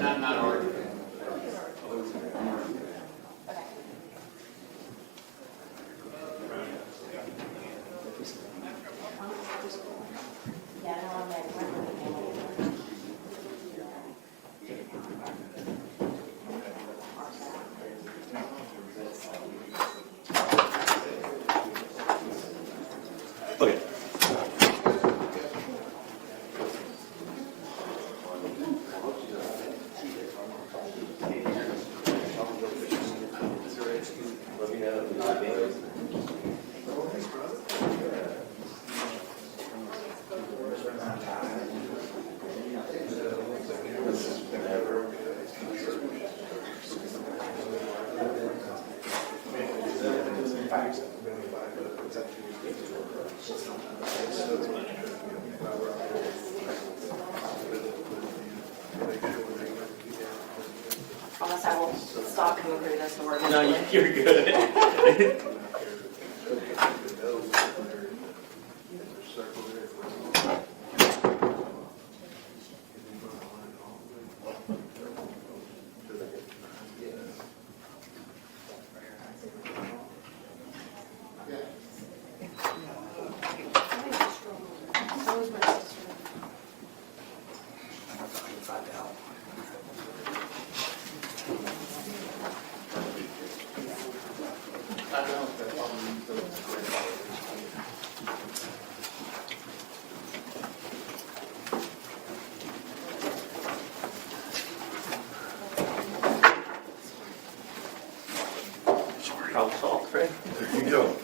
not arguing. Okay. Unless I will stop coming through this door. No, you're good. Problem solved, Fred. There you go.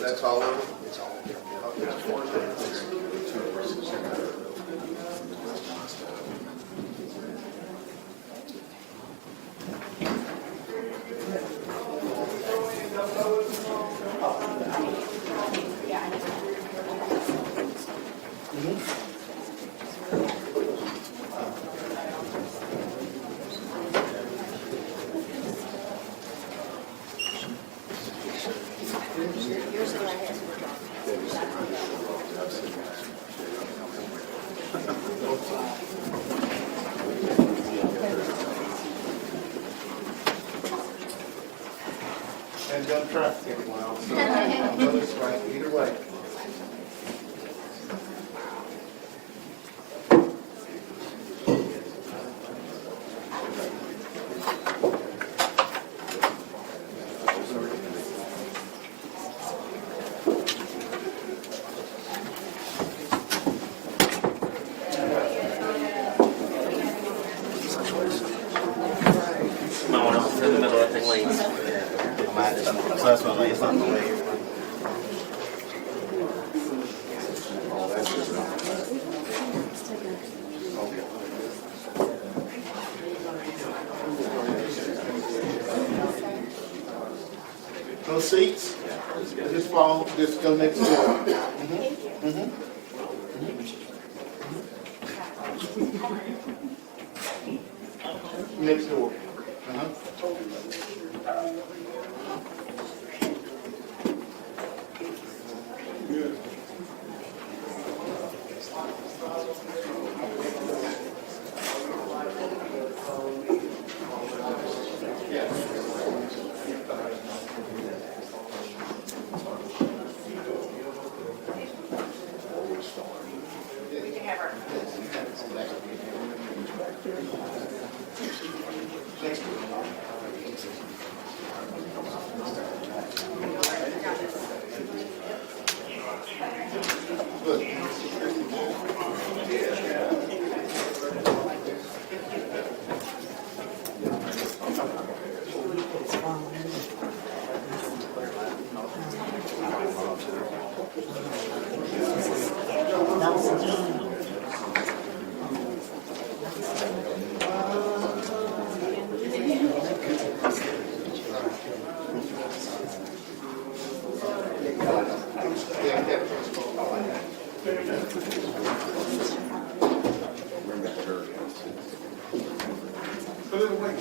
That's all of it? It's all. And don't trust anyone else. So brothers right either way. Might want to in the middle of that thing lanes. So that's what it's not the way. No seats? Just follow, just go next door. Next door.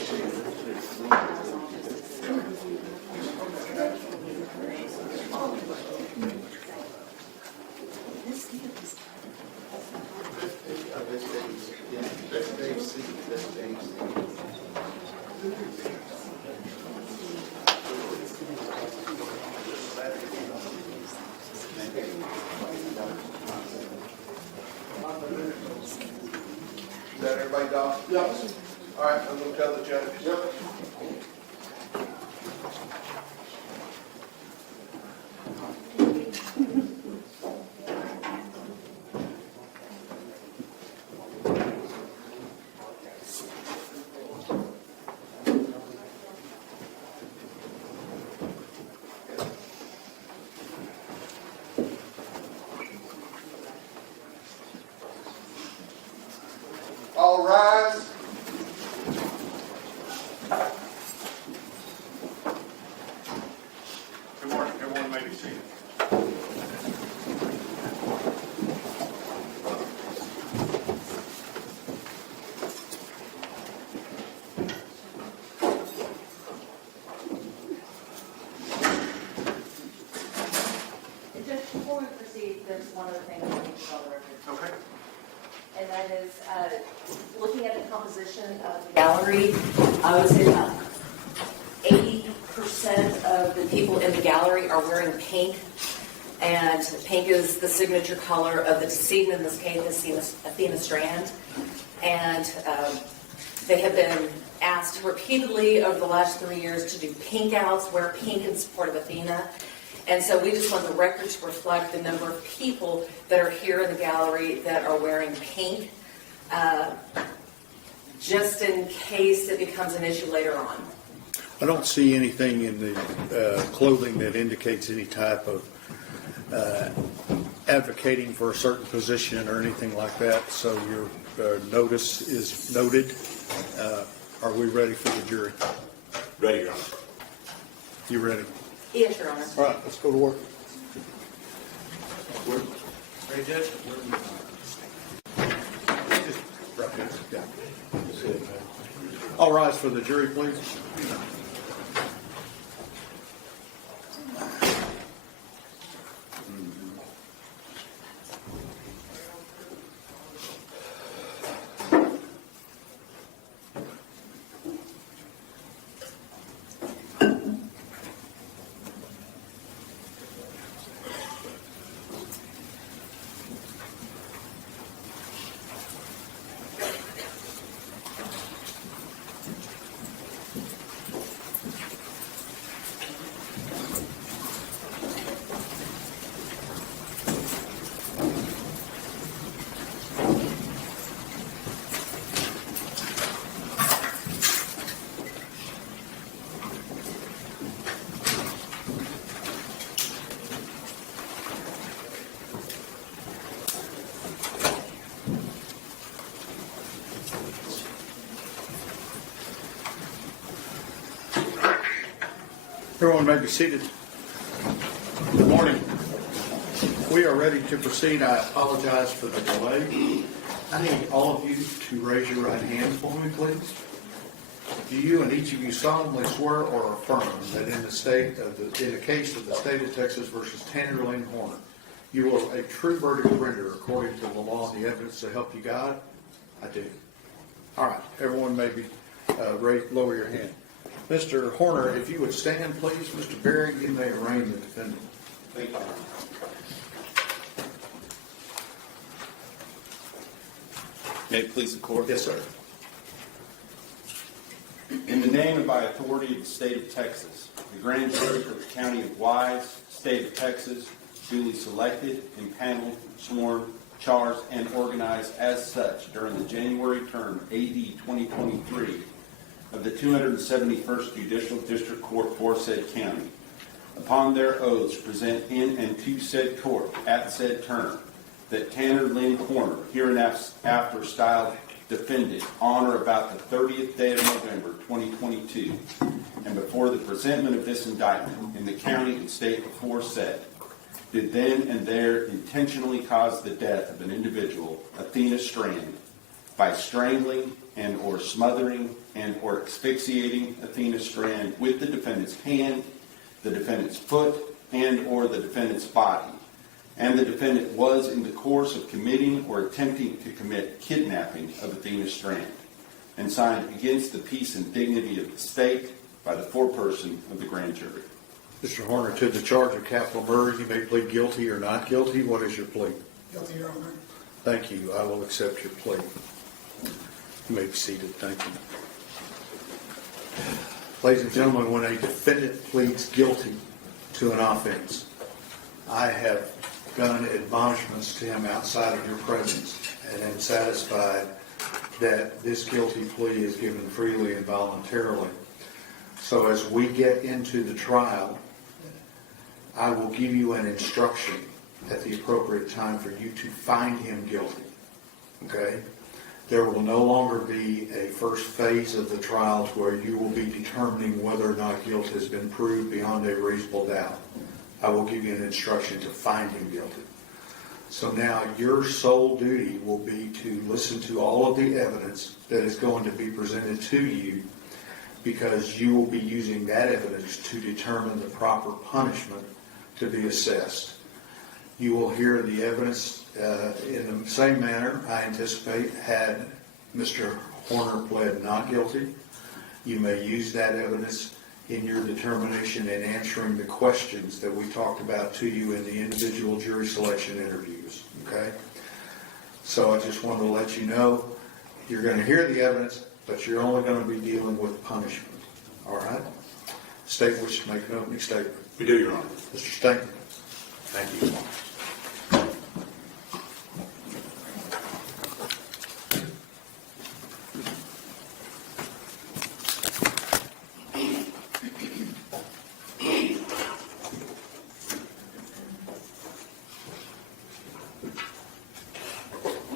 Is that everybody, Doc? Yep. All right, I'm gonna tell the judge. Yep. All rise. Good morning. Everyone may be seated. Just before we proceed, there's one other thing I need to tell the record. Okay. And that is, looking at the composition of the gallery, I would say about 80% of the people in the gallery are wearing pink. And pink is the signature color of the decedent, in this case, Athena Strand. And they have been asked repeatedly over the last 3 years to do pink outs, wear pink in support of Athena. And so we just want the record to reflect the number of people that are here in the gallery that are wearing pink, just in case it becomes an issue later on. I don't see anything in the clothing that indicates any type of advocating for a certain position or anything like that, so your notice is noted. Are we ready for the jury? Ready, Your Honor. You ready? Yes, Your Honor. All right, let's go to work. Ready, Judge? Just right there. Yeah. All rise for the jury, please. Everyone may be seated. Good morning. We are ready to proceed. I apologize for the delay. I need all of you to raise your right hand for me, please. Do you and each of you solemnly swear or affirm that in the case of the state of Texas versus Tanner Lynn Horner, you will a true verdict render according to the law and the evidence to help you God? I do. All right. Everyone may be lower your hand. Mr. Horner, if you would stand, please. Mr. Berry, you may arraign the defendant. Thank you. May it please the court? Yes, sir. In the name and by authority of the state of Texas, the grand jury for the county of Wise, state of Texas, duly selected, impaneled, sworn, charged, and organized as such during the January term AD 2023 of the 271st Judicial District Court for said county, upon their oaths present in and to said court at said term, that Tanner Lynn Horner, hereinafter styled defendant, on or about the 30th day of November 2022, and before the presentment of this indictment in the county and state aforesaid, did then and there intentionally cause the death of an individual, Athena Strand, by strangling, and or smothering and or asphyxiating Athena Strand with the defendant's hand, the defendant's foot, and or the defendant's body, and the defendant was in the course of committing or attempting to commit kidnapping of Athena Strand, and signed against the peace and dignity of the state by the foreperson of the grand jury. Mr. Horner, to the charge of capital murder, you may plead guilty or not guilty. What is your plea? Guilty, Your Honor. Thank you. I will accept your plea. You may be seated. Thank you. Ladies and gentlemen, when a defendant pleads guilty to an offense, I have done admonishments to him outside of your presence and am satisfied that this guilty plea is given freely and voluntarily. So as we get into the trial, I will give you an instruction at the appropriate time for you to find him guilty. Okay? There will no longer be a first phase of the trials where you will be determining whether or not guilt has been proved beyond a reasonable doubt. I will give you an instruction to find him guilty. So now your sole duty will be to listen to all of the evidence that is going to be presented to you, because you will be using that evidence to determine the proper punishment to be assessed. You will hear the evidence in the same manner, I anticipate, had Mr. Horner pled not guilty. You may use that evidence in your determination in answering the questions that we talked about to you in the individual jury selection interviews. Okay? So I just wanted to let you know, you're going to hear the evidence, but you're only going to be dealing with punishment. All right? State wishes to make an opening statement. We do, Your Honor. Mr. Stanton. Thank you.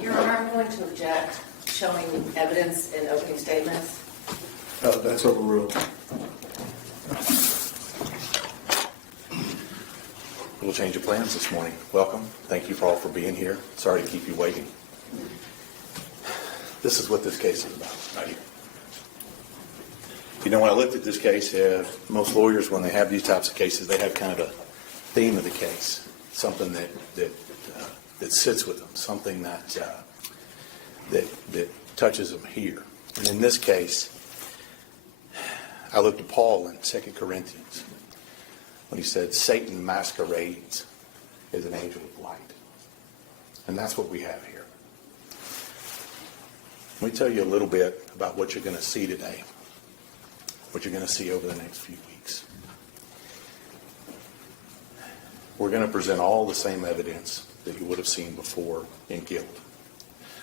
Your Honor, I'm going to object showing evidence in opening statements. That's overruled. We'll change of plans this morning. Welcome. Thank you all for being here. Sorry to keep you waiting. This is what this case is about, right here. You know, when I looked at this case, most lawyers, when they have these types of cases, they have kind of a theme of the case, something that sits with them, something that touches them here. And in this case, I looked at Paul in 2 Corinthians when he said, Satan masquerades as an angel of light. And that's what we have here. Let me tell you a little bit about what you're going to see today, what you're going to see over the next few weeks. We're going to present all the same evidence that you would have seen before in guilt.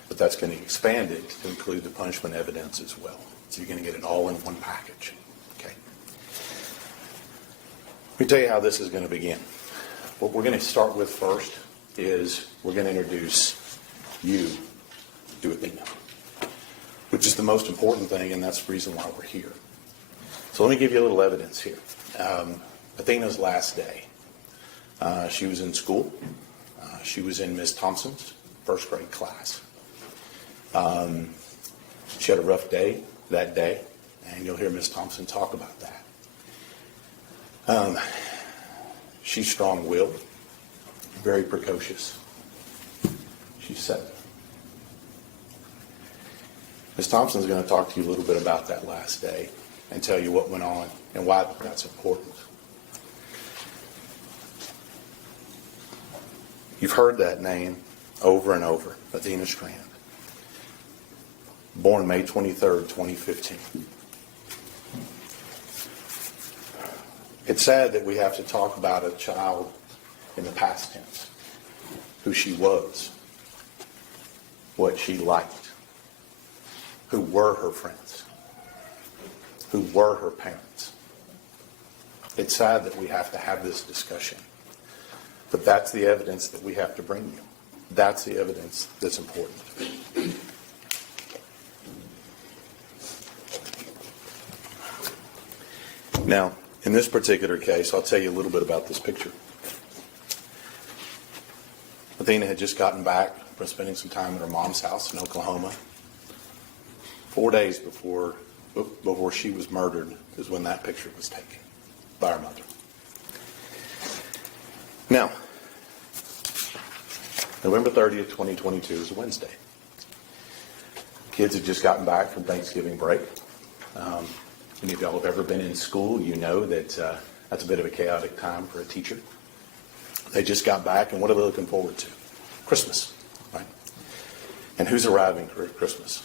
But that's going to expand it to include the punishment evidence as well. So you're going to get it all in one package. Okay. Let me tell you how this is going to begin. What we're going to start with first is we're going to introduce you to Athena, which is the most important thing, and that's the reason why we're here. So let me give you a little evidence here. Athena's last day. She was in school. She was in Miss Thompson's first grade class. She had a rough day that day, and you'll hear Miss Thompson talk about that. She's strong-willed, very precocious. She's 7. Miss Thompson's going to talk to you a little bit about that last day and tell you what went on and why that's important. You've heard that name over and over, Athena Strand. Born May 23rd, 2015. It's sad that we have to talk about a child in the past tense, who she was, what she liked, who were her friends, who were her parents. It's sad that we have to have this discussion, but that's the evidence that we have to bring you. That's the evidence that's important. Now, in this particular case, I'll tell you a little bit about this picture. Athena had just gotten back from spending some time at her mom's house in Oklahoma. 4 days before she was murdered is when that picture was taken by her mother. Now, November 30th, 2022 is a Wednesday. Kids had just gotten back from Thanksgiving break. Any of y'all have ever been in school, you know that that's a bit of a chaotic time for a teacher. They just got back, and what are they looking forward to? Christmas, right? And who's arriving for Christmas?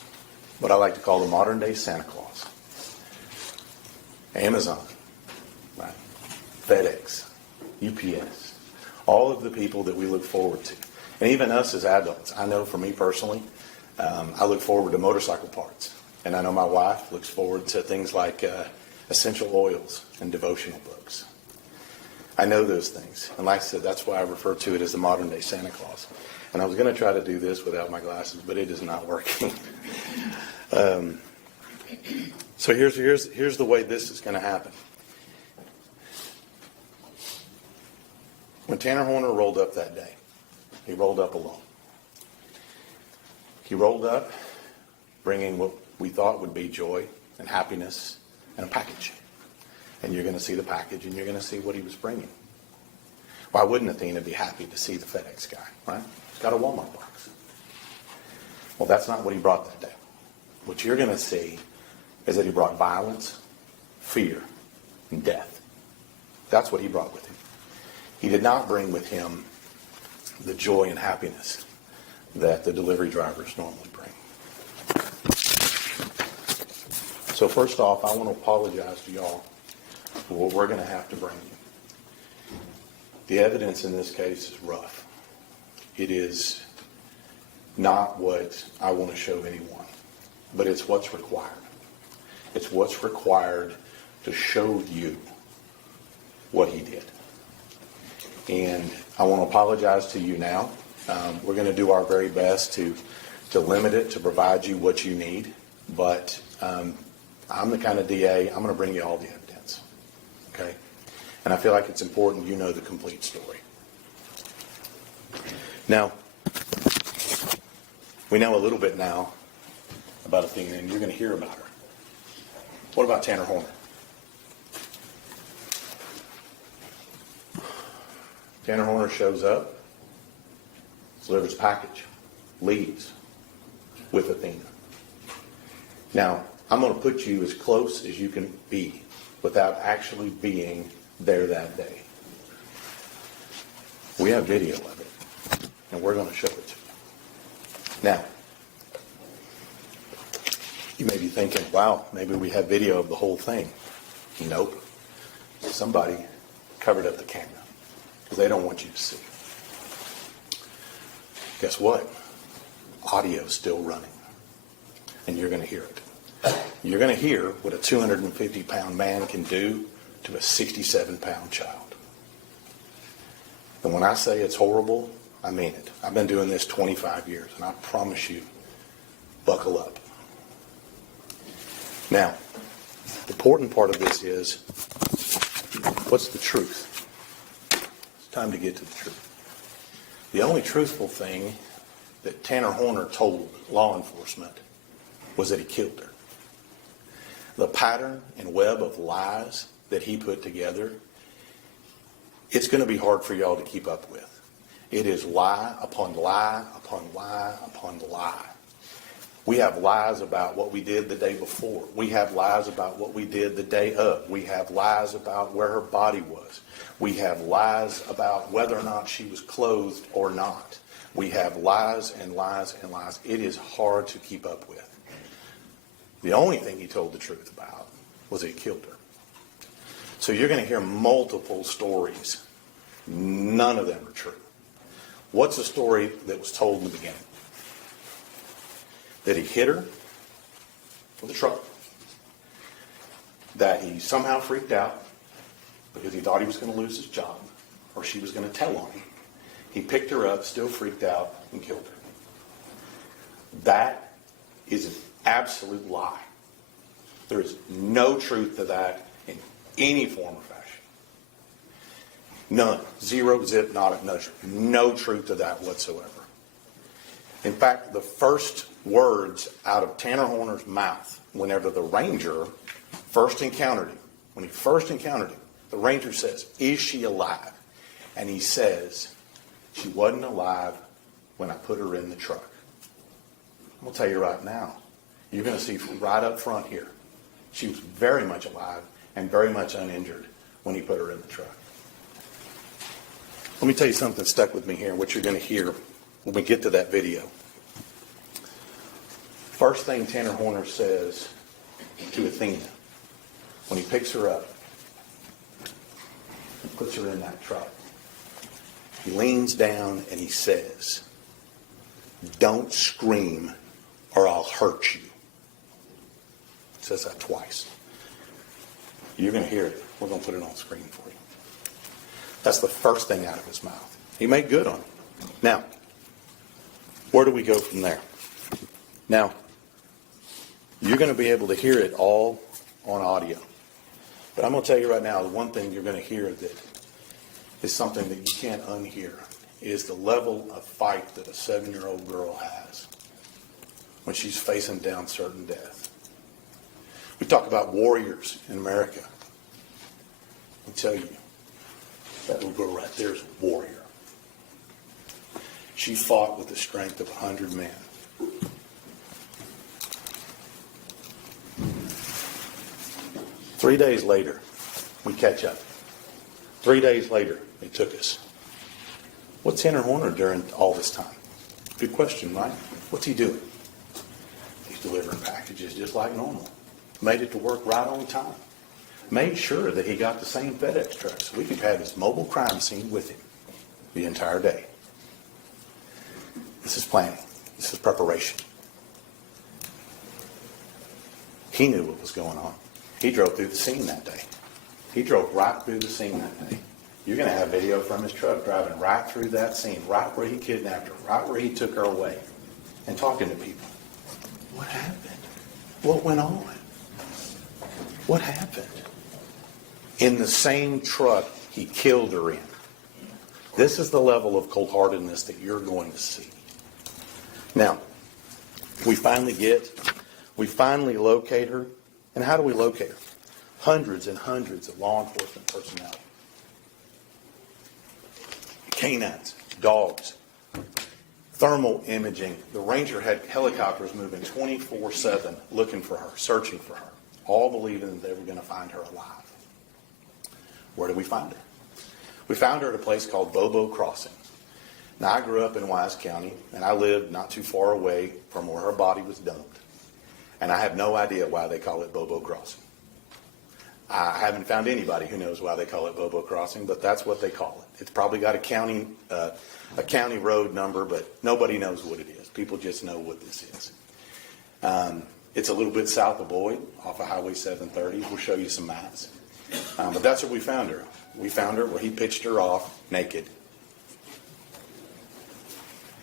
What I like to call the modern day Santa Claus. Amazon, right? FedEx, UPS, all of the people that we look forward to. And even us as adults, I know for me personally, I look forward to motorcycle parts. And I know my wife looks forward to things like essential oils and devotional books. I know those things. And like I said, that's why I refer to it as the modern day Santa Claus. And I was going to try to do this without my glasses, but it is not working. So here's the way this is going to happen. When Tanner Horner rolled up that day, he rolled up alone. He rolled up bringing what we thought would be joy and happiness and a package. And you're going to see the package, and you're going to see what he was bringing. Why wouldn't Athena be happy to see the FedEx guy, right? He's got a Walmart box. Well, that's not what he brought that day. What you're going to see is that he brought violence, fear, and death. That's what he brought with him. He did not bring with him the joy and happiness that the delivery drivers normally bring. So first off, I want to apologize to y'all for what we're going to have to bring you. The evidence in this case is rough. It is not what I want to show anyone, but it's what's required. It's what's required to show you what he did. And I want to apologize to you now. We're going to do our very best to limit it, to provide you what you need. But I'm the kind of DA, I'm going to bring you all the evidence. Okay? And I feel like it's important you know the complete story. Now, we know a little bit now about Athena, and you're going to hear about her. What about Tanner Horner? Tanner Horner shows up, delivers a package, leaves with Athena. Now, I'm going to put you as close as you can be without actually being there that day. We have video of it, and we're going to show it to you. Now, you may be thinking, wow, maybe we have video of the whole thing. Nope. Somebody covered up the camera because they don't want you to see. Guess what? Audio's still running, and you're going to hear it. You're going to hear what a 250-pound man can do to a 67-pound child. And when I say it's horrible, I mean it. I've been doing this 25 years, and I promise you, buckle up. Now, the important part of this is, what's the truth? It's time to get to the truth. The only truthful thing that Tanner Horner told law enforcement was that he killed her. The pattern and web of lies that he put together, it's going to be hard for y'all to keep up with. It is lie upon lie upon lie upon lie. We have lies about what we did the day before. We have lies about what we did the day of. We have lies about where her body was. We have lies about whether or not she was clothed or not. We have lies and lies and lies. It is hard to keep up with. The only thing he told the truth about was he killed her. So you're going to hear multiple stories. None of them are true. What's the story that was told in the beginning? That he hit her with a truck. That he somehow freaked out because he thought he was going to lose his job or she was going to tell on him. He picked her up, still freaked out, and killed her. That is an absolute lie. There is no truth to that in any form or fashion. None. Zero, zip, not a nudge. No truth to that whatsoever. In fact, the first words out of Tanner Horner's mouth whenever the ranger first encountered him. When he first encountered him, the ranger says, "Is she alive?" And he says, "She wasn't alive when I put her in the truck." I'm going to tell you right now, you're going to see right up front here, she was very much alive and very much uninjured when he put her in the truck. Let me tell you something that stuck with me here, what you're going to hear when we get to that video. First thing Tanner Horner says to Athena when he picks her up and puts her in that truck, he leans down and he says, "Don't scream or I'll hurt you." He says that twice. You're going to hear it. We're going to put it on screen for you. That's the first thing out of his mouth. He made good on it. Now, where do we go from there? Now, you're going to be able to hear it all on audio. But I'm going to tell you right now, the one thing you're going to hear that is something that you can't unhear is the level of fight that a 7-year-old girl has when she's facing down certain death. We talk about warriors in America. I tell you, that little girl right there is a warrior. She fought with the strength of 100 men. Three days later, we catch up. 3 days later, they took us. What's Tanner Horner during all this time? Good question, right? What's he doing? He's delivering packages just like normal. Made it to work right on time. Made sure that he got the same FedEx truck so we could have his mobile crime scene with him the entire day. This is planning. This is preparation. He knew what was going on. He drove through the scene that day. He drove right through the scene that day. You're going to have video from his truck driving right through that scene, right where he kidnapped her, right where he took her away, and talking to people. What happened? What went on? What happened? In the same truck he killed her in. This is the level of cold-heartedness that you're going to see. Now, we finally locate her. And how do we locate her? Hundreds and hundreds of law enforcement personnel. Canines, dogs, thermal imaging. The ranger had helicopters moving 24/7 looking for her, searching for her, all believing that they were going to find her alive. Where did we find her? We found her at a place called Bobo Crossing. Now, I grew up in Wise County, and I lived not too far away from where her body was dumped. And I have no idea why they call it Bobo Crossing. I haven't found anybody who knows why they call it Bobo Crossing, but that's what they call it. It's probably got a county road number, but nobody knows what it is. People just know what this is. It's a little bit south of Boyd, off of Highway 730. We'll show you some maps. But that's where we found her. We found her where he pitched her off naked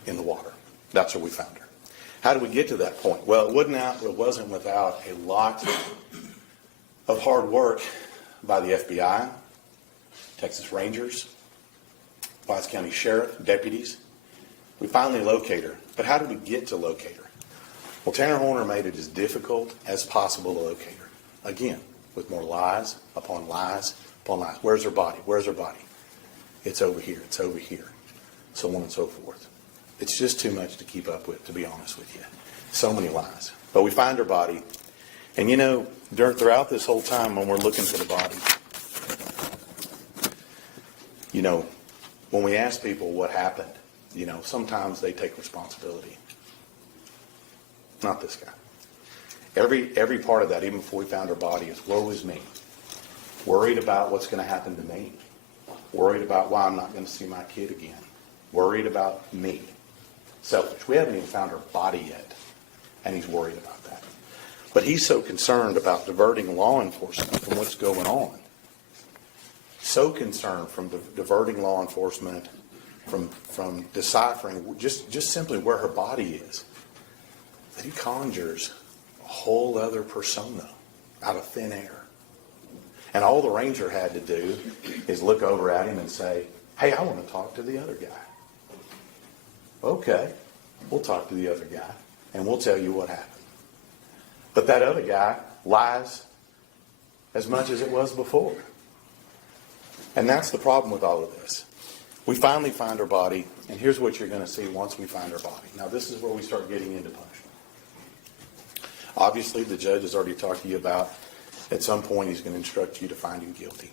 in the water. That's where we found her. How did we get to that point? Well, it wasn't without a lot of hard work by the FBI, Texas Rangers, Wise County Sheriff, deputies. We finally locate her. But how did we get to locate her? Well, Tanner Horner made it as difficult as possible to locate her. Again, with more lies upon lies upon lies. Where's her body? Where's her body? It's over here. It's over here. So on and so forth. It's just too much to keep up with, to be honest with you. So many lies. But we find her body. And you know, throughout this whole time when we're looking for the body, you know, when we ask people what happened, you know, sometimes they take responsibility. Not this guy. Every part of that, even before we found her body, is woe is me. Worried about what's going to happen to me. Worried about why I'm not going to see my kid again. Worried about me. Selfish. We haven't even found her body yet, and he's worried about that. But he's so concerned about diverting law enforcement from what's going on. So concerned from diverting law enforcement from deciphering just simply where her body is, that he conjures a whole other persona out of thin air. And all the ranger had to do is look over at him and say, "Hey, I want to talk to the other guy." Okay, we'll talk to the other guy. and we'll tell you what happened. But that other guy lies as much as it was before. And that's the problem with all of this. We finally find her body, and here's what you're going to see once we find her body. Now, this is where we start getting into punishment. Obviously, the judge has already talked to you about, at some point, he's going to instruct you to find you guilty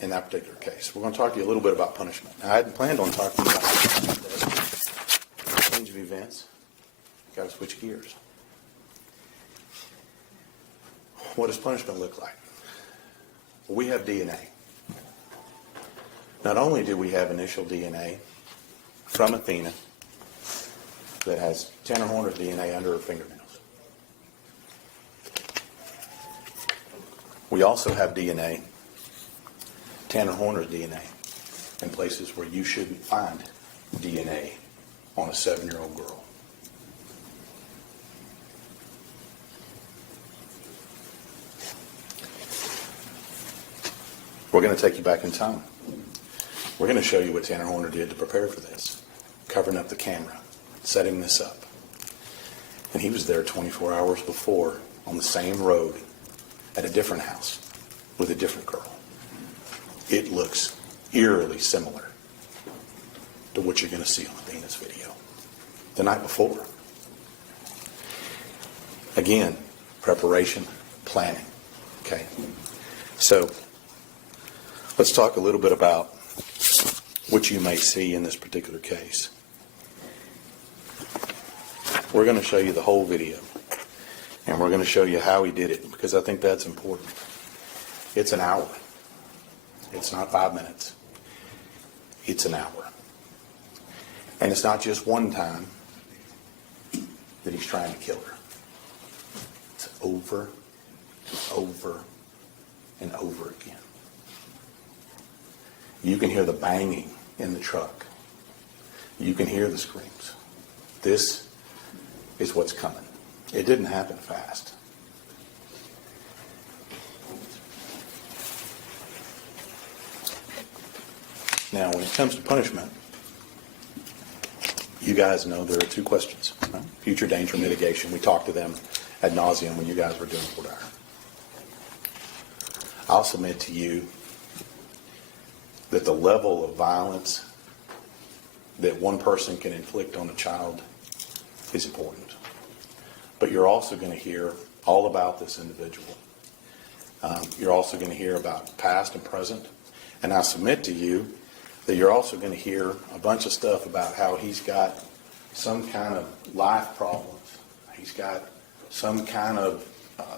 in that particular case. We're going to talk to you a little bit about punishment. Now, I hadn't planned on talking about change of events. Got to switch gears. What does punishment look like? Well, we have DNA. Not only do we have initial DNA from Athena that has Tanner Horner's DNA under her fingernails, we also have DNA, Tanner Horner's DNA, in places where you shouldn't find DNA on a 7-year-old girl. We're going to take you back in time. We're going to show you what Tanner Horner did to prepare for this, covering up the camera, setting this up. And he was there 24 hours before on the same road at a different house with a different girl. It looks eerily similar to what you're going to see on Athena's video the night before. Again, preparation, planning. Okay? So, let's talk a little bit about what you may see in this particular case. We're going to show you the whole video, and we're going to show you how he did it, because I think that's important. It's an hour. It's not 5 minutes. It's an hour. And it's not just one time that he's trying to kill her. It's over and over and over again. You can hear the banging in the truck. You can hear the screams. This is what's coming. It didn't happen fast. Now, when it comes to punishment, you guys know there are two questions. Right? Future danger mitigation. We talked to them ad nauseum when you guys were doing Fort Iron. I'll submit to you that the level of violence that one person can inflict on a child is important. But you're also going to hear all about this individual. You're also going to hear about past and present. And I submit to you that you're also going to hear a bunch of stuff about how he's got some kind of life problems. He's got some kind of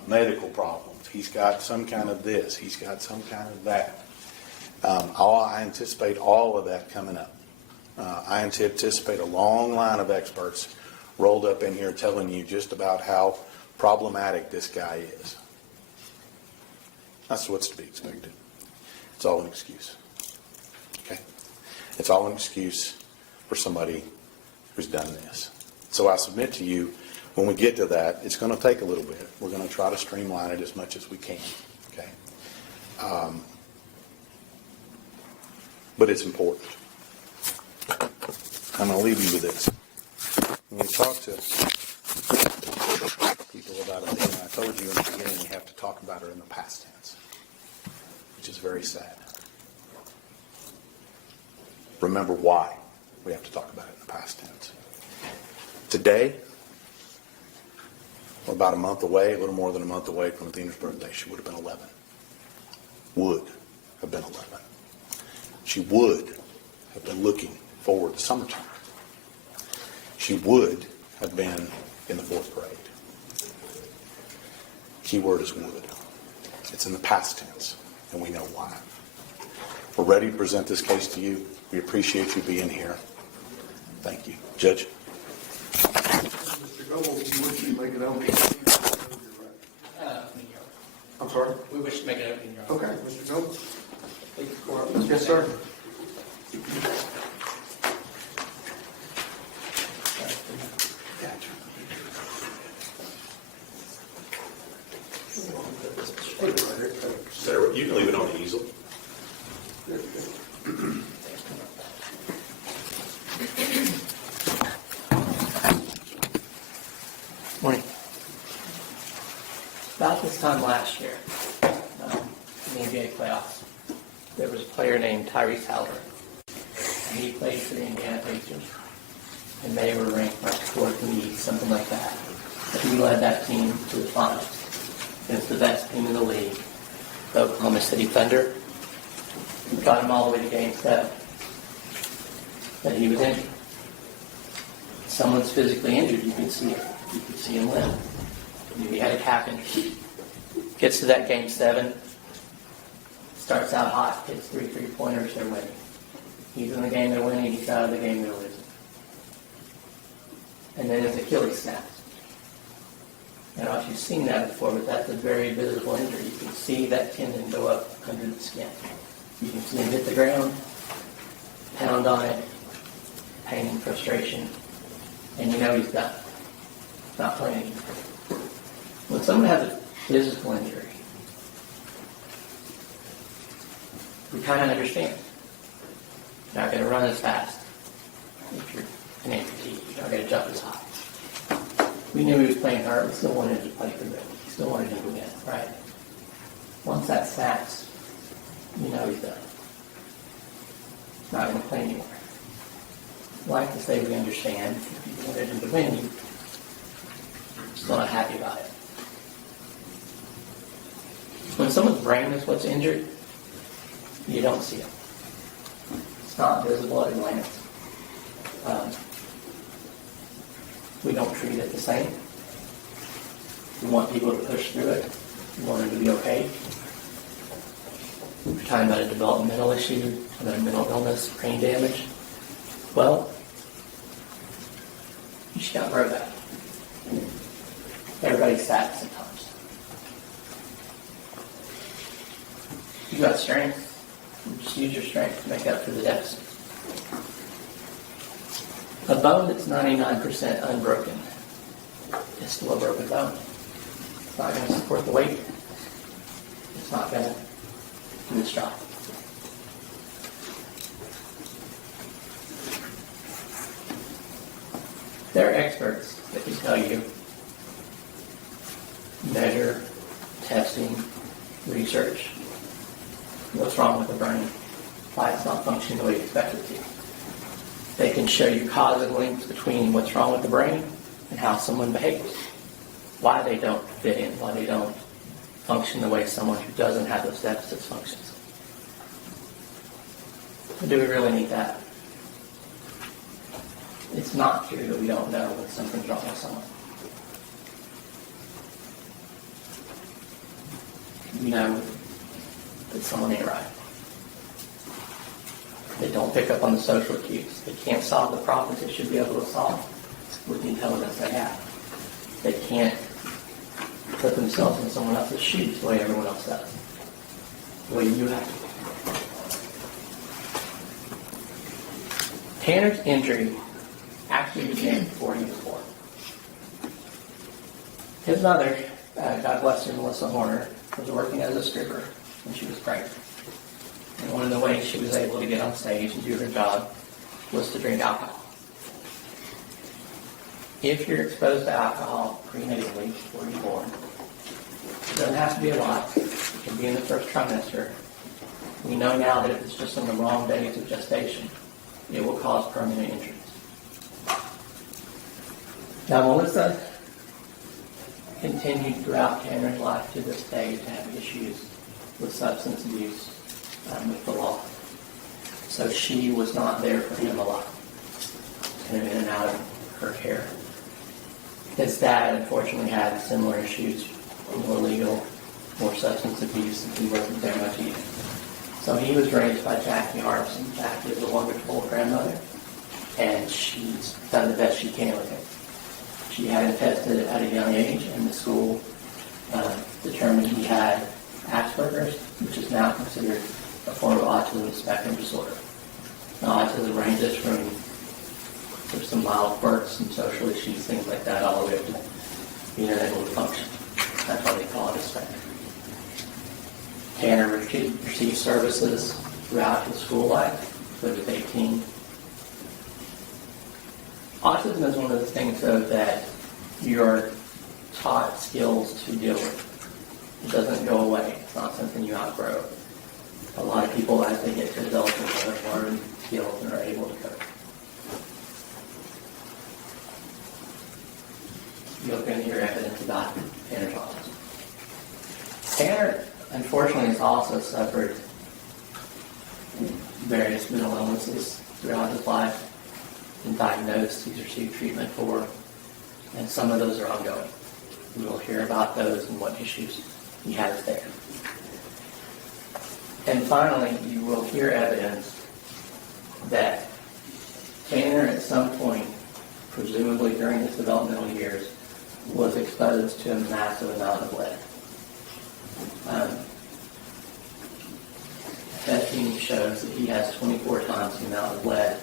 medical problems. He's got some kind of this. He's got some kind of that. I anticipate all of that coming up. I anticipate a long line of experts rolled up in here telling you just about how problematic this guy is. That's what's to be expected. It's all an excuse. Okay? It's all an excuse for somebody who's done this. So I submit to you, when we get to that, it's going to take a little bit. We're going to try to streamline it as much as we can. Okay? But it's important. I'm going to leave you with this. When you talk to people about Athena, I told you in the beginning we have to talk about her in the past tense, which is very sad. Remember why we have to talk about it in the past tense. Today, we're about a month away, a little more than a month away from Athena's birthday. She would have been 11. Would have been 11. She would have been looking forward to summertime. She would have been in the 4th grade. Key word is would. It's in the past tense, and we know why. We're ready to present this case to you. We appreciate you being here. Thank you. Judge? Mr. Goble, you wish to make an opening? I'm sorry? We wish to make an opening, Your Honor. Okay, Mr. Goble? Please, the court. Yes, sir. Sarah, you can leave it on the easel. last year, in the NBA playoffs. There was a player named Tyrese Halliburton. And he played for the Indiana Pacers. And they were ranked like fourth in the East, something like that. But he led that team to the finals. It's the best team in the league. The Oklahoma City Thunder. He got him all the way to Game 7. But he was injured. Someone's physically injured, you can see it. You can see him limp. Maybe he had a calf injury. Gets to that Game 7. Starts out hot, hits 3 3-pointers, they're winning. He's in the game, they're winning. He's out of the game, they're losing. And then his Achilles snaps. I don't know if you've seen that before, but that's a very visible injury. You can see that tendon go up under the skin. You can see him hit the ground, pound on it, pain and frustration, and you know he's done. Not playing anymore. When someone has a physical injury, we kind of understand. You're not going to run as fast if you're an amputee. You're not going to jump as high. We knew he was playing hard. We still wanted to play for them. We still wanted him to win, right? Once that snaps, you know he's done. He's not going to play anymore. I'd like to say we understand. If you wanted him to win, you're still not happy about it. When someone's brain is what's injured, you don't see it. It's not visible at a glance. We don't treat it the same. We want people to push through it. We want them to be okay. We're talking about a developmental issue, about a mental illness, brain damage. Well, you should outgrow that. Everybody's sad sometimes. You got strength. Just use your strength to make up for the deficit. A bone that's 99% unbroken is still a broken bone. It's not going to support the weight. It's not going to do its job. There are experts that can tell you, measure, testing, research, what's wrong with the brain, why it's not functioning the way you expect it to. They can show you causal links between what's wrong with the brain and how someone behaves, why they don't fit in, why they don't function the way someone who doesn't have those deficits functions. But do we really need that? It's not true that we don't know when something's wrong with someone. We know that someone ain't right. They don't pick up on the social cues. They can't solve the problems they should be able to solve with the intelligence they have. They can't put themselves in someone else's shoes the way everyone else does. The way you have to. Tanner's injury actually began before he was born. His mother, God bless her, Melissa Horner, was working as a stripper when she was pregnant. And one of the ways she was able to get on stage and do her job was to drink alcohol. If you're exposed to alcohol prenatally before you're born, it doesn't have to be a lot. It can be in the first trimester. We know now that if it's just on the wrong days of gestation, it will cause permanent injuries. Now, Melissa continued throughout Tanner's life to this day to have issues with substance abuse with the law. So she was not there for him a lot. Kind of in and out of her care. His dad, unfortunately, had similar issues, more legal, more substance abuse, and he wasn't there much either. So he was raised by Jackie Harbison. Jackie is a wonderful grandmother, and she's done the best she can with him. She had him tested at a young age, and the school determined he had Asperger's, which is now considered a form of autism spectrum disorder. Now, autism ranges from there's some mild quirks, some social issues, things like that, all the way up to being unable to function. That's why they call it a spectrum. Tanner received services throughout his school life, until he was 18. Autism is one of the things, though, that you're taught skills to deal with. It doesn't go away. It's not something you outgrow. A lot of people, as they get to adulthood, have learned skills and are able to cope. You're going to hear evidence about Tanner's autism. Tanner, unfortunately, has also suffered various mental illnesses throughout his life, been diagnosed, he's received treatment for, and some of those are ongoing. We will hear about those and what issues he has there. And finally, you will hear evidence that Tanner at some point, presumably during his developmental years, was exposed to a massive amount of lead. Testing shows that he has 24 times the amount of lead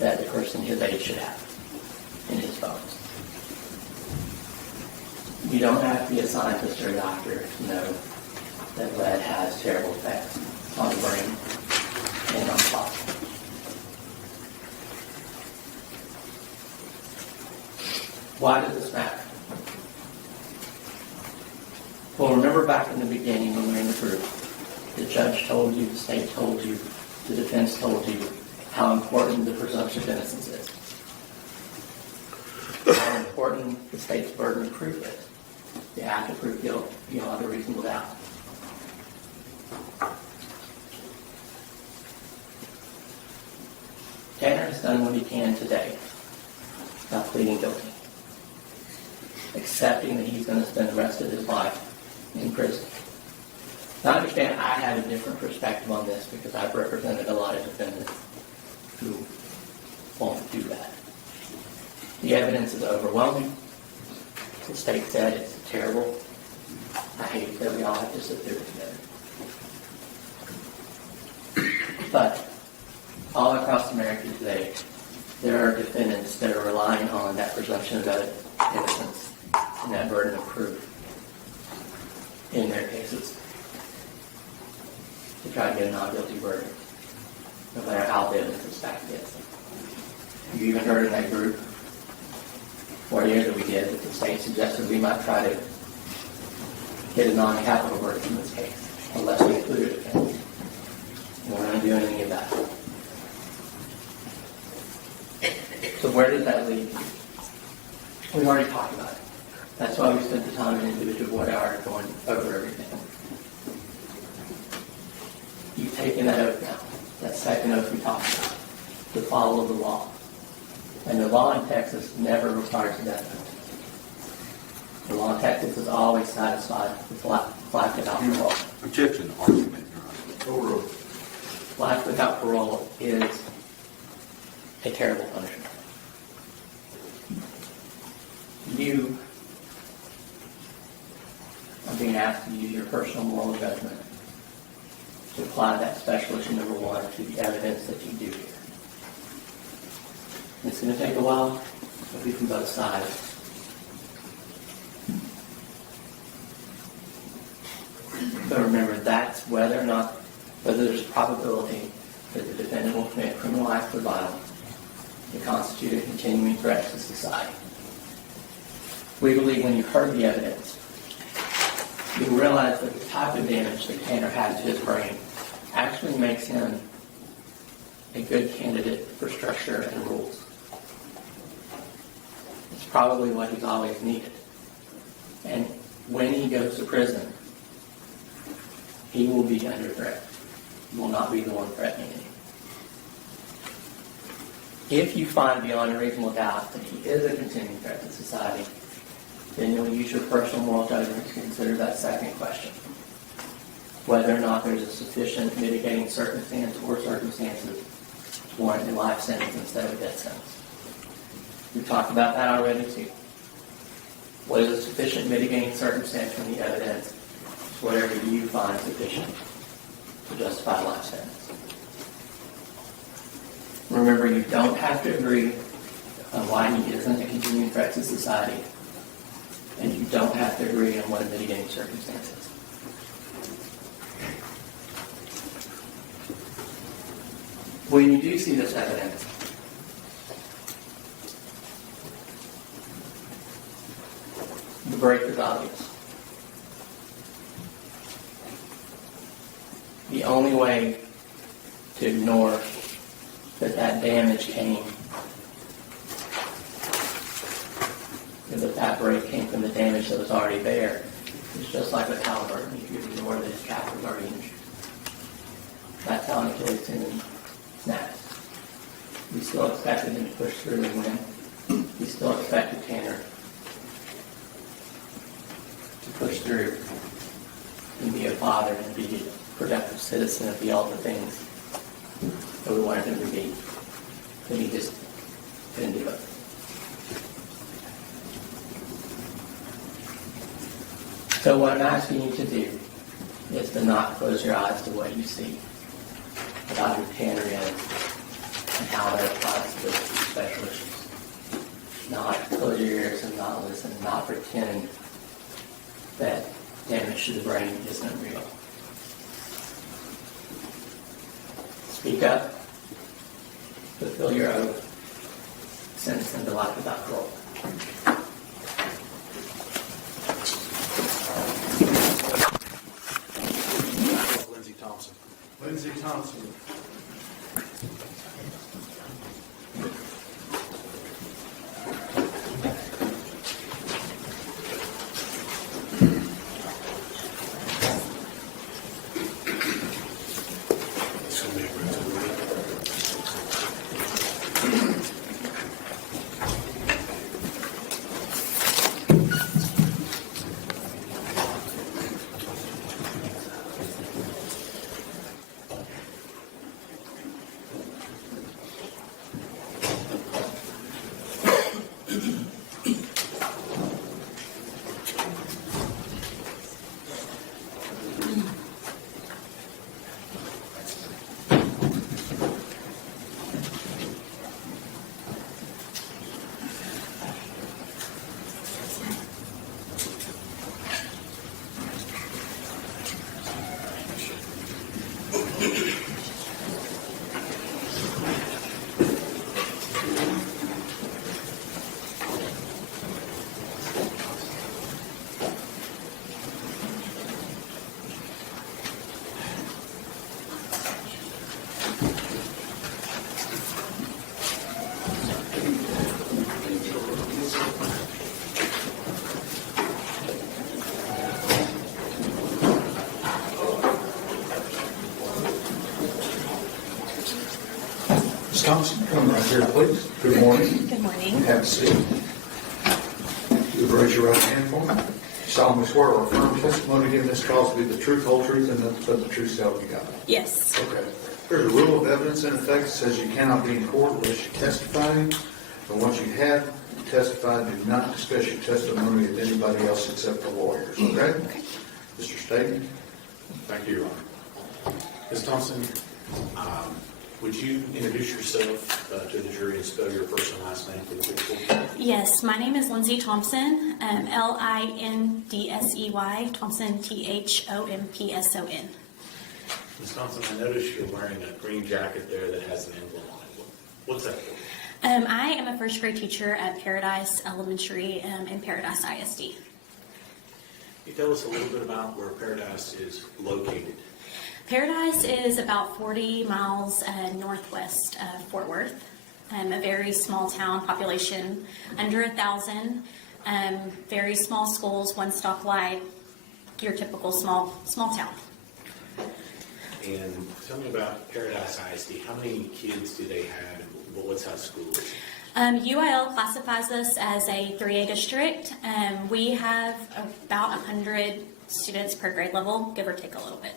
that a person his age should have in his bones. You don't have to be a scientist or a doctor to know that lead has terrible effects on the brain and on the body. Why does this matter? Well, remember back in the beginning when we were in the group, the judge told you, the state told you, the defense told you how important the presumption of innocence is. How important the state's burden of proof is. You have to prove guilt beyond a reasonable doubt. Tanner has done what he can today by pleading guilty, accepting that he's going to spend the rest of his life in prison. Now, I understand I have a different perspective on this because I've represented a lot of defendants who won't do that. The evidence is overwhelming. The state said it's terrible. I hate that we all have to sit there together. But all across America today, there are defendants that are relying on that presumption of innocence and that burden of proof in their cases to try to get a non-guilty verdict, no matter how the evidence is stacked against them. You even heard in that group 4 years that we did that the state suggested we might try to get a non-capital verdict in this case, unless we included a defense. And we're not doing any of that. So where does that leave you? We've already talked about it. That's why we spent the time in individual what hour going over everything. You've taken that oath now, that second oath we talked about, to follow the law. And the law in Texas never requires a death penalty. The law in Texas is always satisfied with life without parole. Objection, argument, Your Honor. Overruled. Life without parole is a terrible punishment. You are being asked to use your personal moral judgment to apply that special issue number 1 to the evidence that you do here. It's going to take a while, but we from both sides. But remember, that's whether there's a probability that the defendant will commit criminal acts of violence to constitute a continuing threat to society. We believe when you've heard the evidence, you realize that the type of damage that Tanner had to his brain actually makes him a good candidate for structure and rules. It's probably what he's always needed. And when he goes to prison, he will be under threat. He will not be the one threatening him. If you find beyond a reasonable doubt that he is a continuing threat to society, then you'll use your personal moral judgment to consider that second question. Whether or not there's a sufficient mitigating circumstance or circumstances to warrant a life sentence instead of a death sentence. We've talked about that already too. What is a sufficient mitigating circumstance from the evidence? It's whatever you find sufficient to justify a life sentence. Remember, you don't have to agree on why he isn't a continuing threat to society, and you don't have to agree on what a mitigating circumstance is. When you do see this evidence, the break is obvious. The only way to ignore that damage came, that break came from the damage that was already there. It's just like with Halliburton. If you ignore that his calf was already injured. That's how an Achilles tendon snaps. We still expected him to push through and win. We still expected Tanner to push through and be a father and be a productive citizen of the all the things that we wanted him to be. But he just couldn't do it. So what I'm asking you to do is to not close your eyes to what you see about who Tanner is and how that applies to those two special issues. Not close your ears and not listen, not pretend that damage to the brain isn't real. Speak up, fulfill your oath, sentence them to life without parole. Lindsay Thompson. Lindsay Thompson. Ms. Thompson, come right here, please. Good morning. Good morning. Have a seat. You would raise your right hand for me. Solemnly swear or affirm testimony given this cause to be the truth, whole truth, and nothing but the truth, so help you God. Yes. Okay. There's a rule of evidence in effect that says you cannot be in court unless you testify. And once you have testified, do not discuss your testimony with anybody else except the lawyers. Okay? Mr. Staten? Thank you, Your Honor. Ms. Thompson, would you introduce yourself to the jury and spell your first and last name for the people? Yes, my name is Lindsay Thompson, Lindsey, Thompson, Thompson. Ms. Thompson, I noticed you're wearing a green jacket there that has an emblem on it. What's that for? I am a first grade teacher at Paradise Elementary in Paradise ISD. Can you tell us a little bit about where Paradise is located? Paradise is about 40 miles northwest of Fort Worth. A very small town, population under 1,000. Very small schools, one stoplight, your typical small town. And tell me about Paradise ISD. How many kids do they have? What's how school is? UIL classifies us as a 3A district. We have about 100 students per grade level, give or take a little bit.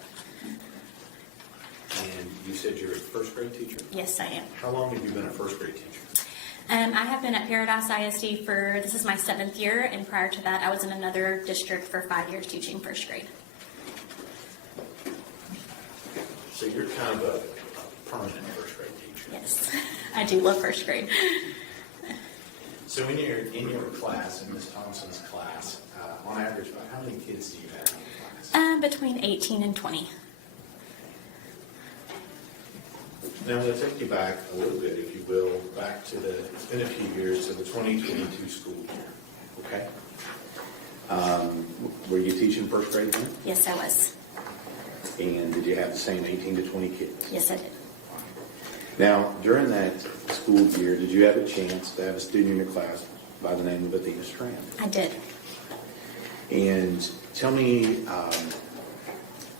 And you said you're a first grade teacher? Yes, I am. How long have you been a first grade teacher? I have been at Paradise ISD this is my 7th year, and prior to that, I was in another district for 5 years teaching first grade. So you're kind of a permanent first grade teacher. Yes, I do love first grade. So in your class, in Ms. Thompson's class, on average, about how many kids do you have in your class? Between 18 and 20. Now, I'm going to take you back a little bit, if you will, back to it's been a few years, to the 2022 school year, okay? Were you teaching first grade then? Yes, I was. And did you have the same 18 to 20 kids? Yes, I did. Now, during that school year, did you have a chance to have a student in your class by the name of Athena Strand? I did. And tell me,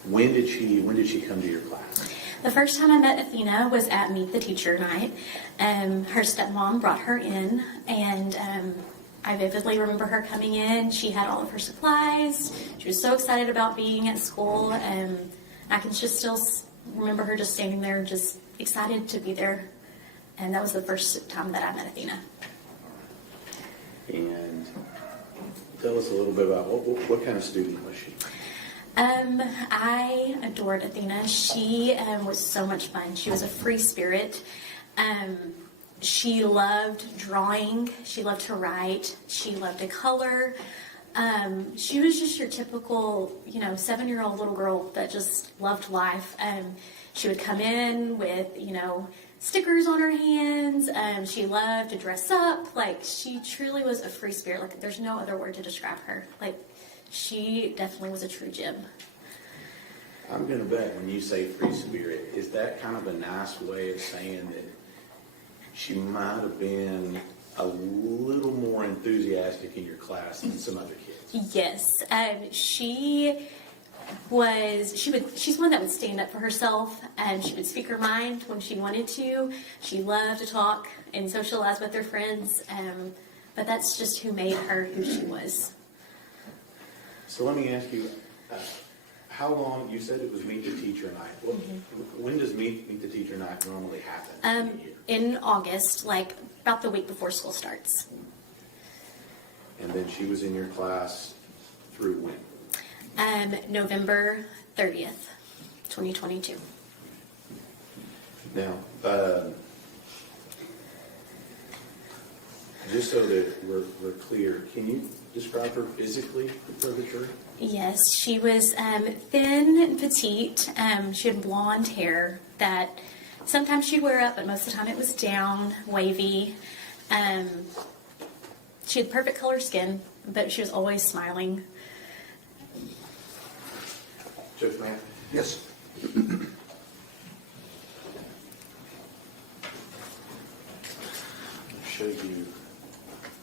when did she come to your class? The first time I met Athena was at Meet the Teacher night. Her stepmom brought her in, and I vividly remember her coming in. She had all of her supplies. She was so excited about being at school. I can just still remember her just standing there, just excited to be there. And that was the first time that I met Athena. And tell us a little bit about what kind of student was she? I adored Athena. She was so much fun. She was a free spirit. She loved drawing. She loved to write. She loved to color. She was just your typical, 7-year-old little girl that just loved life. She would come in with, stickers on her hands. She loved to dress up. Like, she truly was a free spirit. Like, there's no other word to describe her. Like, she definitely was a true gem. I'm going to bet when you say free spirit, is that kind of a nice way of saying that she might have been a little more enthusiastic in your class than some other kids? Yes. She's one that would stand up for herself, and she would speak her mind when she wanted to. She loved to talk and socialize with her friends, but that's just who made her who she was. So let me ask you, how long, you said it was Meet the Teacher night. When does Meet the Teacher night normally happen? In August, like about the week before school starts. And then she was in your class through when? November 30th, 2022. Now, just so that we're clear, can you describe her physically for the jury? Yes, she was thin and petite. She had blonde hair that sometimes she'd wear up, but most of the time it was down, wavy. She had perfect color skin, but she was always smiling. Judge Matt? Yes. Show you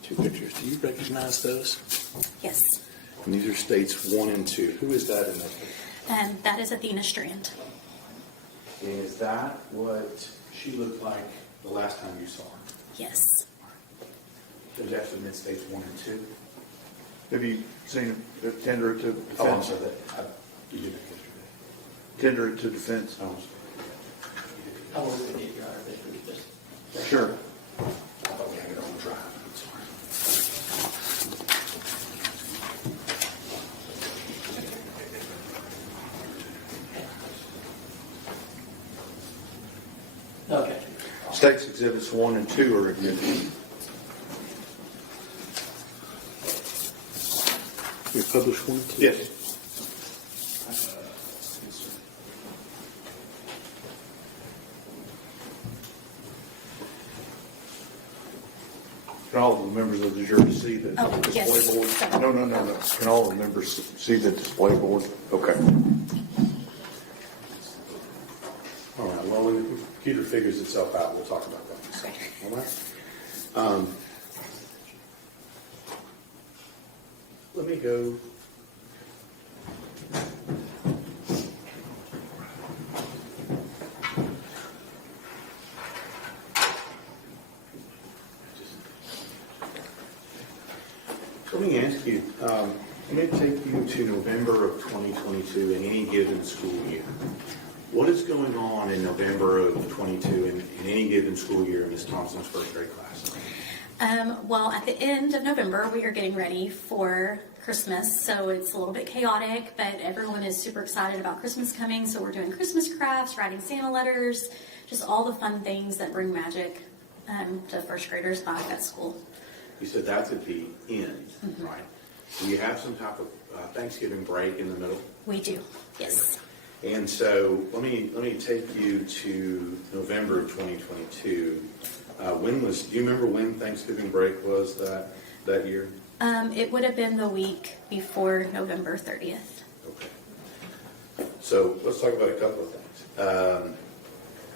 two pictures. Do you recognize those? Yes. And these are states 1 and 2. Who is that in that picture? That is Athena Strand. Is that what she looked like the last time you saw her? Yes. Those actually meant states 1 and 2. Have you seen her tender it to Oh, I'm defense? sorry. You did it yesterday. Tender it to defense? Oh, I'm sorry. How long did it take your honor? Just Sure. I thought we had it on drive. I'm sorry. okay. States Exhibits 1 and 2 are exhibits. You published 1 and 2? Yes. Can all the members of the jury see the Oh, display yes. board? Sorry. No. Can all the members see the display board? Okay. All right, well, when the computer figures itself out, we'll talk about that. Okay. All right? Let me go. Let me ask you, let me take you to November of 2022 in any given school year. What is going on in November of 22 in any given school year in Ms. Thompson's first grade class? Well, at the end of November, we are getting ready for Christmas, so it's a little bit chaotic, but everyone is super excited about Christmas coming, so we're doing Christmas crafts, writing Santa letters, just all the fun things that bring magic to first graders back at school. You said that's at the end, right? Do you have some type of Thanksgiving break in the middle? We do, yes. And so let me take you to November of 2022. Do you remember when Thanksgiving break was that year? It would have been the week before November 30th. Okay. So let's talk about a couple of things.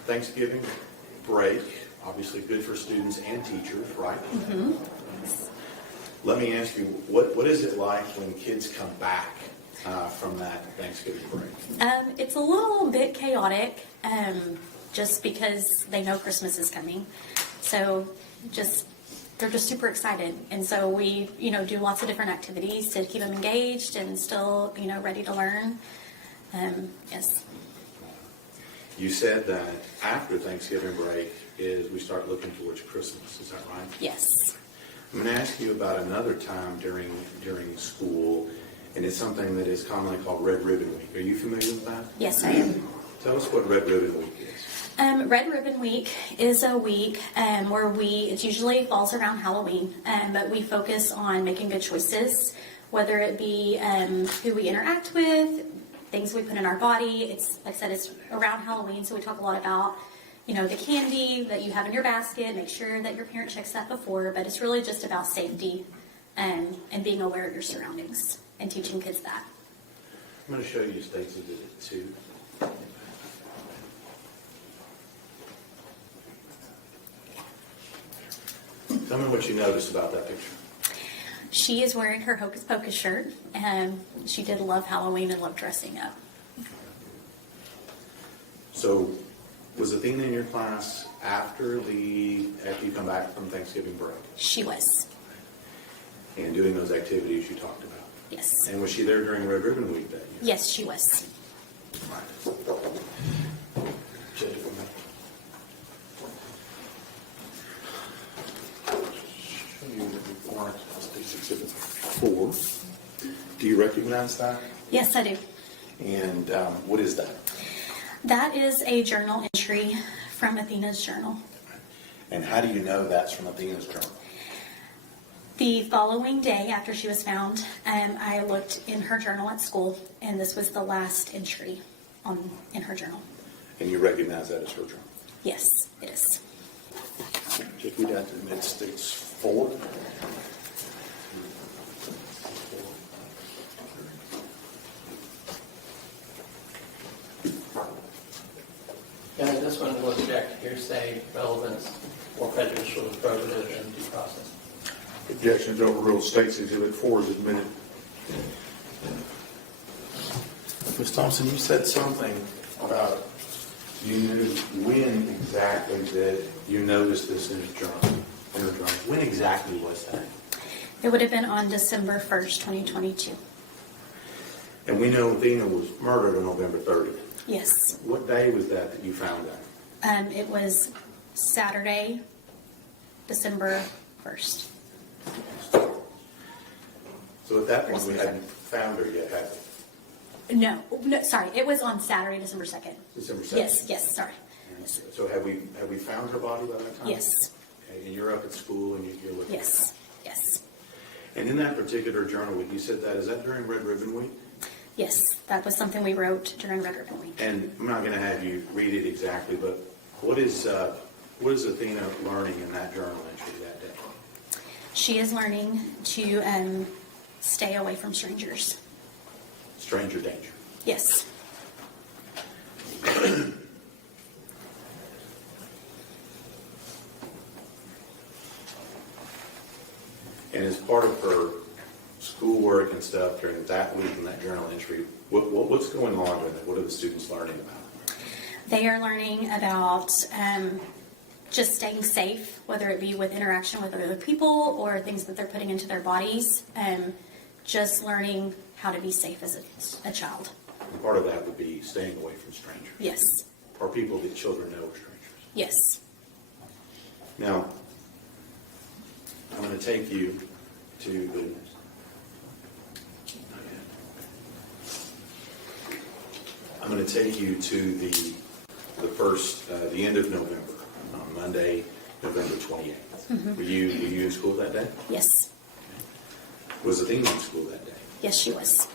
Thanksgiving break, obviously good for students and teachers, right? Let me ask you, what is it like when kids come back from that Thanksgiving break? It's a little bit chaotic, just because they know Christmas is coming. So they're just super excited. And so we, do lots of different activities to keep them engaged and still, ready to learn. Yes. You said that after Thanksgiving break is we start looking towards Christmas. Is that right? Yes. I'm going to ask you about another time during school, and it's something that is commonly called Red Ribbon Week. Are you familiar with that? Yes, I am. Tell us what Red Ribbon Week is. Red Ribbon Week is a week where it usually falls around Halloween, but we focus on making good choices, whether it be who we interact with, things we put in our body. It's, like I said, it's around Halloween, so we talk a lot about, the candy that you have in your basket. Make sure that your parent checks that before, but it's really just about safety and being aware of your surroundings and teaching kids that. I'm going to show you States that did it too. Tell me what you noticed about that picture. She is wearing her Hocus Pocus shirt, and she did love Halloween and love dressing up. So, was Athena in your class after you come back from Thanksgiving break She was. and doing those activities you talked about? Yes. And was she there during Red Ribbon Week that year? Yes, she was. Right. Show you the report, State's Exhibit 4. Do you recognize that? Yes, I do. And what is that? That is a journal entry from Athena's journal. And how do you know that's from Athena's journal? The following day after she was found, I looked in her journal at school, and this was the last entry in her journal. And you recognize that as her journal? Yes, it is. Take me down to the Mid-States 4. And this one will object hearsay, relevance, or prejudicial, probative, and due process. Objections overruled. State's Exhibit 4 is admitted. Ms. Thompson, you said something about you knew when exactly that you noticed this in her journal. When exactly was that? It would have been on December 1st, 2022. And we know Athena was murdered on November 30th. Yes. What day was that you found that? It was Saturday, December 1st. So at that point, we hadn't found her yet, had we? No, sorry. It was on Saturday, December 2nd. December 2nd? Yes, sorry. So have we found her body by that time? Yes. Okay, and you're up at school and you're looking? Yes. And in that particular journal, when you said that, is that during Red Ribbon Week? Yes, that was something we wrote during Red Ribbon Week. And I'm not going to have you read it exactly, but what is Athena learning in that journal entry that day? She is learning to stay away from strangers. Stranger danger. Yes. And as part of her schoolwork and stuff during that week in that journal entry, what's going on during that? What are the students learning about? They are learning about just staying safe, whether it be with interaction with other people or things that they're putting into their bodies. Just learning how to be safe as a child. And part of that would be staying away from strangers. Yes. Or people that children know are strangers. Yes. Now, I'm going to take you to the end of November, on Monday, November 28th. Mm-hmm. Were you in school that day? Yes. Was Athena in school that day? Yes, she was.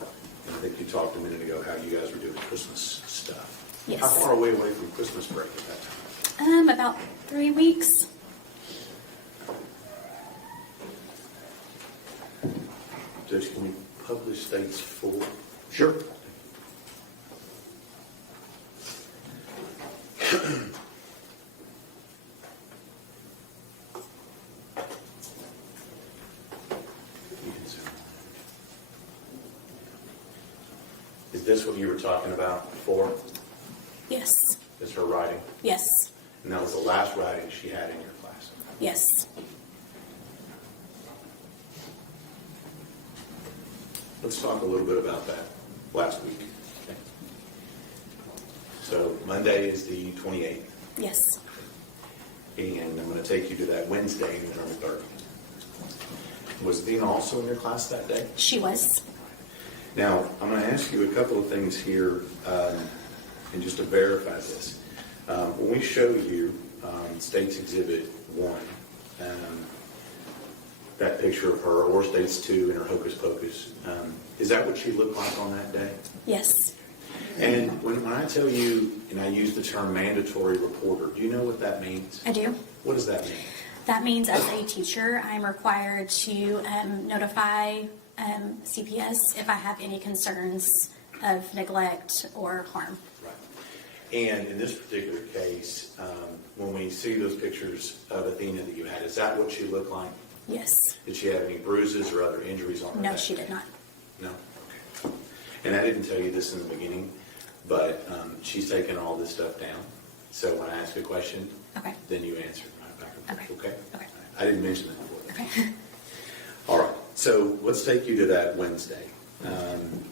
And I think you talked a minute ago how you guys were doing Christmas stuff. Yes. How far away from Christmas break at that time? About 3 weeks. Judge, can we publish States 4? Sure. Is this what you were talking about before? Yes. Is her writing? Yes. And that was the last writing she had in your class? Yes. Let's talk a little bit about that last week. Okay. So Monday is the 28th, Yes. and I'm going to take you to that Wednesday, November 30th. Was Athena also in your class that day? She was. Now, I'm going to ask you a couple of things here, and just to verify this. When we show you State's Exhibit 1, that picture of her, or State's 2 in her hocus pocus, is that what she looked like on that day? Yes. And when I tell you, and I use the term mandatory reporter, do you know what that means? I do. What does that mean? That means as a teacher, I'm required to notify CPS if I have any concerns of neglect or harm. Right. And in this particular case, when we see those pictures of Athena that you had, is that what she looked like? Yes. Did she have any bruises or other injuries on her No, back? she did not. No? Okay. And I didn't tell you this in the beginning, but she's taken all this stuff down. So when I ask a question, Okay. then you answer right back and forth, Okay. okay? Okay. I didn't mention that before. Okay. All right, so let's take you to that Wednesday.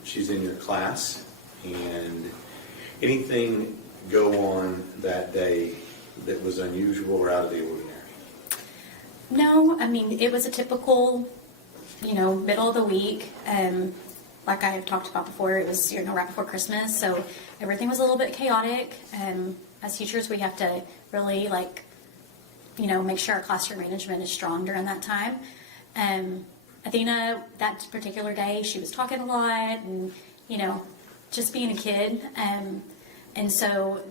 She's in your class, and anything go on that day that was unusual or out of the ordinary? No, I mean, it was a typical, middle of the week. Like I have talked about before, it was, right before Christmas, so everything was a little bit chaotic. As teachers, we have to really, make sure our classroom management is strong during that time. Athena, that particular day, she was talking a lot and, just being a kid. And so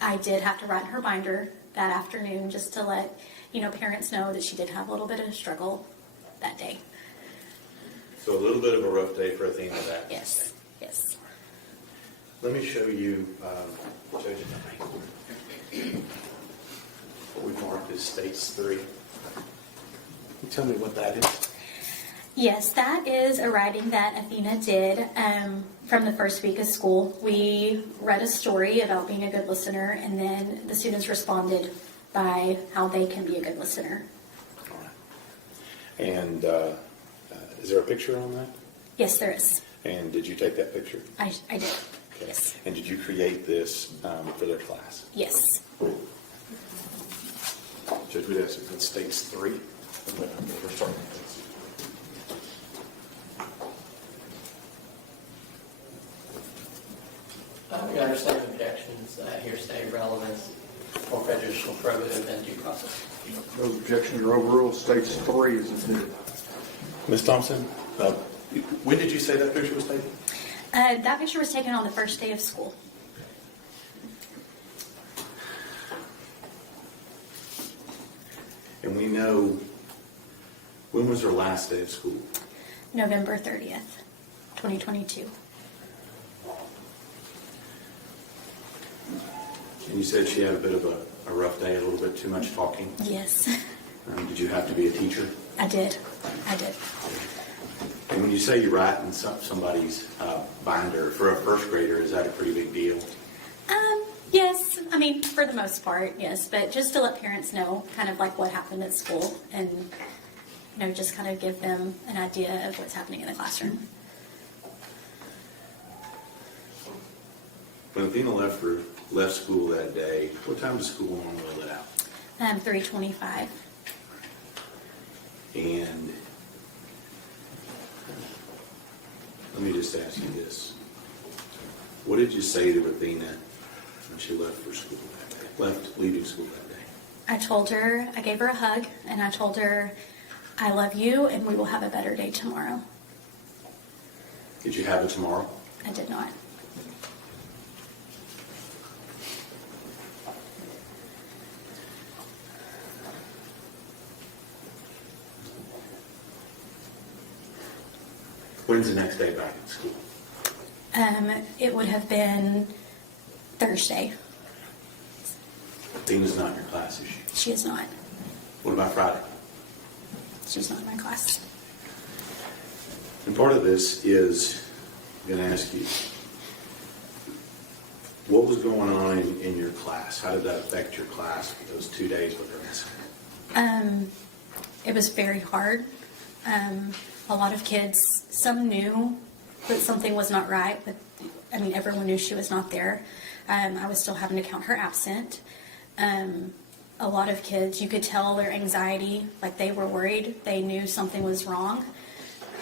I did have to write in her binder that afternoon just to let, parents know that she did have a little bit of a struggle that day. So a little bit of a rough day for Athena that Yes, yes. Let me show you, what we've marked as States 3. Can you tell me what that is? Yes, that is a writing that Athena did from the first week of school. We read a story about being a good listener, and then the students responded by how they can be a good listener. All right. And is there a picture on that? Yes, there is. And did you take that picture? I did. Okay. Yes. And did you create this for their class? Yes. Judge, we'd ask if it's States 3. We're starting with this. We understand objections, hearsay, relevance, or prejudicial probative and due process. Those objections are overruled. States 3 is admitted. Ms. Thompson, when did you say that picture was taken? That picture was taken on the first day of school. And we know, when was her last day of school? November 30th, 2022. And you said she had a bit of a rough day, a little bit too much talking. Yes, Did you have to be a teacher? I did. And when you say you write in somebody's binder, for a first grader, is that a pretty big deal? Yes, I mean, for the most part, yes, but just to let parents know kind of like what happened at school and, just kind of give them an idea of what's happening in the classroom. When Athena left school that day, what time does school normally let out? 3:25. And let me just ask you this. What did you say to Athena when she left for school that day, leaving school that day? I gave her a hug, and I told her, I love you, and we will have a better day tomorrow. Did you have it tomorrow? I did not. When's the next day back in school? It would have been Thursday. Athena's not in your class, is she? She is not. What about Friday? She's not in my class. And part of this is, I'm going to ask you, what was going on in your class? How did that affect your class for those 2 days with her missing? It was very hard. A lot of kids, some knew that something was not right, but I mean, everyone knew she was not there. I was still having to count her absent. A lot of kids, you could tell their anxiety, like they were worried. They knew something was wrong.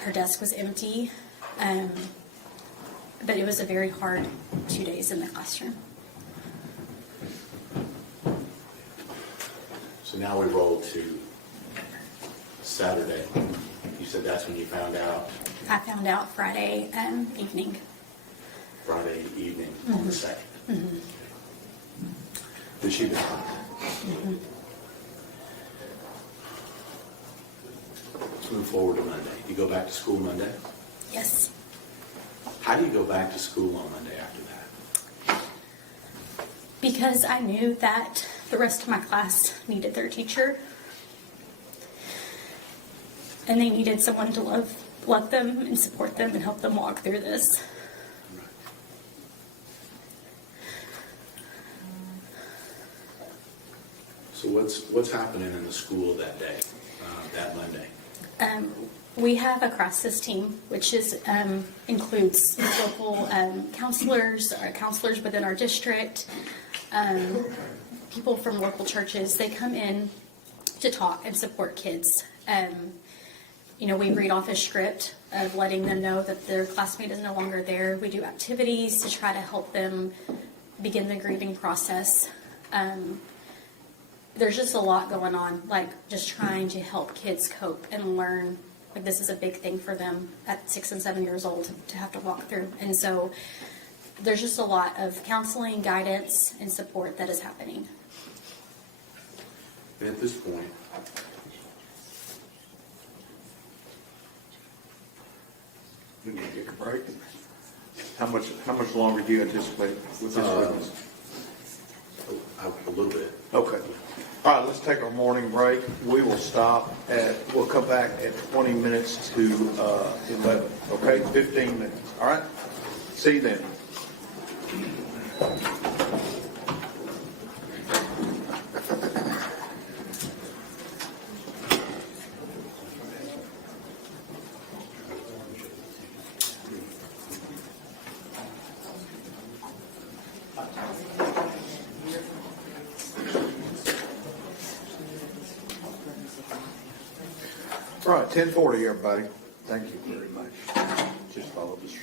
Her desk was empty. But it was a very hard 2 days in the classroom. So now we roll to Saturday. You said that's when you found out, I found out Friday evening. Friday evening on the 2nd. Did she respond? Let's move forward to Monday. You go back to school Monday? Yes. How do you go back to school on Monday after that? Because I knew that the rest of my class needed their teacher. And they needed someone to love them and support them and help them walk through this. So what's happening in the school that day, that Monday? We have a crisis team, which includes local counselors, counselors within our district, people from local churches. They come in to talk and support kids. We read off a script of letting them know that their classmate is no longer there. We do activities to try to help them begin the grieving process. There's just a lot going on, like just trying to help kids cope and learn. Like this is a big thing for them at 6 and 7 years old to have to walk through. And so there's just a lot of counseling, guidance, and support that is happening. And at this point, We need to take a break. How much longer do you anticipate with this witness? a little bit. Okay. All right, let's take our morning break. We will we'll come back at 20 minutes to 11, okay? 15 minutes, all right? See you then. All right, 10:40, everybody. Thank you very much. Just follow this.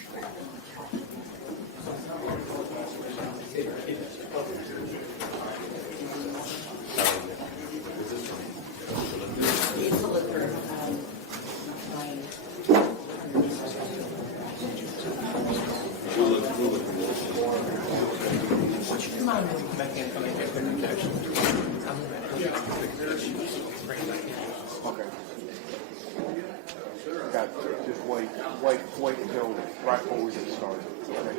It's a look for Okay. Got just wait until right before we get started. Okay.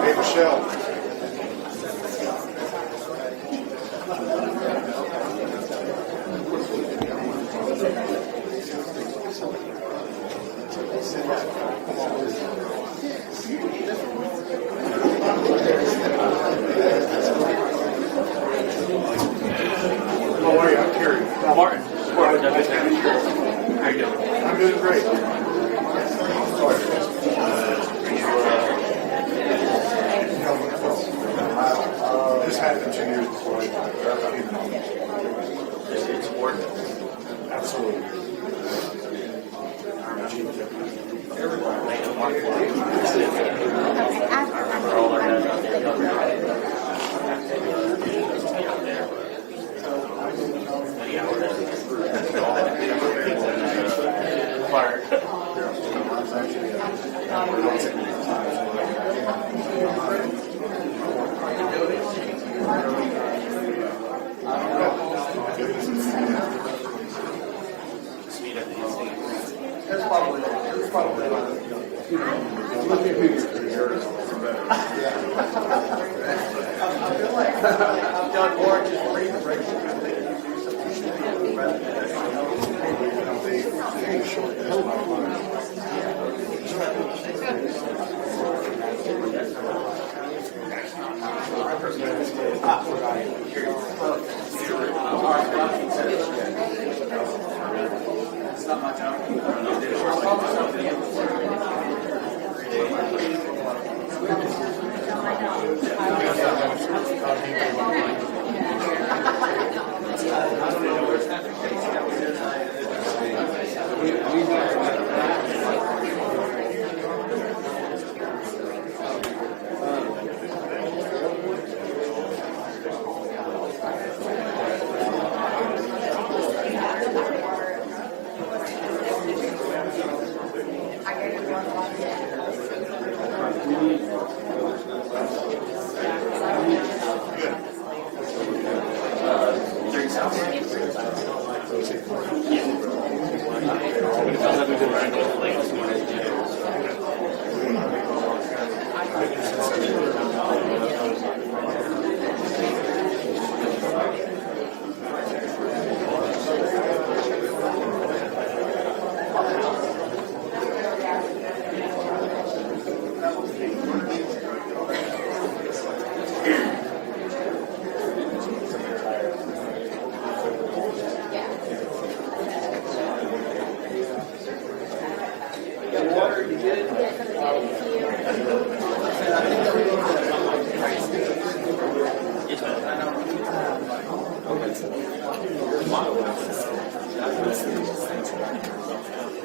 Hey, Michelle. How are you? I'm Terry. Martin. How you doing? I'm doing great. This happened 2 years before I It's worth it. Absolutely. I remember all our guys out there. I've done more just reading the break.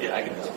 Yeah, I can just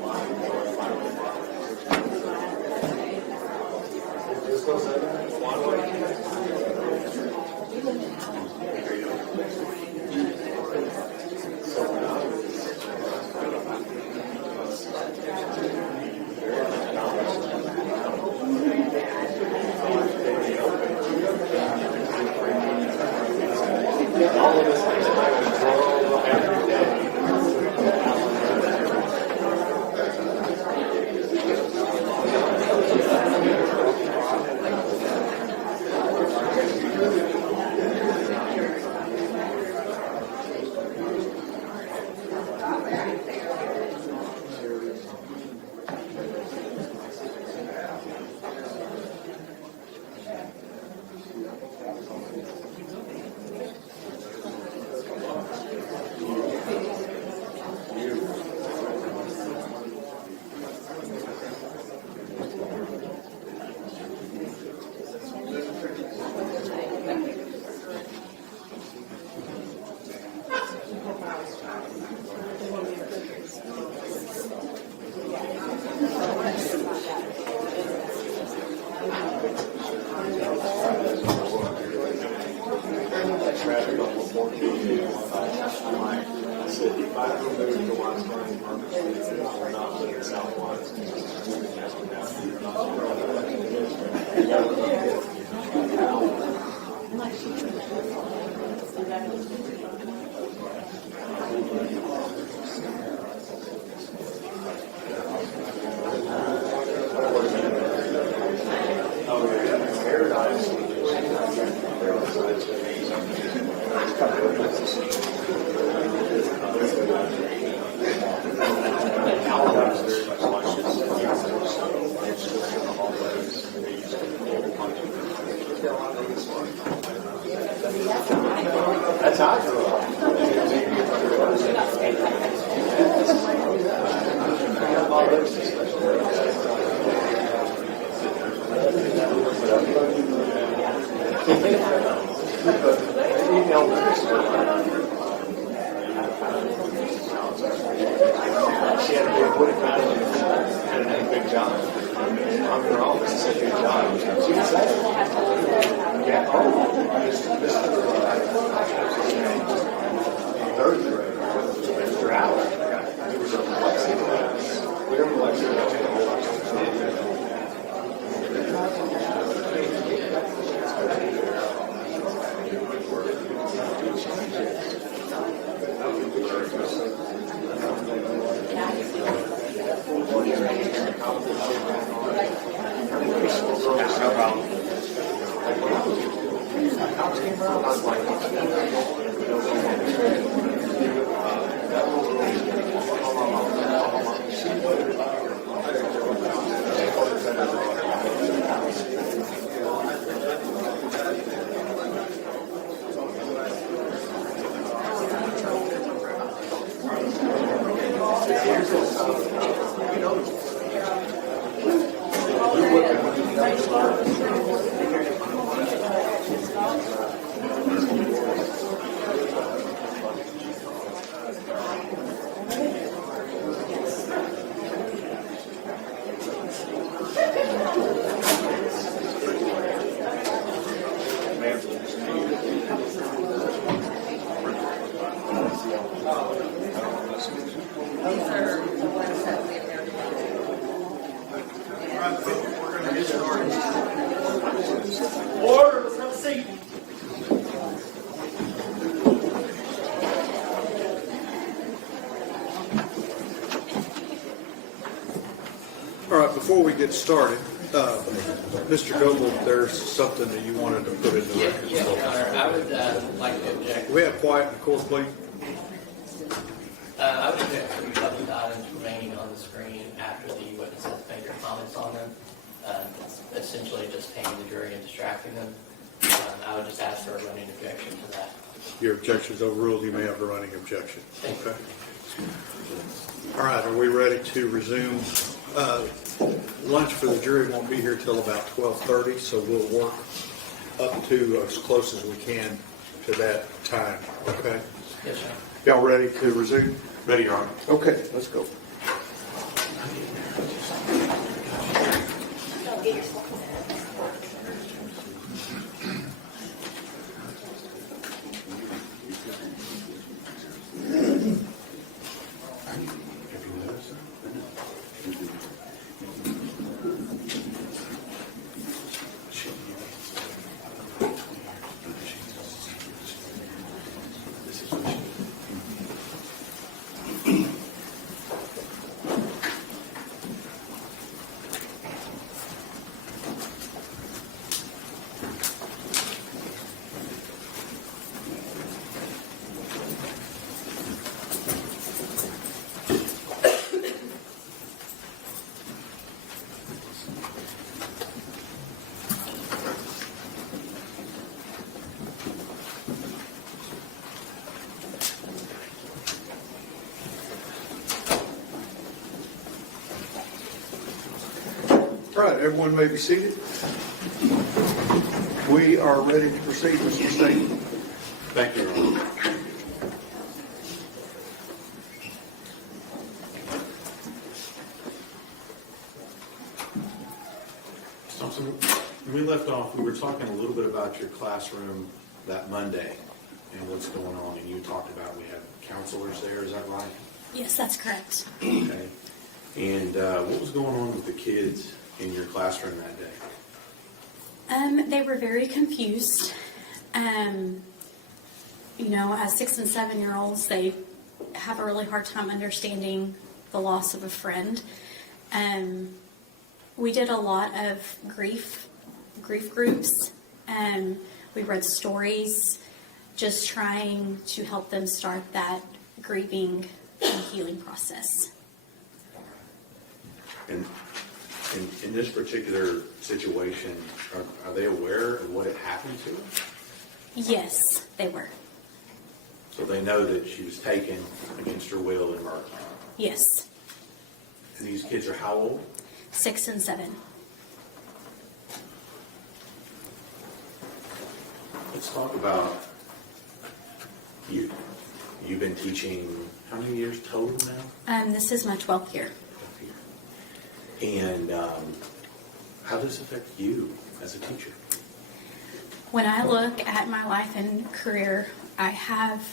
That's how I grew up. She had a big wood and a big job. I'm in her office and said, "Good job." She would say, "Yeah, third grade, Mr. Allen, he was a Lexi class. We were in Lexi. No problem. Order, let's have a seat. All right, before we get started, Mr. Goble, there's something that you wanted to put in the record. Yes, Your Honor, I would like to object. We have quiet in the court, please. I would object to the public items remaining on the screen after the witnesses make their comments on them. It's essentially just paying the jury and distracting them. I would just ask for a running objection to that. Your objection is overruled. You may have a running objection. Thank you. Okay. All right, are we ready to resume? Lunch for the jury won't be here till about 12:30, so we'll work up to as close as we can to that time, okay? Yes, sir. Y'all ready to resume? Ready, Your Honor. Okay, let's go. All right, everyone may be seated. We are ready to proceed, Mr. State. Thank you, Your Honor. Thompson, when we left off, we were talking a little bit about your classroom that Monday and what's going on, and you talked about we have counselors there, is that right? Yes, that's correct. Okay. And what was going on with the kids in your classroom that day? They were very confused. You know, as 6 and 7 year olds, they have a really hard time understanding the loss of a friend. We did a lot of grief groups. We read stories, just trying to help them start that grieving and healing process. And in this particular situation, are they aware of what had happened to them? Yes, they were. So they know that she was taken against her will and murdered. Yes, And these kids are how old? 6 and 7. Let's talk about you. You've been teaching how many years total now? This is my 12th year. And how does this affect you as a teacher? When I look at my life and career, I have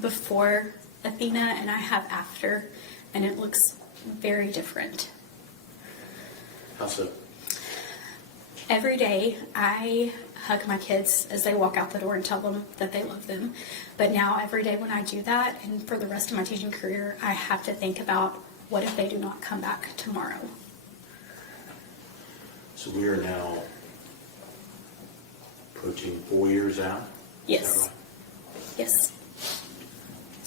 before Athena and I have after, and it looks very different. How so? Every day I hug my kids as they walk out the door and tell them that they love them. But now every day when I do that, and for the rest of my teaching career, I have to think about what if they do not come back tomorrow. So we are now approaching 4 years out? Yes. Is that right? Yes.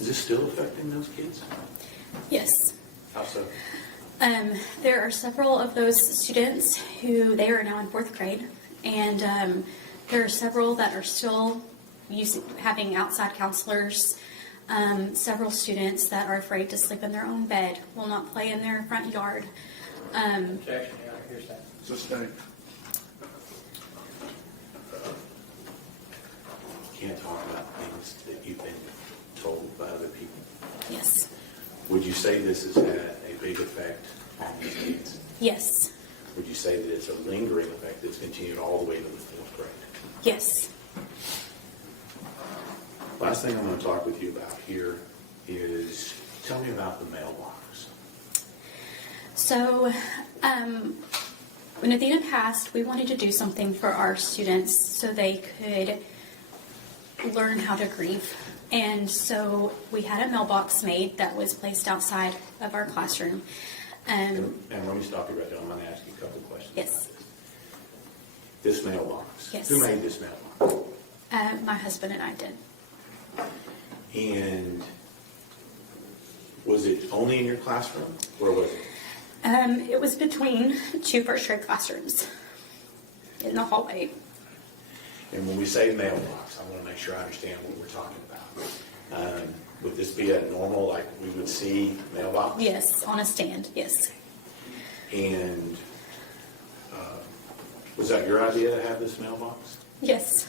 Is this still affecting those kids? Yes. How so? There are several of those students who they are now in 4th grade, and there are several that are still having outside counselors. Several students that are afraid to sleep in their own bed, will not play in their front yard. Objection, Your Honor, here's that. Sustained. You can't talk about things that you've been told by other people. Yes. Would you say this has had a big effect on these kids? Yes. Would you say that it's a lingering effect that's continued all the way to the 4th grade? Yes. Last thing I'm going to talk with you about here is, tell me about the mailbox. So, when Athena passed, we wanted to do something for our students so they could learn how to grieve. And so we had a mailbox made that was placed outside of our classroom. And let me stop you right there. I'm going to ask you a couple of questions. Yes. This mailbox. Yes. Who made this mailbox? My husband and I did. And was it only in your classroom? Where was it? It was between 2 first grade classrooms in the hallway. And when we say mailbox, I want to make sure I understand what we're talking about. Would this be a normal, like we would see mailbox? Yes, on a stand, yes. And was that your idea to have this mailbox? Yes.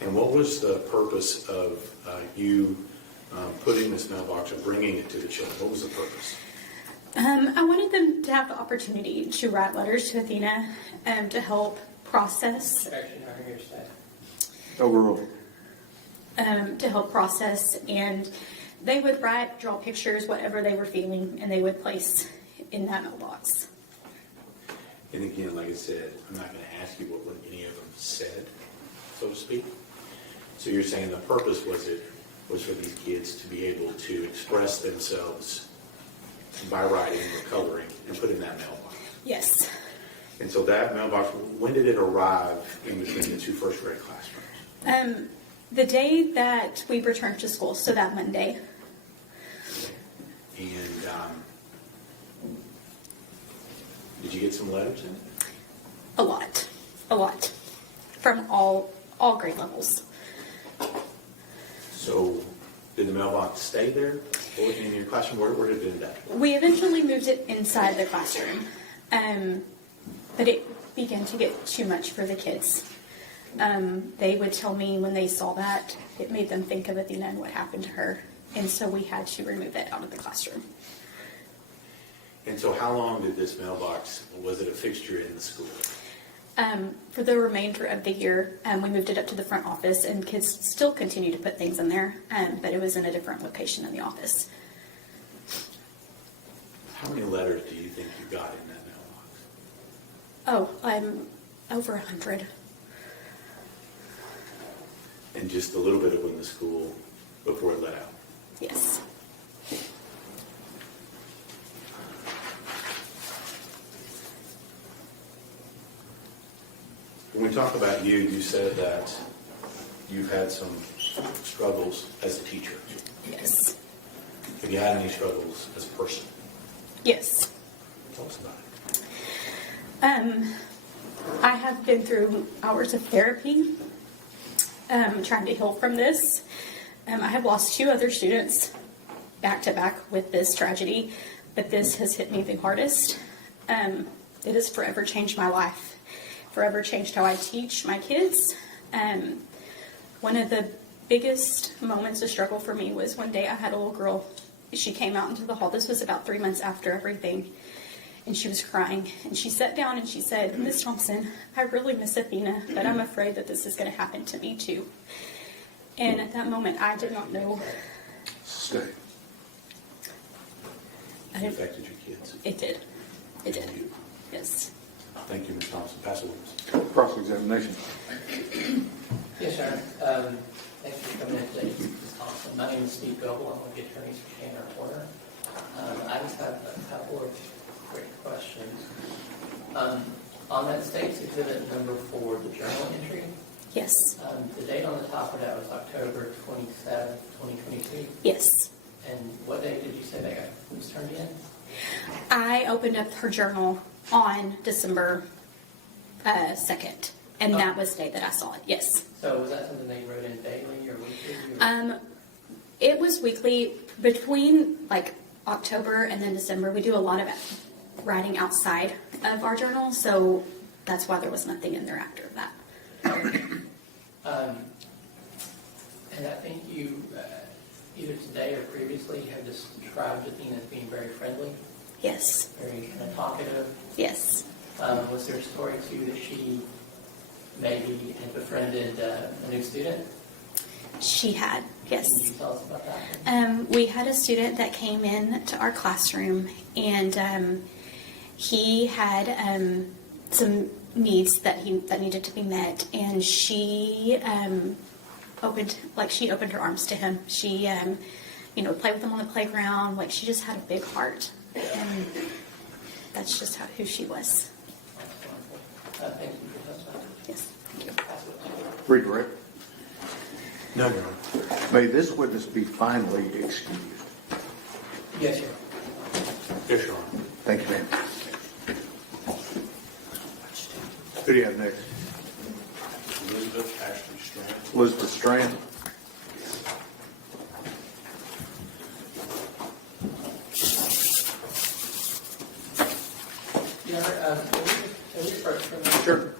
And what was the purpose of you putting this mailbox or bringing it to the children? What was the purpose? I wanted them to have the opportunity to write letters to Athena to help process. Objection, Your Honor, here's that. Overruled. To help process, and they would write, draw pictures, whatever they were feeling, and they would place in that mailbox. And again, like I said, I'm not going to ask you what any of them said, so to speak. So you're saying the purpose was for these kids to be able to express themselves by writing or coloring and put in that mailbox. Yes. And so that mailbox, when did it arrive in between the 2 first grade classrooms? The day that we returned to school, so that Monday. And did you get some letters in? A lot, from all grade levels. So did the mailbox stay there or in your classroom? Where did it end up? We eventually moved it inside the classroom, but it began to get too much for the kids. They would tell me when they saw that, it made them think of Athena and what happened to her, and so we had to remove it out of the classroom. And so how long did this mailbox, was it a fixture in the school? For the remainder of the year, we moved it up to the front office, and kids still continue to put things in there, but it was in a different location in the office. How many letters do you think you got in that mailbox? Over 100. And just a little bit of in the school before it let out? Yes. When we talk about you, you said that you've had some struggles as a teacher. Yes. Have you had any struggles as a person? Yes. Tell us about it. I have been through hours of therapy, trying to heal from this. I have lost 2 other students back to back with this tragedy, but this has hit me the hardest. It has forever changed my life, forever changed how I teach my kids. One of the biggest moments of struggle for me was one day I had a little girl. She came out into the hall. This was about 3 months after everything. And she was crying. And she sat down and she said, "Miss Thompson, I really miss Athena, but I'm afraid that this is going to happen to me too." And at that moment, I did not know. Stay. It affected your kids. It did. It did. Thank you. Yes. Thank you, Ms. Thompson. Pass the witness. Cross-examination. Yes, sir. Thank you for coming in today, Ms. Thompson. My name is Steve Goebel. I'm one of the attorneys for Tanner Corner. I just have a couple of quick questions. On that state's exhibit number 4, the journal entry, Yes. The date on the top of that was October 27th, 2022. Yes. And what date did you say that was turned in? I opened up her journal on December 2nd, and that was the day that I saw it. Yes. So was that something they wrote in daily or weekly? Or? It was weekly. Between like October and then December, we do a lot of writing outside of our journal, so that's why there was nothing in there after that. And I think you, either today or previously, have described Athena as being very friendly, Yes. very kind of talkative. Yes. Was there a story too that she maybe had befriended a new student? She had. Can Yes. you tell us about that? We had a student that came in to our classroom, and he had some needs that needed to be met, and she opened her arms to him. She played with him on the playground. Like, she just had a big heart, and that's just who she was. Thank you for testifying. Yes. Thank you. Redirect. No, Your Honor. May this witness be finally excused? Yes, sir. Yes, Your Honor. Thank you, ma'am. Who do you have next? Elizabeth Ashley Strand. Elizabeth Strand. Your Honor, can we start from there? Sure.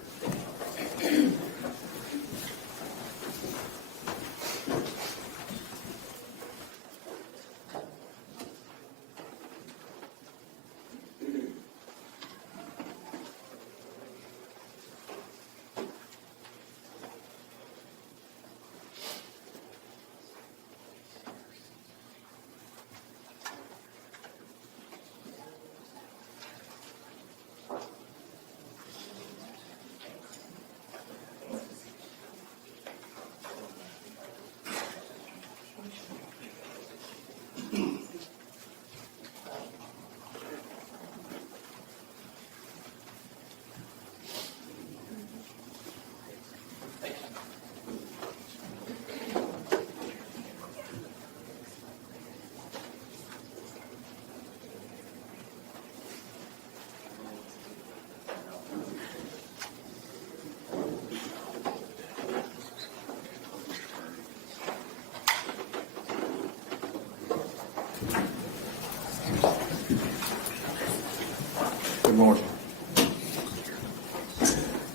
Good morning.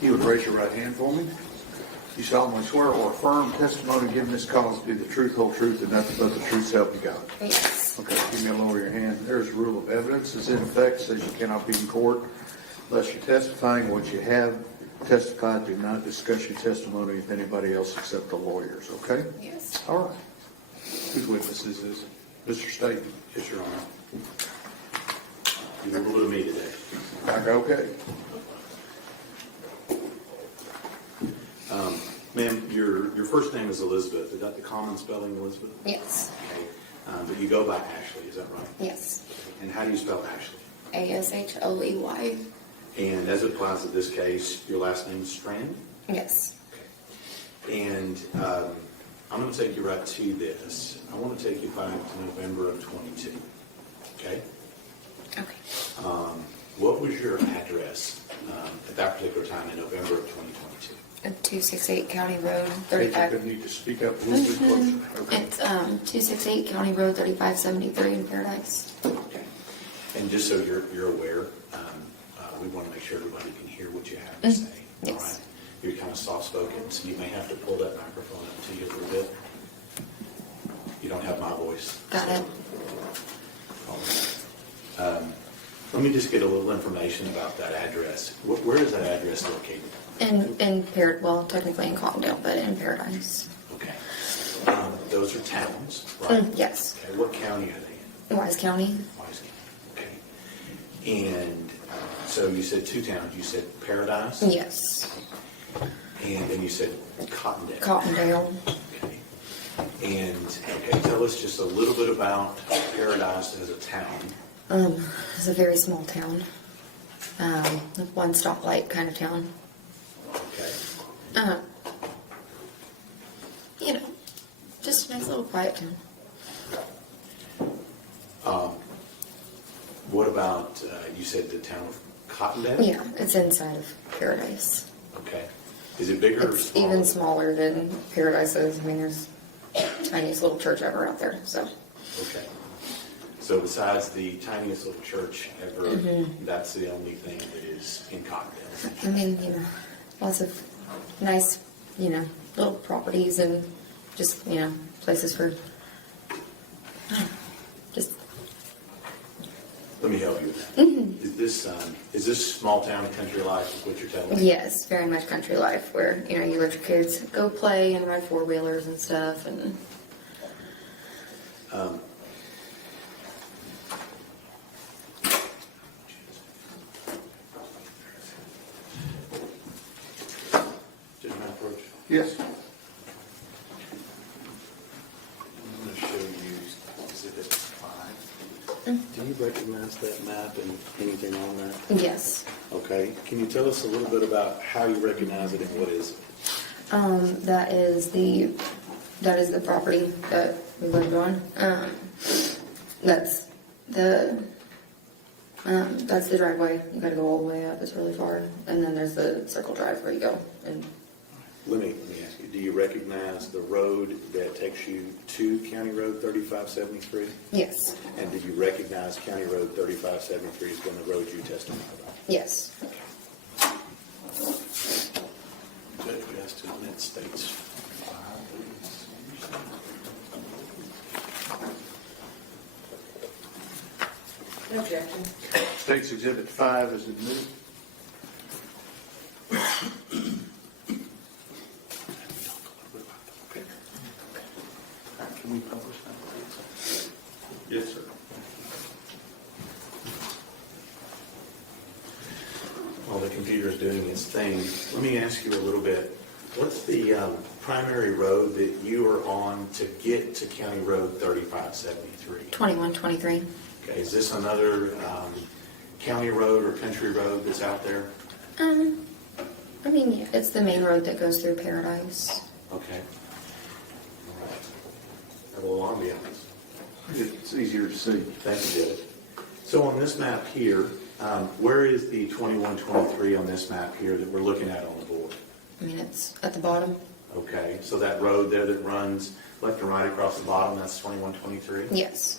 You would raise your right hand for me. You solemnly swear or affirm testimony given this cause to be the truth, whole truth, and nothing but the truth, so help you God. Yes. Okay, give me a lower your hand. There's a rule of evidence is in effect, says you cannot be in court unless you're testifying what you have testified. Do not discuss your testimony with anybody else except the lawyers, okay? Yes. All right. Whose witness is this? Mr. Staten? Yes, Your Honor. You a little bit of me today. Okay. Ma'am, your first name is Elizabeth. Is that the common spelling, Elizabeth? Yes. Okay. But you go by Ashley, is that right? Yes. And how do you spell Ashley? ASHLEY. And as it applies to this case, your last name is Strand? Yes. Okay. And I'm going to take you right to this. I want to take you back to November of 22. Okay? Okay. What was your address at that particular time in November of 2022? 268 County Road, I 35. need to speak up a little bit closer. Okay. It's 268 County Road, 3573 in Paradise. Okay. And just so you're aware, we want to make sure everybody can hear what you have to say. Yes. All right? You're kind of soft-spoken, so you may have to pull that microphone up to you a little bit. You don't have my voice. Got it. All right. Let me just get a little information about that address. Where is that address located? Well, technically in Cottondale, but in Paradise. Okay. Those are towns, right? Yes. Okay. What county are they in? Wise County. Wise County. Okay. And so you said two towns. You said Paradise? Yes. And then you said Cottondale. Cottondale. Okay. And, okay, tell us just a little bit about Paradise as a town. It's a very small town. One stoplight kind of town. Okay. Nice little quiet town. What about, you said the town of Cottondale? Yeah, it's inside of Paradise. Okay. Is it bigger or It's smaller? even smaller than Paradise is. I mean, there's tiniest little church ever out there, so. Okay. So besides the tiniest little church ever, Mm-hmm. that's the only thing that is in Cottondale? I mean, lots of nice, little properties and just, places for, just, Let me help you with that. Is this small town country life is what you're telling me? yes, very much country life where, you let your kids go play and ride four-wheelers and stuff and. Judge Malapproach? Yes. I'm going to show you Exhibit 5. Do you recognize that map and anything on that? Yes. Okay, can you tell us a little bit about how you recognize it and what is it? That is the property that we lived on. That's the driveway. You gotta go all the way up. It's really far. And then there's the circle drive where you go. And Let me ask you, do you recognize the road that takes you to County Road 3573? yes, And do you recognize County Road 3573 as being the road you testified on? yes. Judge, we asked to admit states 5. No objection. State's Exhibit 5 is admitted. Can we publish that, please? Yes, sir. While the computer is doing its thing, let me ask you a little bit. What's the primary road that you are on to get to County Road 3573? 2123. Okay, is this another county road or country road that's out there? I mean, yeah, it's the main road that goes through Paradise. Okay. All right. That will alarm me on this. It's easier to see. Thank you, Judge. So on this map here, where is the 2123 on this map here that we're looking at on the board? I mean, it's at the bottom. Okay, so that road there that runs left and right across the bottom, that's 2123? Yes.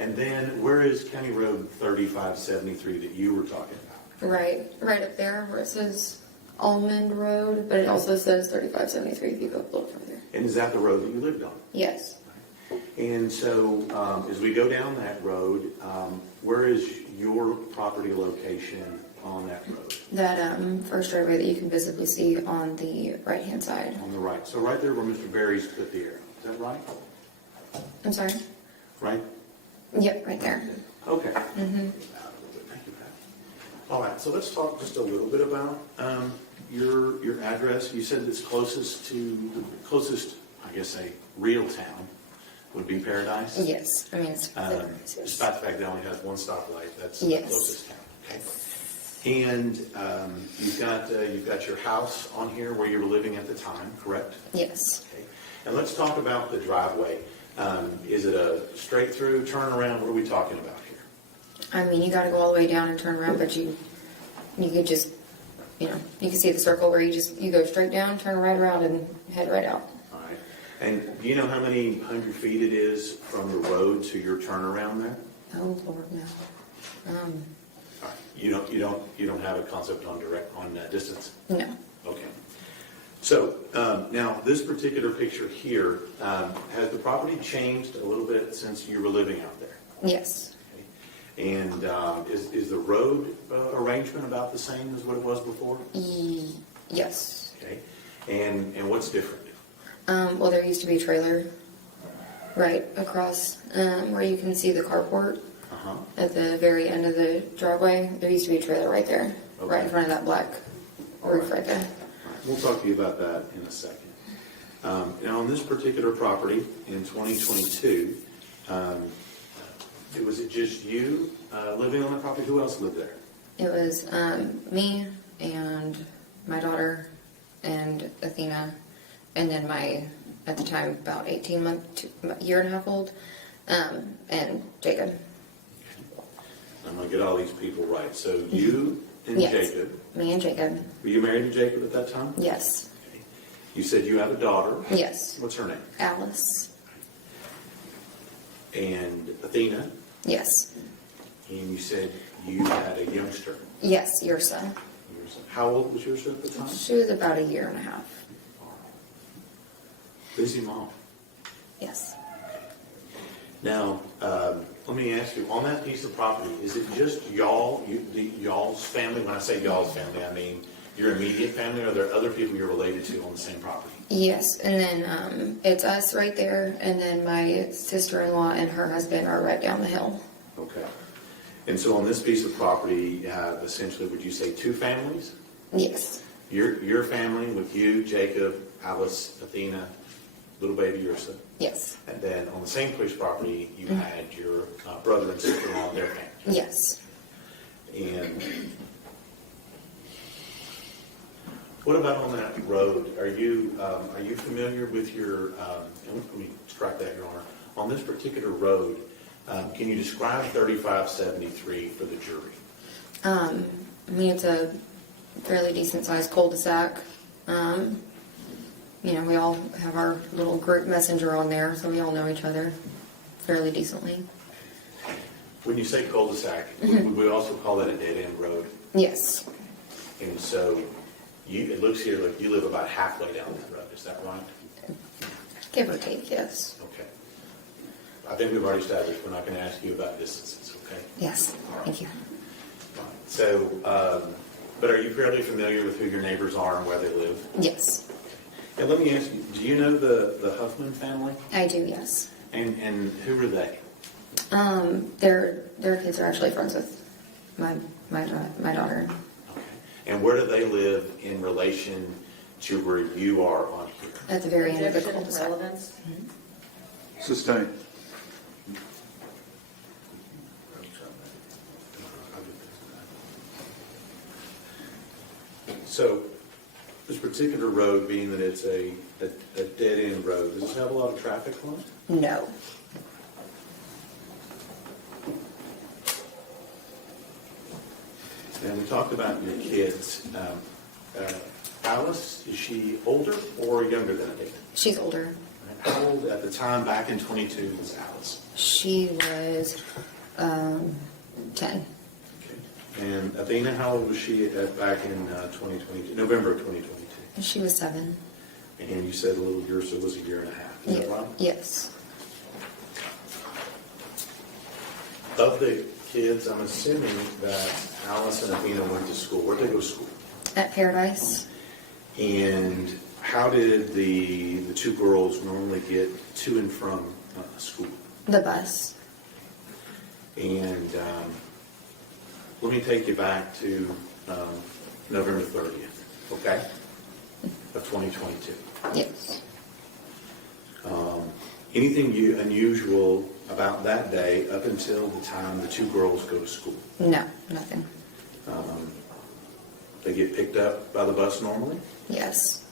And then where is County Road 3573 that you were talking about? Right up there where it says Almond Road, but it also says 3573 if you go up a little further. And is that the road that you lived on? Yes. And so as we go down that road, where is your property location on that road? That first driveway that you can visibly see on the right-hand side. On the right. So right there where Mr. Berry's put the arrow. Is that right? I'm sorry? Right? Yep, right there. Okay. Thank you, Pat. All right, so let's talk just a little bit about your address. You said it's closest, I guess, a real town would be Paradise? Yes. I mean, it's yes. Despite the fact that it only has one stoplight, that's the Yes. closest town. Okay. And you've got your house on here where you were living at the time, correct? Yes. Okay. And let's talk about the driveway. Is it a straight through turnaround? What are we talking about here? I mean, you got to go all the way down and turn around, but you could just, you can see the circle where you go straight down, turn right around, and head right out. All right. And do you know how many hundred feet it is from the road to your turnaround there? Oh Lord, no. All right. You don't have a concept on distance? No. Okay. So now this particular picture here, has the property changed a little bit since you were living out there? Yes. Okay. And is the road arrangement about the same as what it was before? Yes. Okay. And what's different? Well, there used to be a trailer right across where you can see the carport. At the very end of the driveway, there used to be a trailer right there, right in front of that black roof right there. We'll talk to you about that in a second. Now, on this particular property in 2022, was it just you living on the property? Who else lived there? It was me and my daughter and Athena, and then my at the time about 18 months to about a year and a half old, and Jacob. I'm gonna get all these people right. So you and Yes. Jacob, Me and Jacob. were you married to Jacob at that time? Yes. You said you have a daughter. Yes. What's her name? Alice. And Athena. Yes. And you said you had a youngster. Yes, Yersa. How old was yours at the time? She was about a year and a half. Busy mom. Yes. Now, let me ask you, on that piece of property, is it just y'all, y'all's family? When I say y'all's family, I mean your immediate family, or are there other people you're related to on the same property? Yes, and then it's us right there, and then my sister-in-law and her husband are right down the hill. Okay. And so on this piece of property, you have essentially, would you say, two families? Yes. Your family with you, Jacob, Alice, Athena, little baby Ursa. Yes. And then on the same piece of property, you had your brother and sister-in-law and their family. Yes. And what about on that road? Are you familiar with your? Let me strike that, Your Honor. On this particular road, can you describe 3573 for the jury? I mean, it's a fairly decent-sized cul-de-sac. You know, we all have our little group messenger on there, so we all know each other fairly decently. When you say cul-de-sac, would we also call that a dead-end road? Yes. And so it looks here like you live about halfway down that road. Is that right? Give or take, yes. Okay. I think we've already established we're not going to ask you about distances, okay? Yes. Thank you. So, but are you fairly familiar with who your neighbors are and where they live? Yes. And let me ask you, do you know the Huffman family? I do, yes. And who are they? Their kids are actually friends with my daughter. Okay. And where do they live in relation to where you are on here? At the very end of the Objection, cul-de-sac. relevance. Sustained. So, this particular road, being that it's a dead-end road, does it have a lot of traffic on it? No. And we talked about your kids. Alice, is she older or younger than Athena? She's older. How old at the time back in 22 was Alice? She was 10. Okay. And Athena, how old was she back in 2022, November of 2022? She was 7. And you said little Ursa was a year and a half. Is that right? Yes. Of the kids, I'm assuming that Alice and Athena went to school. Where'd they go to school? At Paradise. And how did the two girls normally get to and from school? The bus. And let me take you back to November 30th, okay, of 2022. Yes. Anything unusual about that day up until the time the two girls go to school? No, nothing. They get picked up by the bus normally? Yes.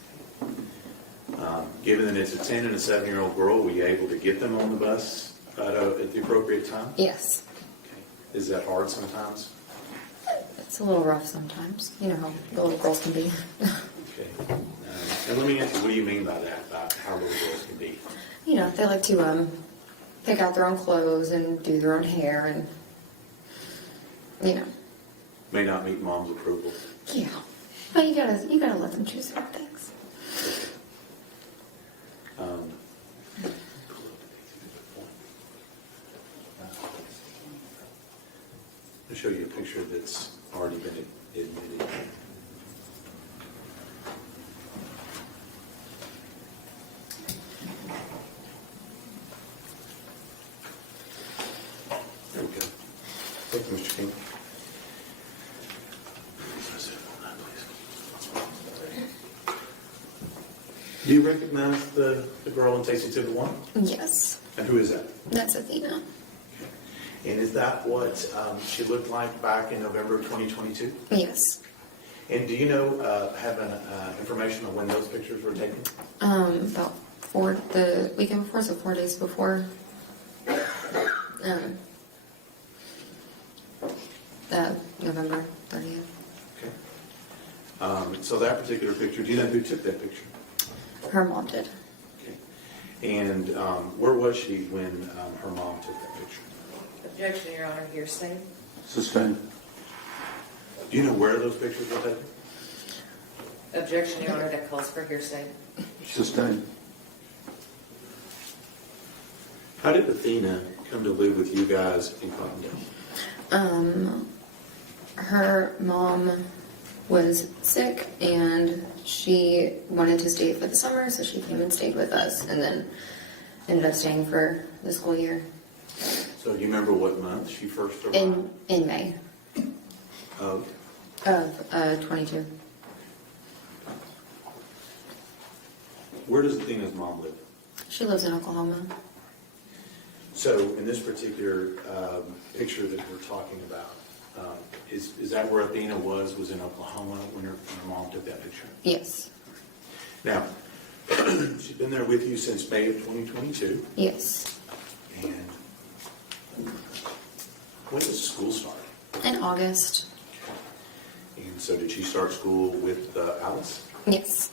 Given that it's a 10 and a 7-year-old girl, were you able to get them on the bus at the appropriate time? Yes. Okay. Is that hard sometimes? It's a little rough sometimes. You know how the little girls can be. Okay. And let me ask you, what do you mean by that, about how little girls can be? You know, they like to pick out their own clothes and do their own hair and, you know. May not meet mom's approval. Yeah. But you gotta let them choose their things. I'll show you a picture that's already been admitted. There we go. Thank you, Mr. King. Do you recognize the girl in Tasty to the One? Yes. And who is that? That's Athena. And is that what she looked like back in November of 2022? Yes. And do you know, have information on when those pictures were taken? About the weekend before, so 4 days before. November 30th. Okay. So that particular picture, do you know who took that picture? Her mom did. Okay. And where was she when her mom took that picture? Objection, Your Honor, hearsay. Sustained. Do you know where those pictures were taken? Objection, Your Honor, that calls for hearsay. Sustained. How did Athena come to live with you guys in Cottondale? Her mom was sick and she wanted to stay for the summer, so she came and stayed with us and then ended up staying for the school year. So do you remember what month she first arrived? In May Of? of 22. Where does Athena's mom live? She lives in Oklahoma. So in this particular picture that we're talking about, is that where Athena was in Oklahoma when her mom took that picture? Yes. Now, she's been there with you since May of 2022. Yes. And when does school start? In August. And so did she start school with Alice? Yes.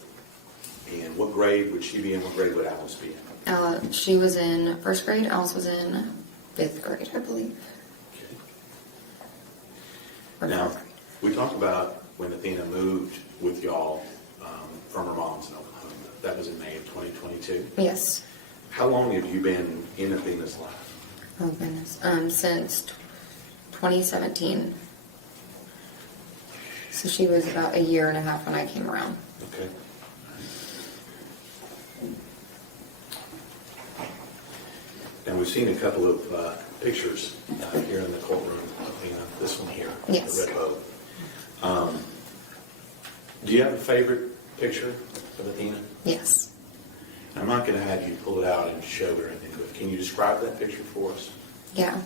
And what grade would she be in? What grade would Alice be in? She was in first grade. Alice was in 5th grade, I believe. Okay. Or Now, 4th grade. we talked about when Athena moved with y'all from her mom's in Oklahoma. That was in May of 2022. Yes. How long have you been in Athena's life? Oh goodness. Since 2017. So she was about a year and a half when I came around. Okay. And we've seen a couple of pictures here in the courtroom of Athena. This one here, Yes. the red bow. Do you have a favorite picture of Athena? Yes. I'm not going to have you pull it out and show her anything, but can you describe that picture for us? Yeah.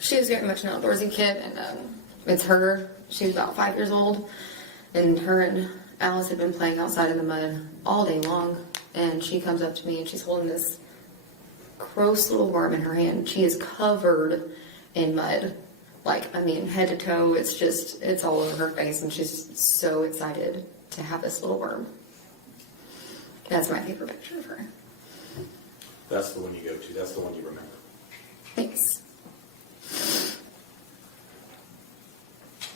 She was very much an outdoorsy kid, and it's her. She was about 5 years old, and her and Alice had been playing outside in the mud all day long, and she comes up to me and she's holding this gross little worm in her hand. She is covered in mud. Like, I mean, head to toe, it's all over her face, and she's so excited to have this little worm. That's my favorite picture of her. That's the one you go to. That's the one you remember. Thanks.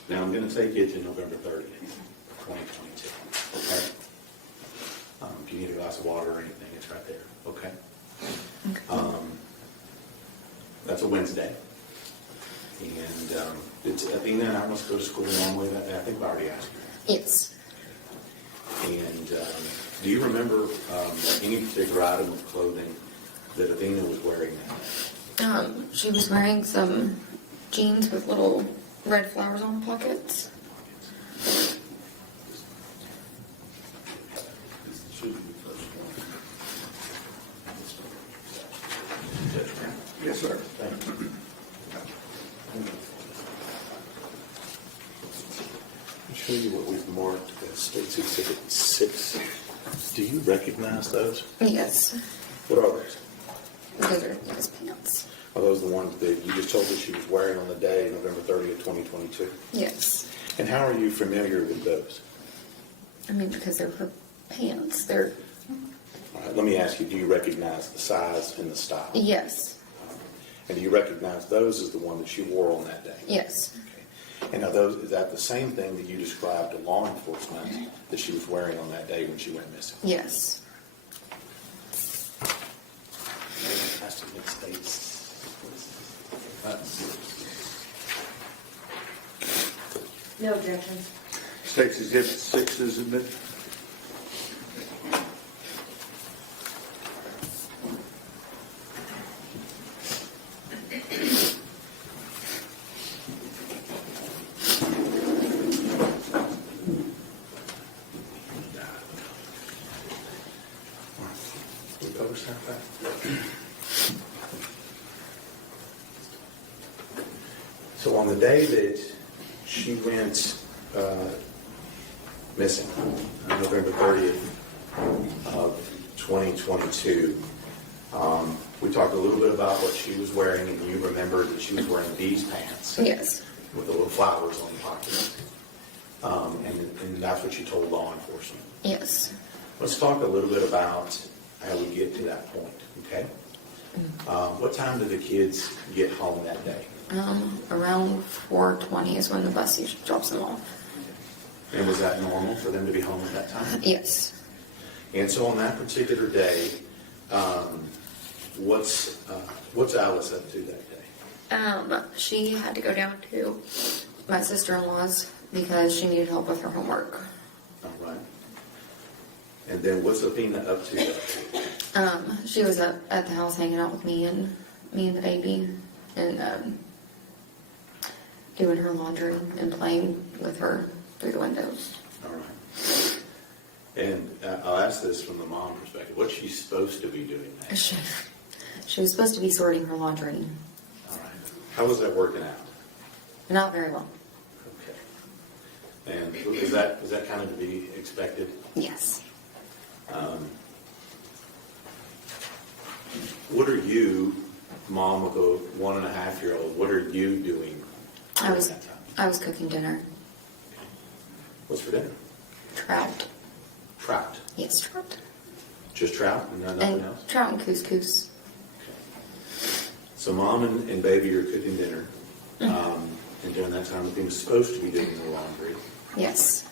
Now I'm going to take you to November 30th, 2022. Okay? If you need a glass of water or anything, it's right there. Okay? That's a Wednesday. And did Athena and I must go to school normally that day? I think I already asked you. Yes. And do you remember any particular item of clothing that Athena was wearing that day? She was wearing some jeans with little red flowers on the pockets. Yes, sir. Thank you. I'll show you what we've marked as State's Exhibit 6. Do you recognize those? Yes. What are those? Those are his pants. Are those the ones that you just told us she was wearing on the day, November 30th, 2022? Yes. And how are you familiar with those? I mean, because they're her pants. They're, All right, let me ask you, do you recognize the size and the style? yes. And do you recognize those as the one that she wore on that day? Yes. Okay. And are those, is that the same thing that you described to law enforcement that she was wearing on that day when she went missing? Yes. Has to make States. No objections. State's Exhibit 6 is admitted. So on the day that she went missing, November 30th of 2022. We talked a little bit about what she was wearing, and you remembered that she was wearing these pants Yes. with the little flowers on the pocket. And that's what you told law enforcement. Yes. Let's talk a little bit about how we get to that point, okay? What time did the kids get home that day? Around 4:20 is when the bus usually drops them off. And was that normal for them to be home at that time? Yes. And so on that particular day, what's Alice up to that day? She had to go down to my sister-in-law's because she needed help with her homework. All right. And then what's Athena up to that day? She was up at the house hanging out with me and the baby, and doing her laundry and playing with her through the windows. All right. And I'll ask this from the mom perspective. What's she supposed to be doing there? She was supposed to be sorting her laundry. All right. How was that working out? Not very well. Okay. And is that kind of to be expected? Yes. What are you, mom of a 1.5-year-old, what are you doing I during was that time? I was cooking dinner. What's for dinner? Trout. Trout. Yes, trout. Just trout and nothing And else? trout and couscous. Okay. So mom and baby are cooking dinner. And during that time, the was supposed to be doing the laundry. Yes.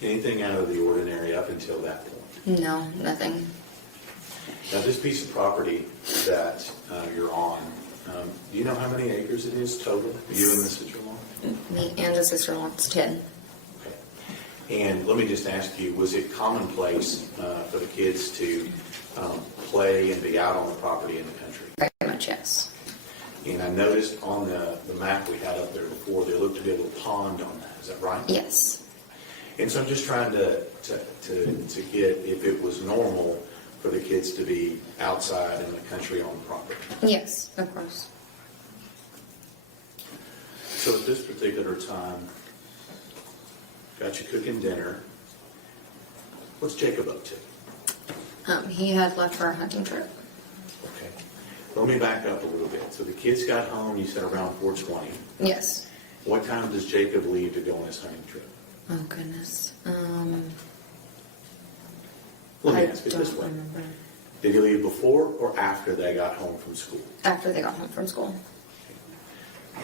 Anything out of the ordinary up until that point? No, nothing. Now, this piece of property that you're on, do you know how many acres it is total, you and the sister-in-law? Me and the sister-in-law, it's 10. Okay. And let me just ask you, was it commonplace for the kids to play and be out on the property in the country? Very much, yes. And I noticed on the map we had up there before, there looked to be a little pond on that. Is that right? Yes. And so I'm just trying to get if it was normal for the kids to be outside in the country on the property. Yes, of course. So at this particular time, got you cooking dinner. What's Jacob up to? He had left for a hunting trip. Okay. Let me back up a little bit. So the kids got home, you said around 4:20. Yes. What time does Jacob leave to go on his hunting trip? Oh, goodness. Let me I ask it this don't way. remember. Did he leave before or after they got home from school? After they got home from school.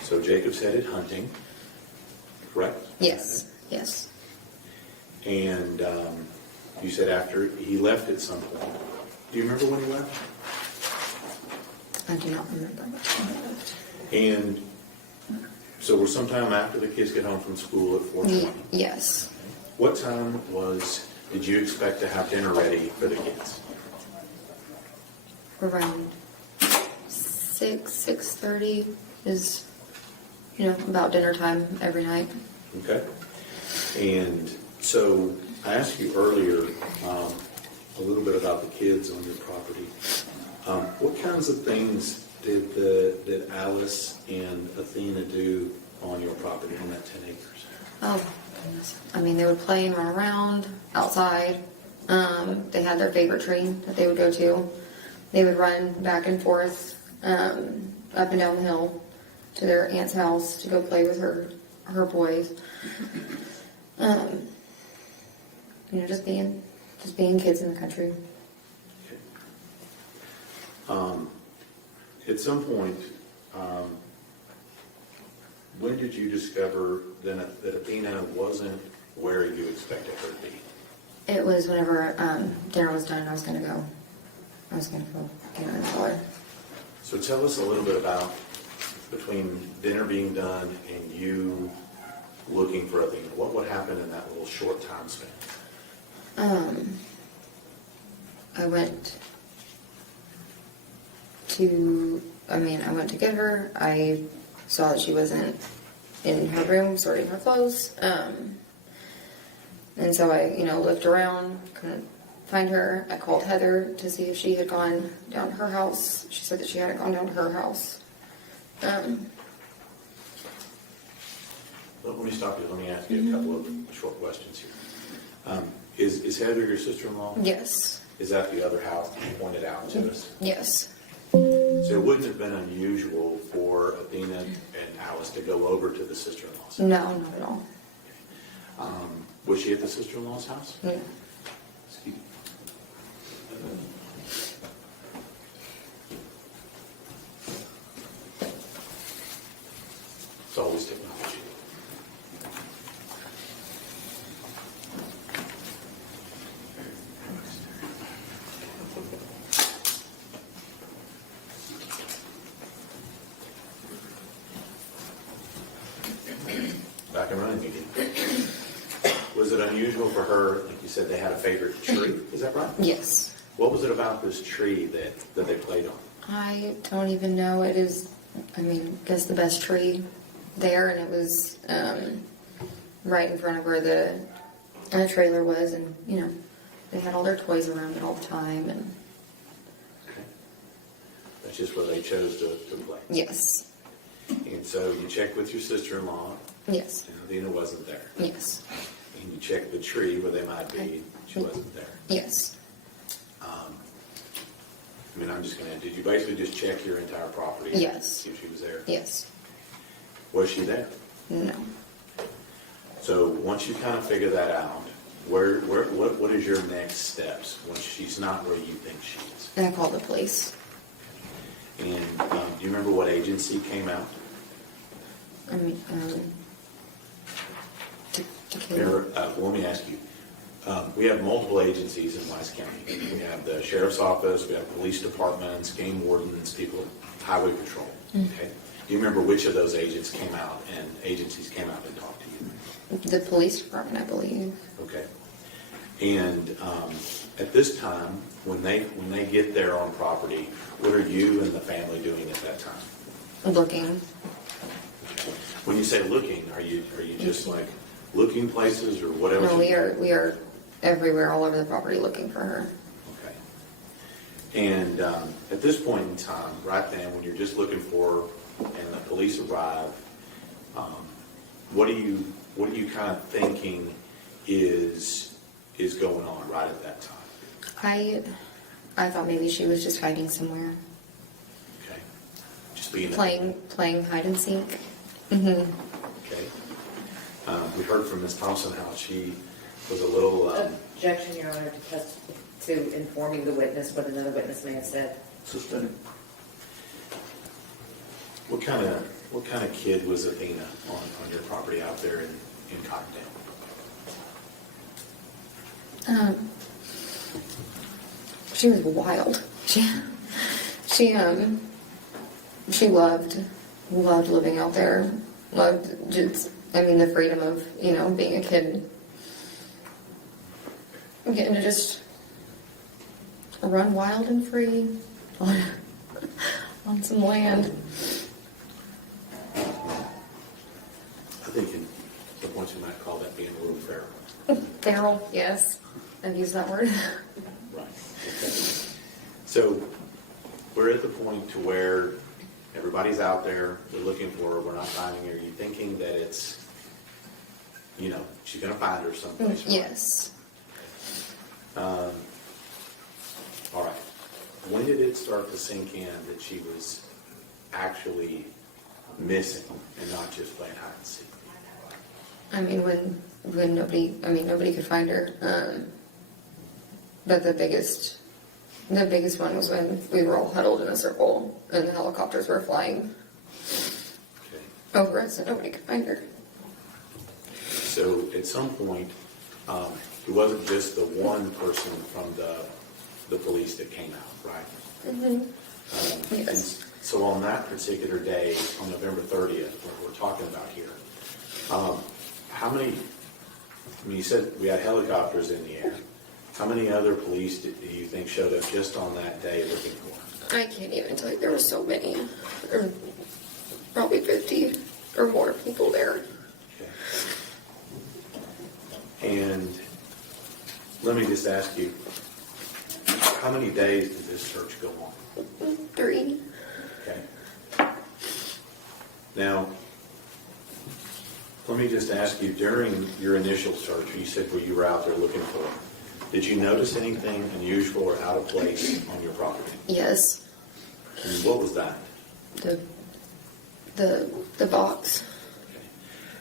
So Jacob's headed hunting, correct? Yes. Yes. And you said after he left at some point. Do you remember when he left? I do not remember. And so we're sometime after the kids get home from school at 4:20. Yes. What time did you expect to have dinner ready for the kids? Around 6:30 is, about dinner time every night. Okay. And so I asked you earlier a little bit about the kids on your property. What kinds of things did Alice and Athena do on your property on that 10 acres? Oh, goodness. I mean, they would play and run around outside. They had their favorite tree that they would go to. They would run back and forth up and down the hill to their aunt's house to go play with her boys. Just being kids in the country. Okay. At some point, when did you discover that Athena wasn't where you expected her to be? It was whenever dinner was done. I was gonna go get her in the color. So tell us a little bit about between dinner being done and you looking for Athena. What happened in that little short time span? I went to get her. I saw that she wasn't in her room sorting her clothes. And so I, looked around, couldn't find her. I called Heather to see if she had gone down to her house. She said that she hadn't gone down to her house. Let me stop you. Let me ask you a couple of short questions here. Is Heather your sister-in-law? Yes. Is that the other house you pointed out to us? Yes. So it wouldn't have been unusual for Athena and Alice to go over to the sister-in-law's? No, not at all. Was she at the sister-in-law's house? No. Excuse me. It's always technology. Back and running again. Was it unusual for her, like you said, they had a favorite tree? Is that right? Yes. What was it about this tree that they played on? I don't even know. It is, I mean, I guess the best tree there, and it was right in front of where the trailer was, and you know, they had all their toys around it all the time, and Okay. That's just where they chose to play. yes, And so you checked with your sister-in-law, yes, and Athena wasn't there. yes, And you checked the tree where they might be, she wasn't there. yes, I mean, I'm just gonna, did you basically just check your entire property? Yes. See if she was there? yes, Was she there? no. So once you kind of figure that out, what is your next steps when she's not where you think she is? And I called the police. And do you remember what agency came out? I mean, to There, let me ask you. We have multiple agencies in Wise County. We have the sheriff's office, we have police departments, game wardens, people, highway patrol. Okay. Do you remember which of those agencies came out and talked to you? the police department, I believe. Okay. And at this time, when they get there on property, what are you and the family doing at that time? Looking. When you say looking, are you just like looking places or whatever? No, we are everywhere, all over the property, looking for her. Okay. And at this point in time, right then, when you're just looking for, and the police arrive, what are you kind of thinking is going on right at that time? I thought maybe she was just hiding somewhere, Okay. Just being playing hide and seek. Mm-hmm. Okay. We heard from Ms. Thompson how she was a little. Objection, Your Honor, to informing the witness what another witness may have said. Suspended. What kind of kid was Athena on your property out there in Cottondale? She was wild. She loved living out there. Loved just, the freedom of, being a kid. Getting to just run wild and free on some land. I think at the point you might call that being a little feral. Feral, yes. I've used that word. Right. Okay. So we're at the point to where everybody's out there, we're looking for her, we're not finding her. Are you thinking that it's, she's going to find her someplace? Right? Yes. All right. When did it start to sink in that she was actually missing and not just playing hide and seek? When nobody could find her. But the biggest one was when we were all huddled in a circle and the helicopters were flying over us and nobody could find her. So at some point, it wasn't just the one person from the police that came out, right? Mm-hmm. Yes. So on that particular day, on November 30th, what we're talking about here, how many, you said we had helicopters in the air. How many other police do you think showed up just on that day looking for her? I can't even tell you. There were so many. There were probably 50 or more people there. Okay. And let me just ask you, how many days did this search go on? 3. Okay. Now, let me just ask you, during your initial search, you said where you were out there looking for her, Did you notice anything unusual or out of place on your property? Yes. And what was that? The box.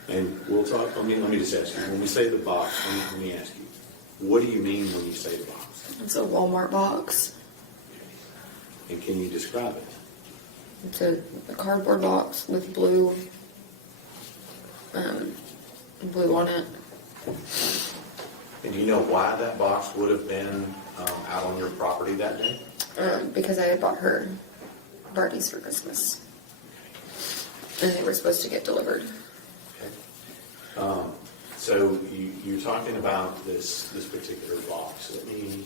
And we'll talk, let me just ask you, when we say the box, let me ask you, what do you mean when you say the box? It's a Walmart box. And can you describe it? It's a cardboard box with blue on it. And do you know why that box would have been out on your property that day? Because I had bought her Barbies for Christmas. And they were supposed to get delivered. Okay. So you're talking about this particular box. Let me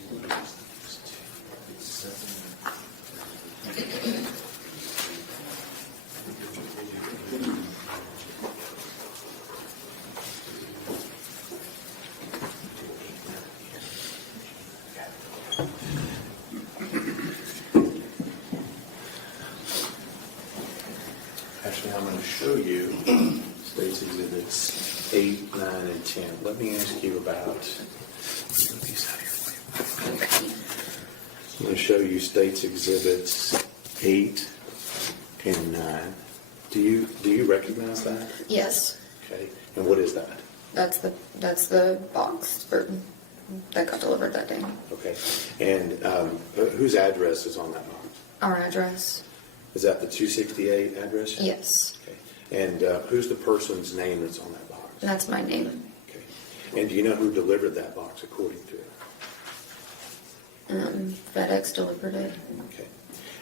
Actually, I'm going to show you States Exhibits 8, 9, and 10. Let me ask you about. I'm going to show you States Exhibits 8 and 9. Do you recognize that? Yes. Okay. And what is that? That's the box that got delivered that day. Okay. And whose address is on that box? Our address. Is that the 268 address? Yes. Okay. And who's the person's name that's on that box? That's my name. Okay. And do you know who delivered that box according to it? FedEx delivered it. Okay.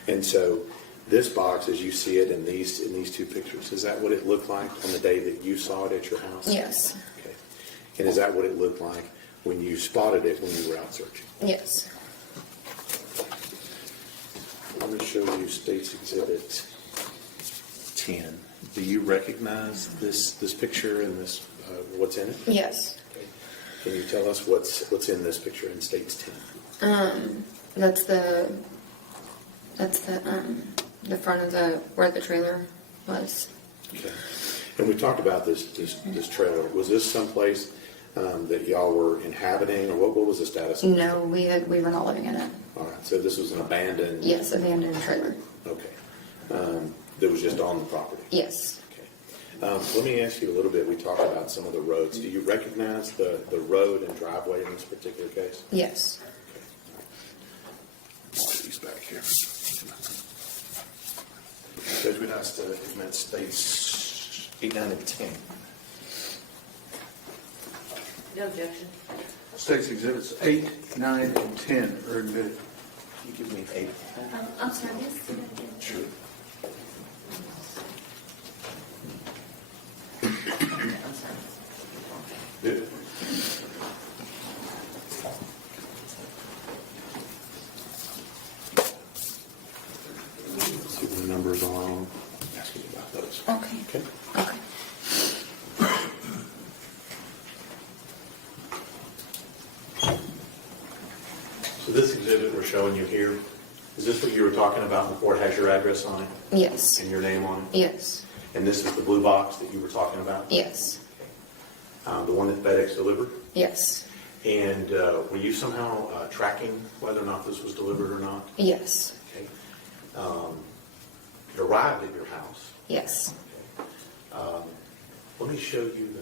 And so this box, as you see it in these two pictures, is that what it looked like on the day that you saw it at your house? Yes. Okay. And is that what it looked like when you spotted it when you were out searching? Yes. Let me show you States Exhibit 10. Do you recognize this picture and this what's in it? Yes. Okay. Can you tell us what's in this picture in States 10? That's the front of where the trailer was. Okay. And we talked about this trailer. Was this someplace that y'all were inhabiting, or what was the status? No, we were not living in it. All right. So this was an abandoned. Yes, abandoned trailer. Okay. That was just on the property. Yes. Okay. Let me ask you a little bit. We talked about some of the roads. Do you recognize the road and driveway in this particular case? Yes. These back here. Judge, we'd ask to admit States 8, 9, and 10. No objection. States Exhibits 8, 9, and 10 are admitted. Can you give me 8? I'm sorry, yes. Sure. Good. See what the numbers are on. Ask you about those. Okay. Okay. Okay. So this exhibit we're showing you here, is this what you were talking about before? It has your address on it Yes. and your name on it? Yes. And this is the blue box that you were talking about? Yes. The one that FedEx delivered? Yes. And were you somehow tracking whether or not this was delivered or not? Yes. Okay. It arrived at your house. Yes. Okay. Let me show you the.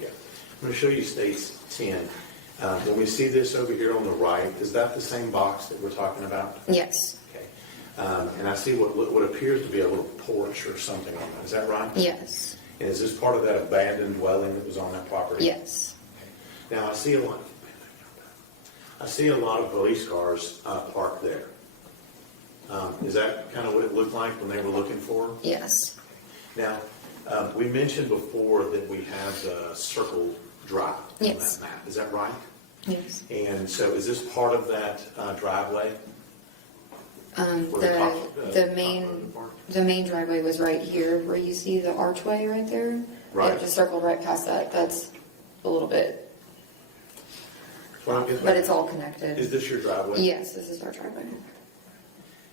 Yeah. I'm going to show you States 10. When we see this over here on the right, is that the same box that we're talking about? Yes. Okay. And I see what appears to be a little porch or something on that. Is that right? Yes. And is this part of that abandoned dwelling that was on that property? Yes. Okay. Now I see a lot of police cars parked there. Is that kind of what it looked like when they were looking for them? Yes. Now, we mentioned before that we have the circled drive on Yes. that map. Is that right? Yes. And so is this part of that driveway? Where The main driveway was right here, where you see the archway right there. Right. It just circled right past that. That's a little bit, Well, I'm getting- but it's all connected. Is this your driveway? Yes, this is our driveway.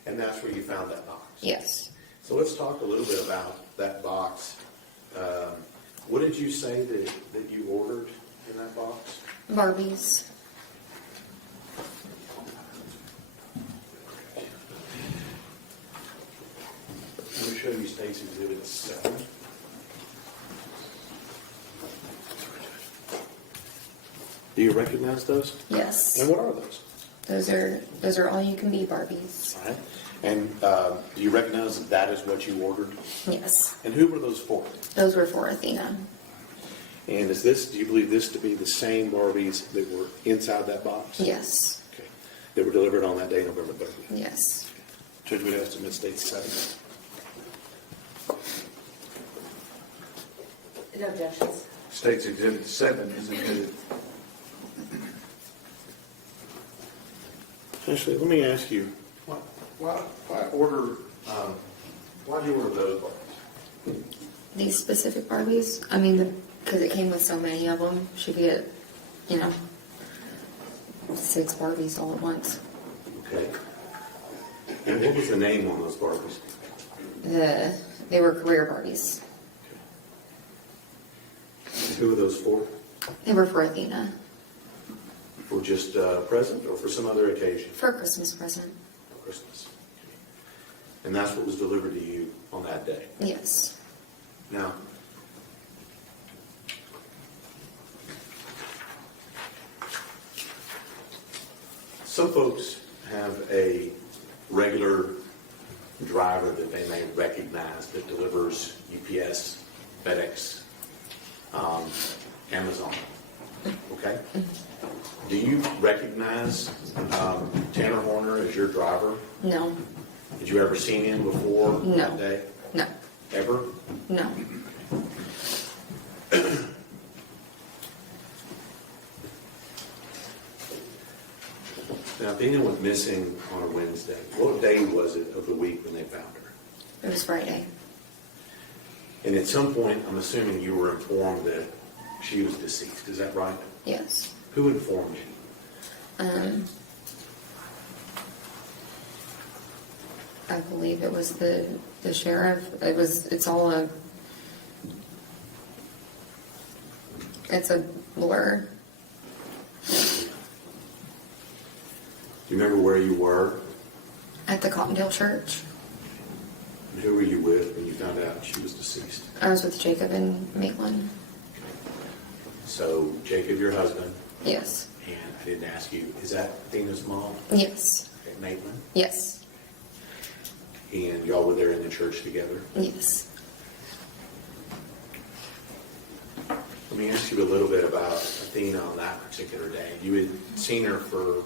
And that's where you found that box? Yes. So let's talk a little bit about that box, what did you say that you ordered in that box? Barbies. Let me show you State's Exhibit 7. Do you recognize those? Yes. And what are those? Those are all you can be Barbies. All right. And do you recognize that is what you ordered? Yes. And who were those for? Those were for Athena. And do you believe this to be the same Barbies that were inside that box? Yes. Okay. They were delivered on that day, November 30th. Yes. Judge would have to submit State 7. No objections. State's Exhibit 7 is admitted. Actually, let me ask you, why did you order those Barbies? These specific Barbies, I mean, because it came with so many of them, she could get, 6 Barbies all at once. Okay. And what was the name on those Barbies? They were career Barbies. And who were those for? They were for Athena. For just present or for some other occasion? For a Christmas present. For Christmas. Okay. And that's what was delivered to you on that day? Yes. Now, some folks have a regular driver that they may recognize that delivers UPS, FedEx, Amazon. Okay? Do you recognize Tanner Horner as your driver? No. Had you ever seen him before No. that day? No. Ever? No. Now, Athena went missing on a Wednesday. What day was it of the week when they found her? It was Friday. And at some point, I'm assuming you were informed that she was deceased. Is that right? Yes. Who informed you? I believe it was the sheriff. It's a blur. Do you remember where you were? At the Cottondale Church. And who were you with when you found out she was deceased? I was with Jacob and Maitland. So, Jacob, your husband, Yes. and I didn't ask you, is that Athena's mom? Yes. Okay, Maitland? Yes. And y'all were there in the church together? Yes. Let me ask you a little bit about Athena on that particular day. You had seen her for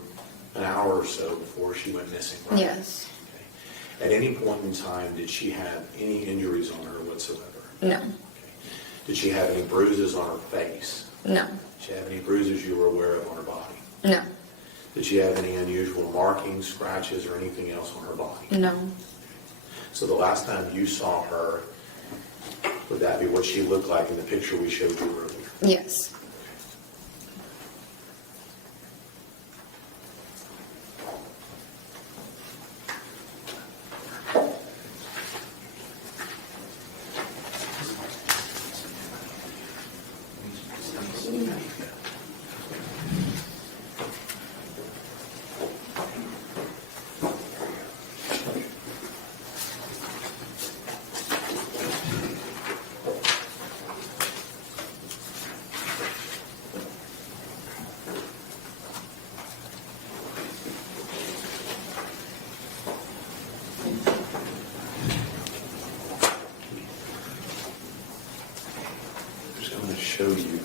an hour or so before she went missing, right? Yes. Okay. At any point in time, did she have any injuries on her whatsoever? No. Okay. Did she have any bruises on her face? No. Did she have any bruises you were aware of on her body? No. Did she have any unusual markings, scratches, or anything else on her body? No. So the last time you saw her, would that be what she looked like in the picture we showed you earlier? Yes. Show you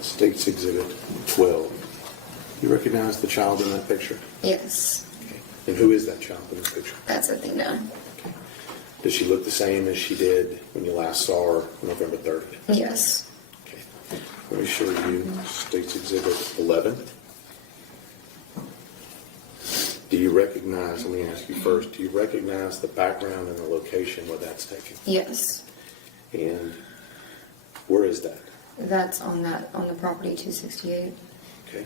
State's Exhibit 12. You recognize the child in that picture? Yes. Okay. And who is that child in the picture? That's Athena. Okay. Does she look the same as she did when you last saw her on November 30th? Yes. Okay. Let me show you State's Exhibit 11. Do you recognize, let me ask you first, do you recognize the background and the location where that's taken? Yes. And where is that? That's on the property 268. Okay.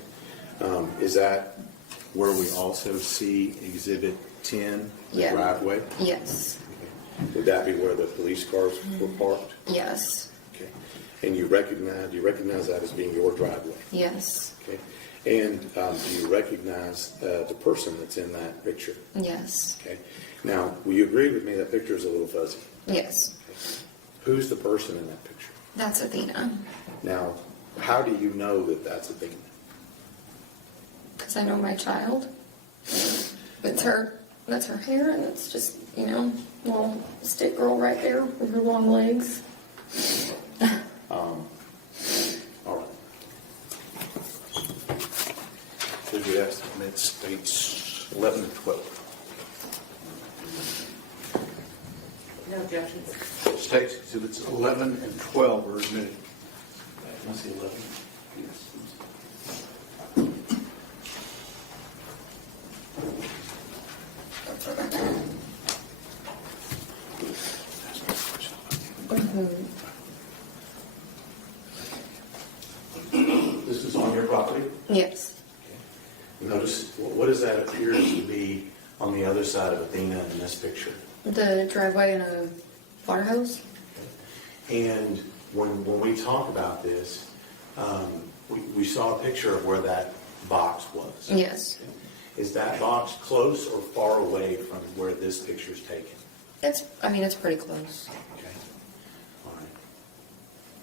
Is that where we also see Exhibit 10, the Yeah. driveway? Yes. Would that be where the police cars were parked? Yes. Okay. And you recognize that as being your driveway? Yes. Okay. And do you recognize the person that's in that picture? Yes. Okay. Now, will you agree with me that picture is a little fuzzy? Yes. Who's the person in that picture? That's Athena. Now, how do you know that that's Athena? Because I know my child. It's her. That's her hair, and it's just, little stick girl right there with her long legs. All right. Did you estimate states 11 and 12? No objections. State's exhibits 11 and 12 are admitted. Can I see 11? This is on your property? Yes. Notice, what does that appear to be on the other side of Athena in this picture? The driveway and a water hose. And when we talk about this, we saw a picture of where that box was. Yes. Is that box close or far away from where this picture is taken? It's pretty close. Okay. All right.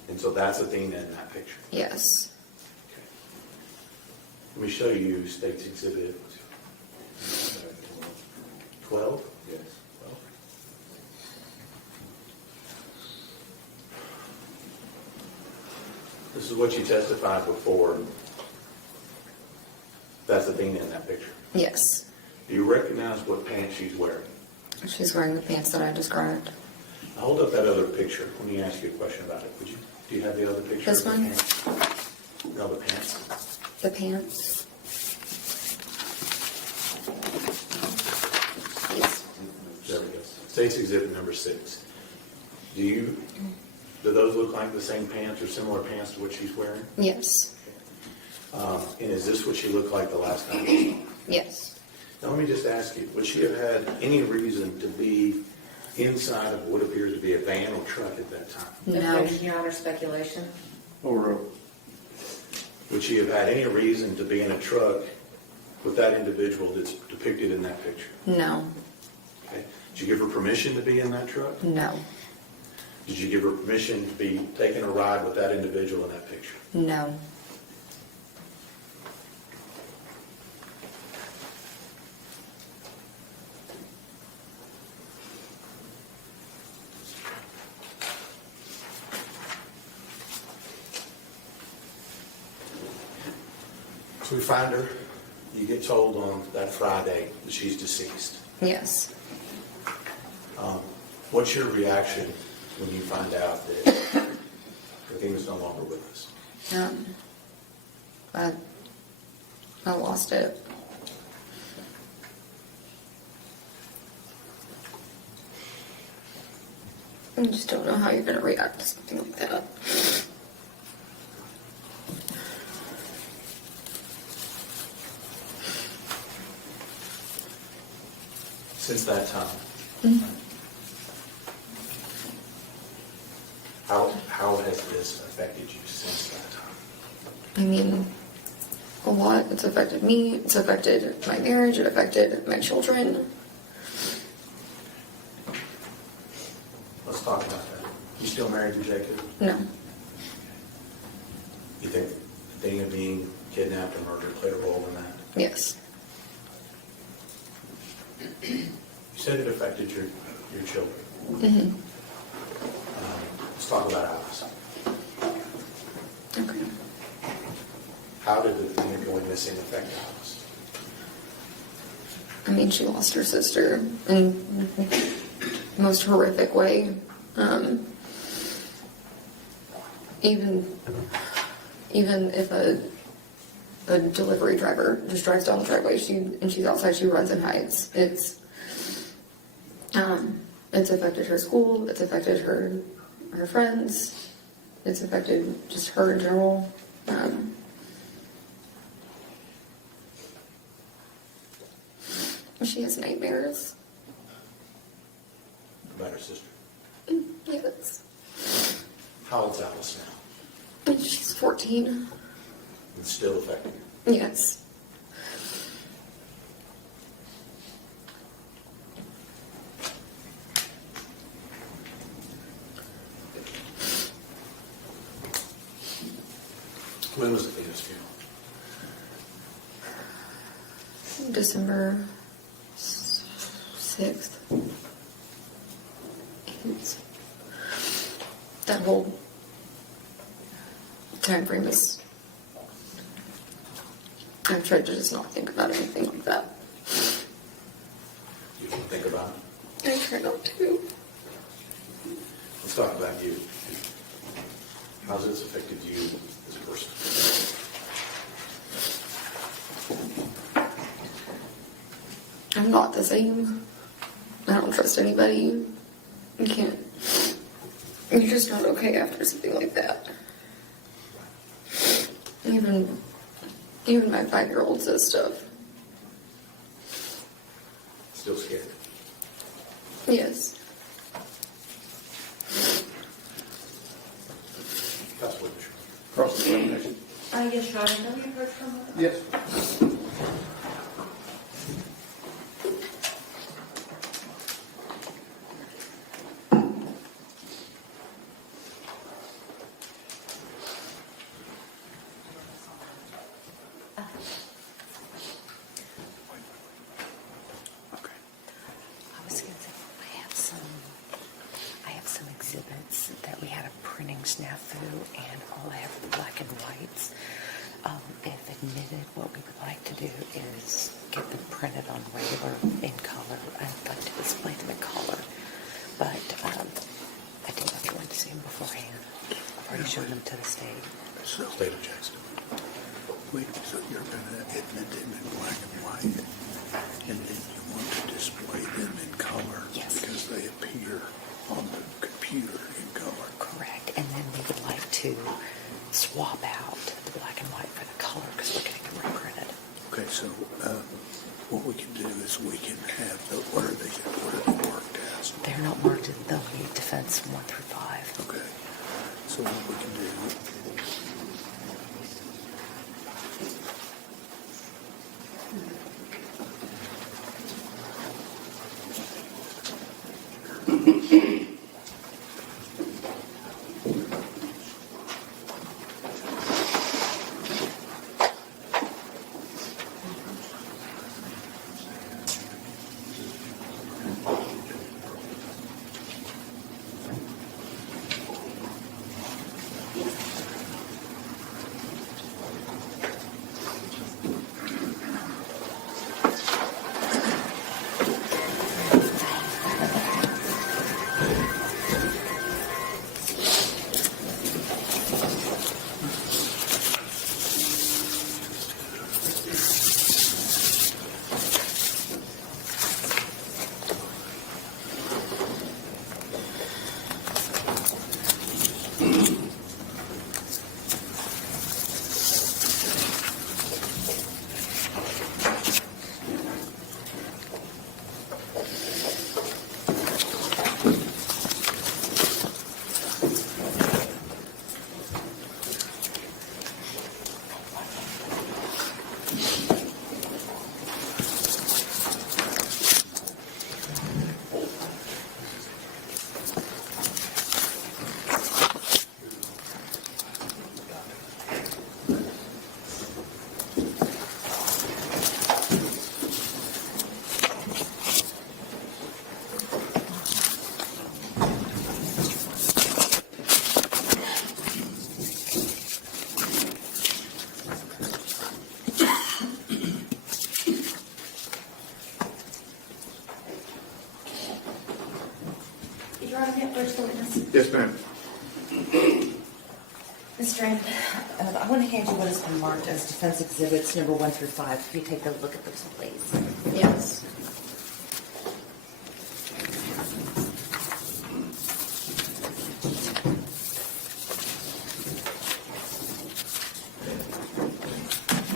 And so that's Athena in that picture. Yes. Okay. Let me show you State's Exhibit 12. Yes. This is what you testified before. That's Athena in that picture. Yes. Do you recognize what pants she's wearing? She's wearing the pants that I described. Hold up that other picture. Let me ask you a question about it, would you? Do you have the other picture? This of the one? pants? No, the pants. The pants. There we go. State's Exhibit number 6. Do those look like the same pants or similar pants to what she's wearing? Yes. And is this what she looked like the last time we saw her? Yes. Now, let me just ask you, would she have had any reason to be inside of what appears to be a van or truck at that time? No. Your Honor, speculation. Or Would she have had any reason to be in a truck with that individual that's depicted in that picture? No. Okay. Did you give her permission to be in that truck? No. Did you give her permission to be taking a ride with that individual in that picture? No. So we find her, you get told on that Friday that she's deceased. Yes. What's your reaction when you find out that Athena's no longer with us? I lost it. I just don't know how you're going to react to something like that. Since that time, how has this affected you since that time? I mean, a lot. It's affected me. It's affected my marriage. It affected my children. Let's talk about that. You still married to Jacob? No. You think Athena being kidnapped and murdered played a role in that? Yes. You said it affected your children. Mm-hmm. Let's talk about Alice. Okay. How did Athena going missing affect Alice? I mean, she lost her sister in the most horrific way. Even if a delivery driver just drives down the driveway, and she's outside, she runs and hides. It's affected her school. It's affected her friends. It's affected just her in general. She has nightmares. About her sister. Yes. How old's Alice now? She's 14. It's still affecting her. Yes. When was Athena's funeral? December 6th. 8th. That whole time frame is. I've tried to just not think about anything like that. You can think about it. I try not to. Let's talk about you. How's this affected you as a person? I'm not the same. I don't trust anybody. You can't. You're just not okay after something like that. Even my 5-year-old says stuff. Still scared? Yes. That's what you're. Cross-examination. Yes, Your Honor, know you heard from her? Yes. I was going to say, I have some exhibits that we had a printing snafu, and all I have are the black and whites. If admitted, what we would like to do is get them printed on regular in color. I'd like to display them in color, but I didn't know if you wanted to see them beforehand. I've already shown them to the state. State of Jackson. Wait, so you're going to admit them in black and white, and then you want to display them in color? Yes. Because they appear on the computer in color. Correct. And then we would like to swap out the black and white for the color because we're getting them reprinted. Okay, so what we can do is we can have what are they marked as? They're not marked, they'll be defense 1 through 5. Okay, so what we can do. Yes, ma'am. Ms. Strand, I want to hand you what has been marked as defense exhibits number 1 through 5. If you take a look at those, please. Yes.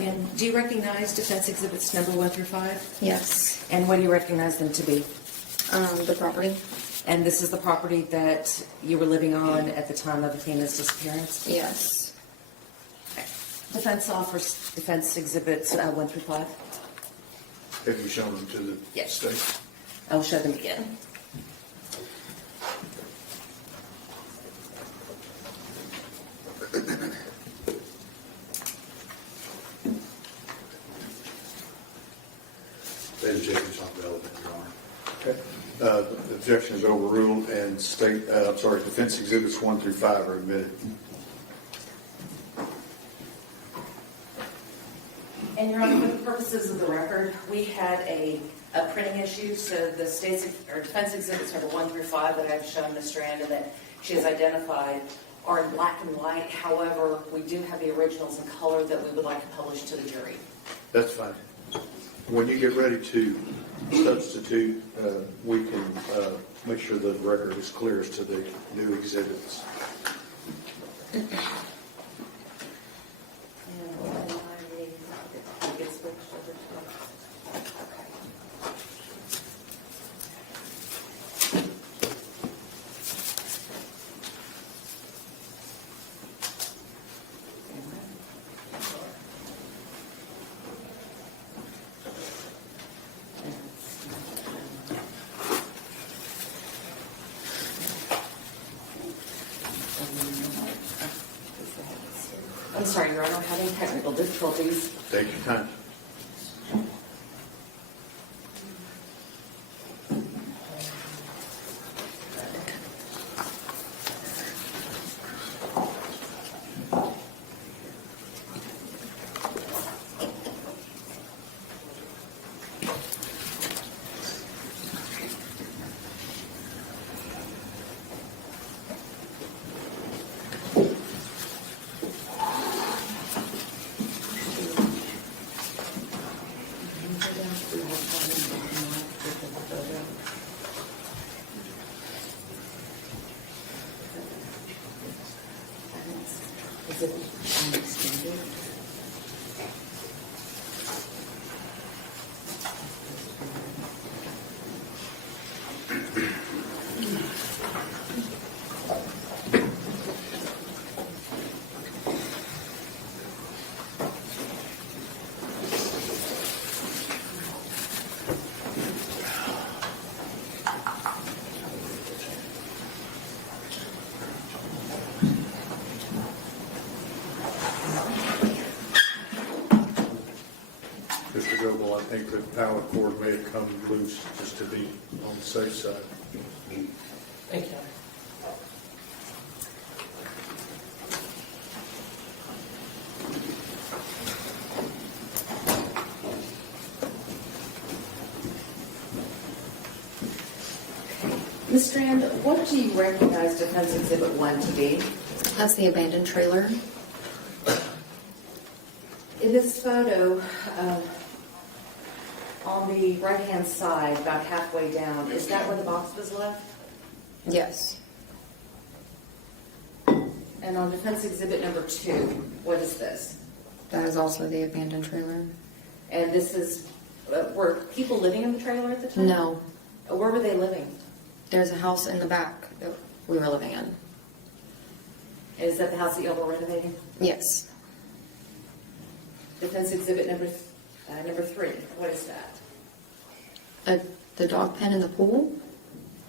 And do you recognize defense exhibits number 1 through 5? Yes. And what do you recognize them to be? The property? And this is the property that you were living on at the time of Athena's disappearance? Yes. Defense offers defense exhibits 1 through 5. Have you shown them to the Yes. state? I'll show them again. The objection is not relevant, Your Honor. Okay. The objection is overruled and defense exhibits 1 through 5 are admitted. And Your Honor, for the purposes of the record, we had a printing issue, so the defense exhibits number 1 through 5 that I've shown Ms. Strand and that she has identified are in black and white. However, we do have the originals in color that we would like to publish to the jury. That's fine. When you get ready to substitute, we can make sure the record is clear as to the new exhibits. I'm sorry, Your Honor, I'm having technical difficulties. Take your time. Mr. Goebel, I think the power cord may have come loose just to be on the safe side. Thank you. Ms. Strand, what do you recognize Defense Exhibit 1 to be? That's the abandoned trailer. In this photo, on the right-hand side, about halfway down, is that where the box was left? Yes. And on Defense Exhibit number 2, what is this? That is also the abandoned trailer. And this is, were people living in the trailer at the time? No. Where were they living? There's a house in the back that we were living in. Is that the house that y'all were renovating? Yes. Defense Exhibit number 3, what is that? The dog pen in the pool,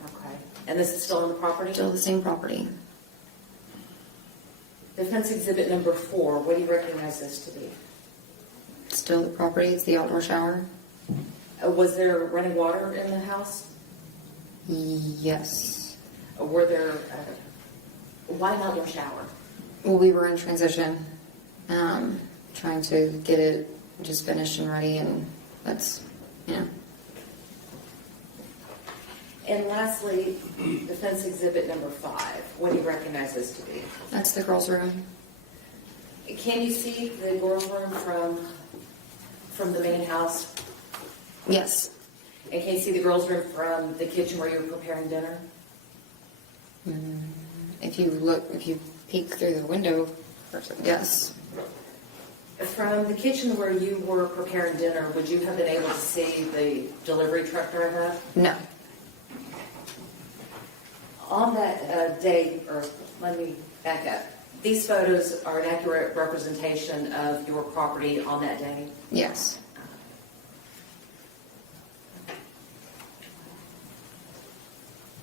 Okay. And this is still on the property? still the same property. Defense Exhibit number 4, what do you recognize this to be? Still the property, it's the outdoor shower. Was there running water in the house? Yes. Were there, why an outdoor shower? Well, we were in transition, trying to get it just finished and ready, and that's, And lastly, Defense Exhibit number 5, what do you recognize this to be? That's the girls' room. Can you see the girls' room from the main house? Yes. And can you see the girls' room from the kitchen where you were preparing dinner? If you peek through the window, yes. From the kitchen where you were preparing dinner, would you have been able to see the delivery truck drive up? No. On that day, or let me back up, these photos are an accurate representation of your property on that day? Yes.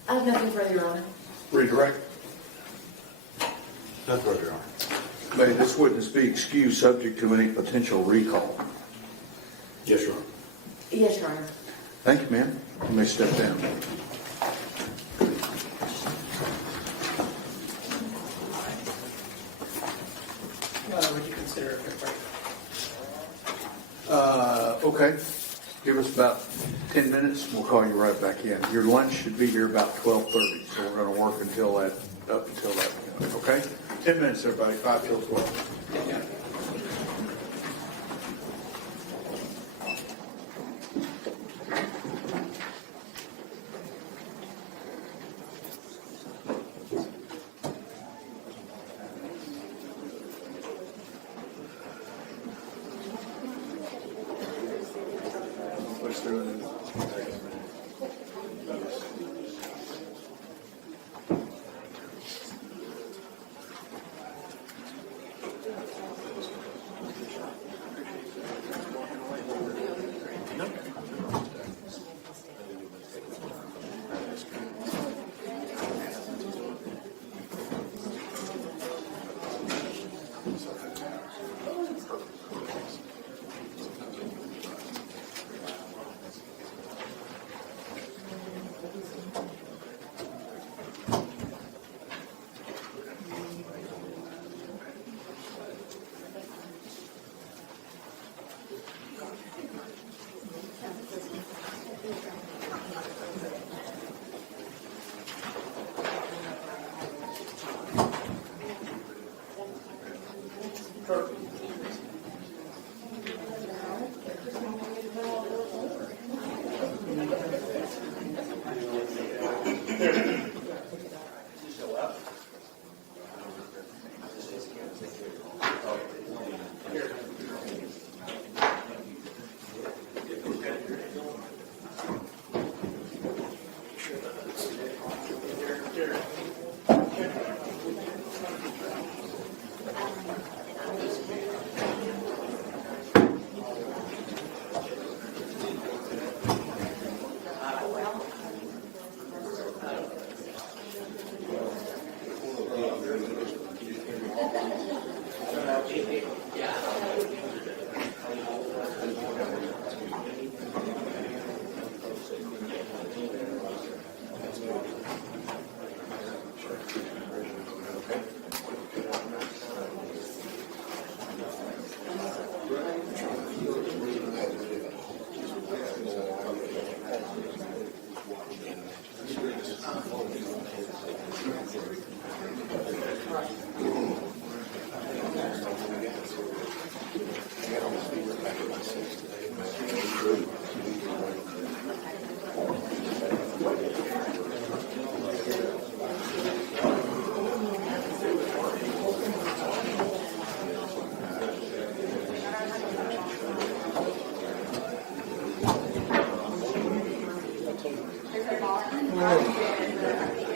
I have nothing further, Your Honor. Redirect. None further, Your Honor. May this witness be excused subject to any potential recall? Yes, Your Honor. Yes, Your Honor. Thank you, ma'am. You may step down. Would you consider a quick break? Okay. Give us about 10 minutes, and we'll call you right back in. Your lunch should be here about 12:30, so we're going to work until that, up until that point, okay? 10 minutes, everybody, 5 till 12.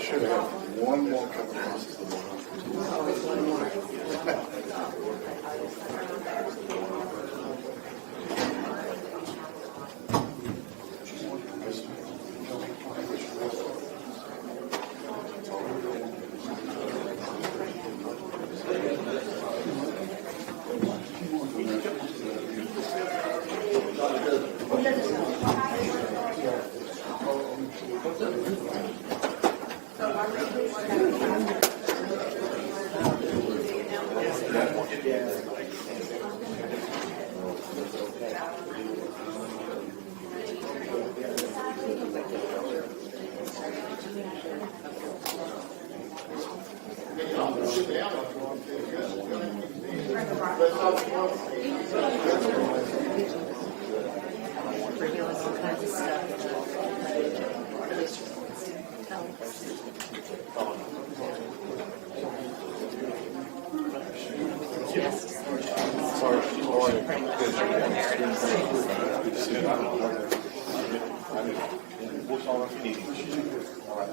Should have one more coming across the Yes. Sorry, We'll call if you need. All right.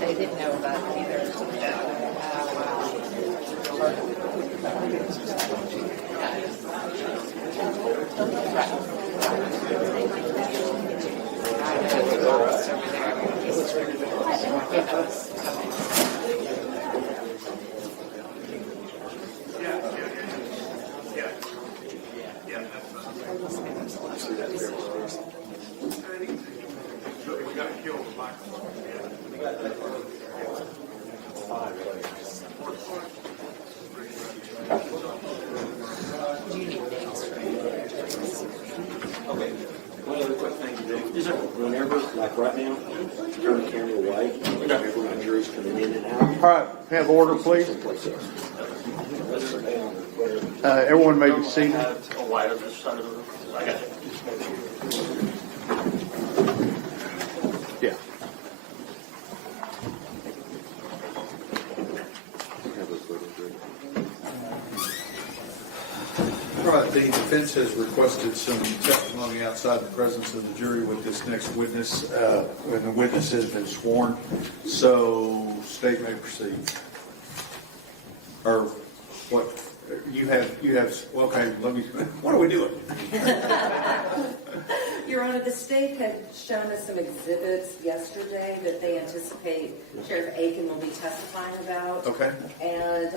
They didn't know about it either. Okay, one other quick thing to do. Whenever, like right now, turn the camera away, whenever my jury's coming in and out. All right, have order, please. Everyone may be seated. A white on this side of the room. I got it. Yeah. All right, the defense has requested some testimony outside the presence of the jury with this next witness, and the witness has been sworn, so state may proceed. Or what, you have, okay, let me, what are we doing? Your Honor, the state had shown us some exhibits yesterday that they anticipate Sheriff Aken will be testifying about. Okay. And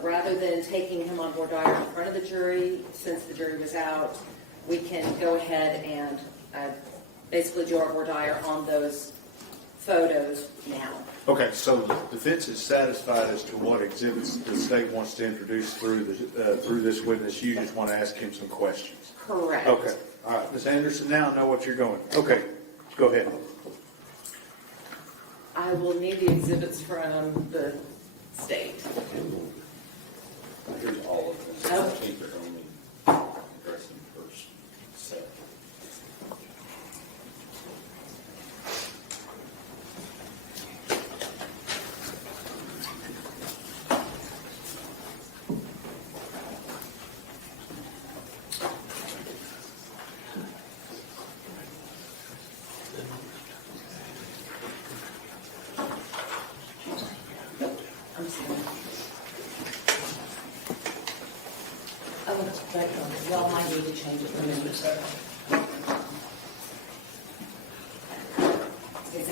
rather than taking him on voir dire in front of the jury, since the jury was out, we can go ahead and basically do our voir dire on those photos now. Okay, so the defense is satisfied as to what exhibits the state wants to introduce through this witness. You just want to ask him some questions. Correct. Okay, all right, Ms. Anderson, now I know what you're going. Okay, go ahead. I will need the exhibits from the state. Here's all of them. Oh. I think they're only addressing the first set. I'm sorry. Oh, but y'all might need to change it for me, sir.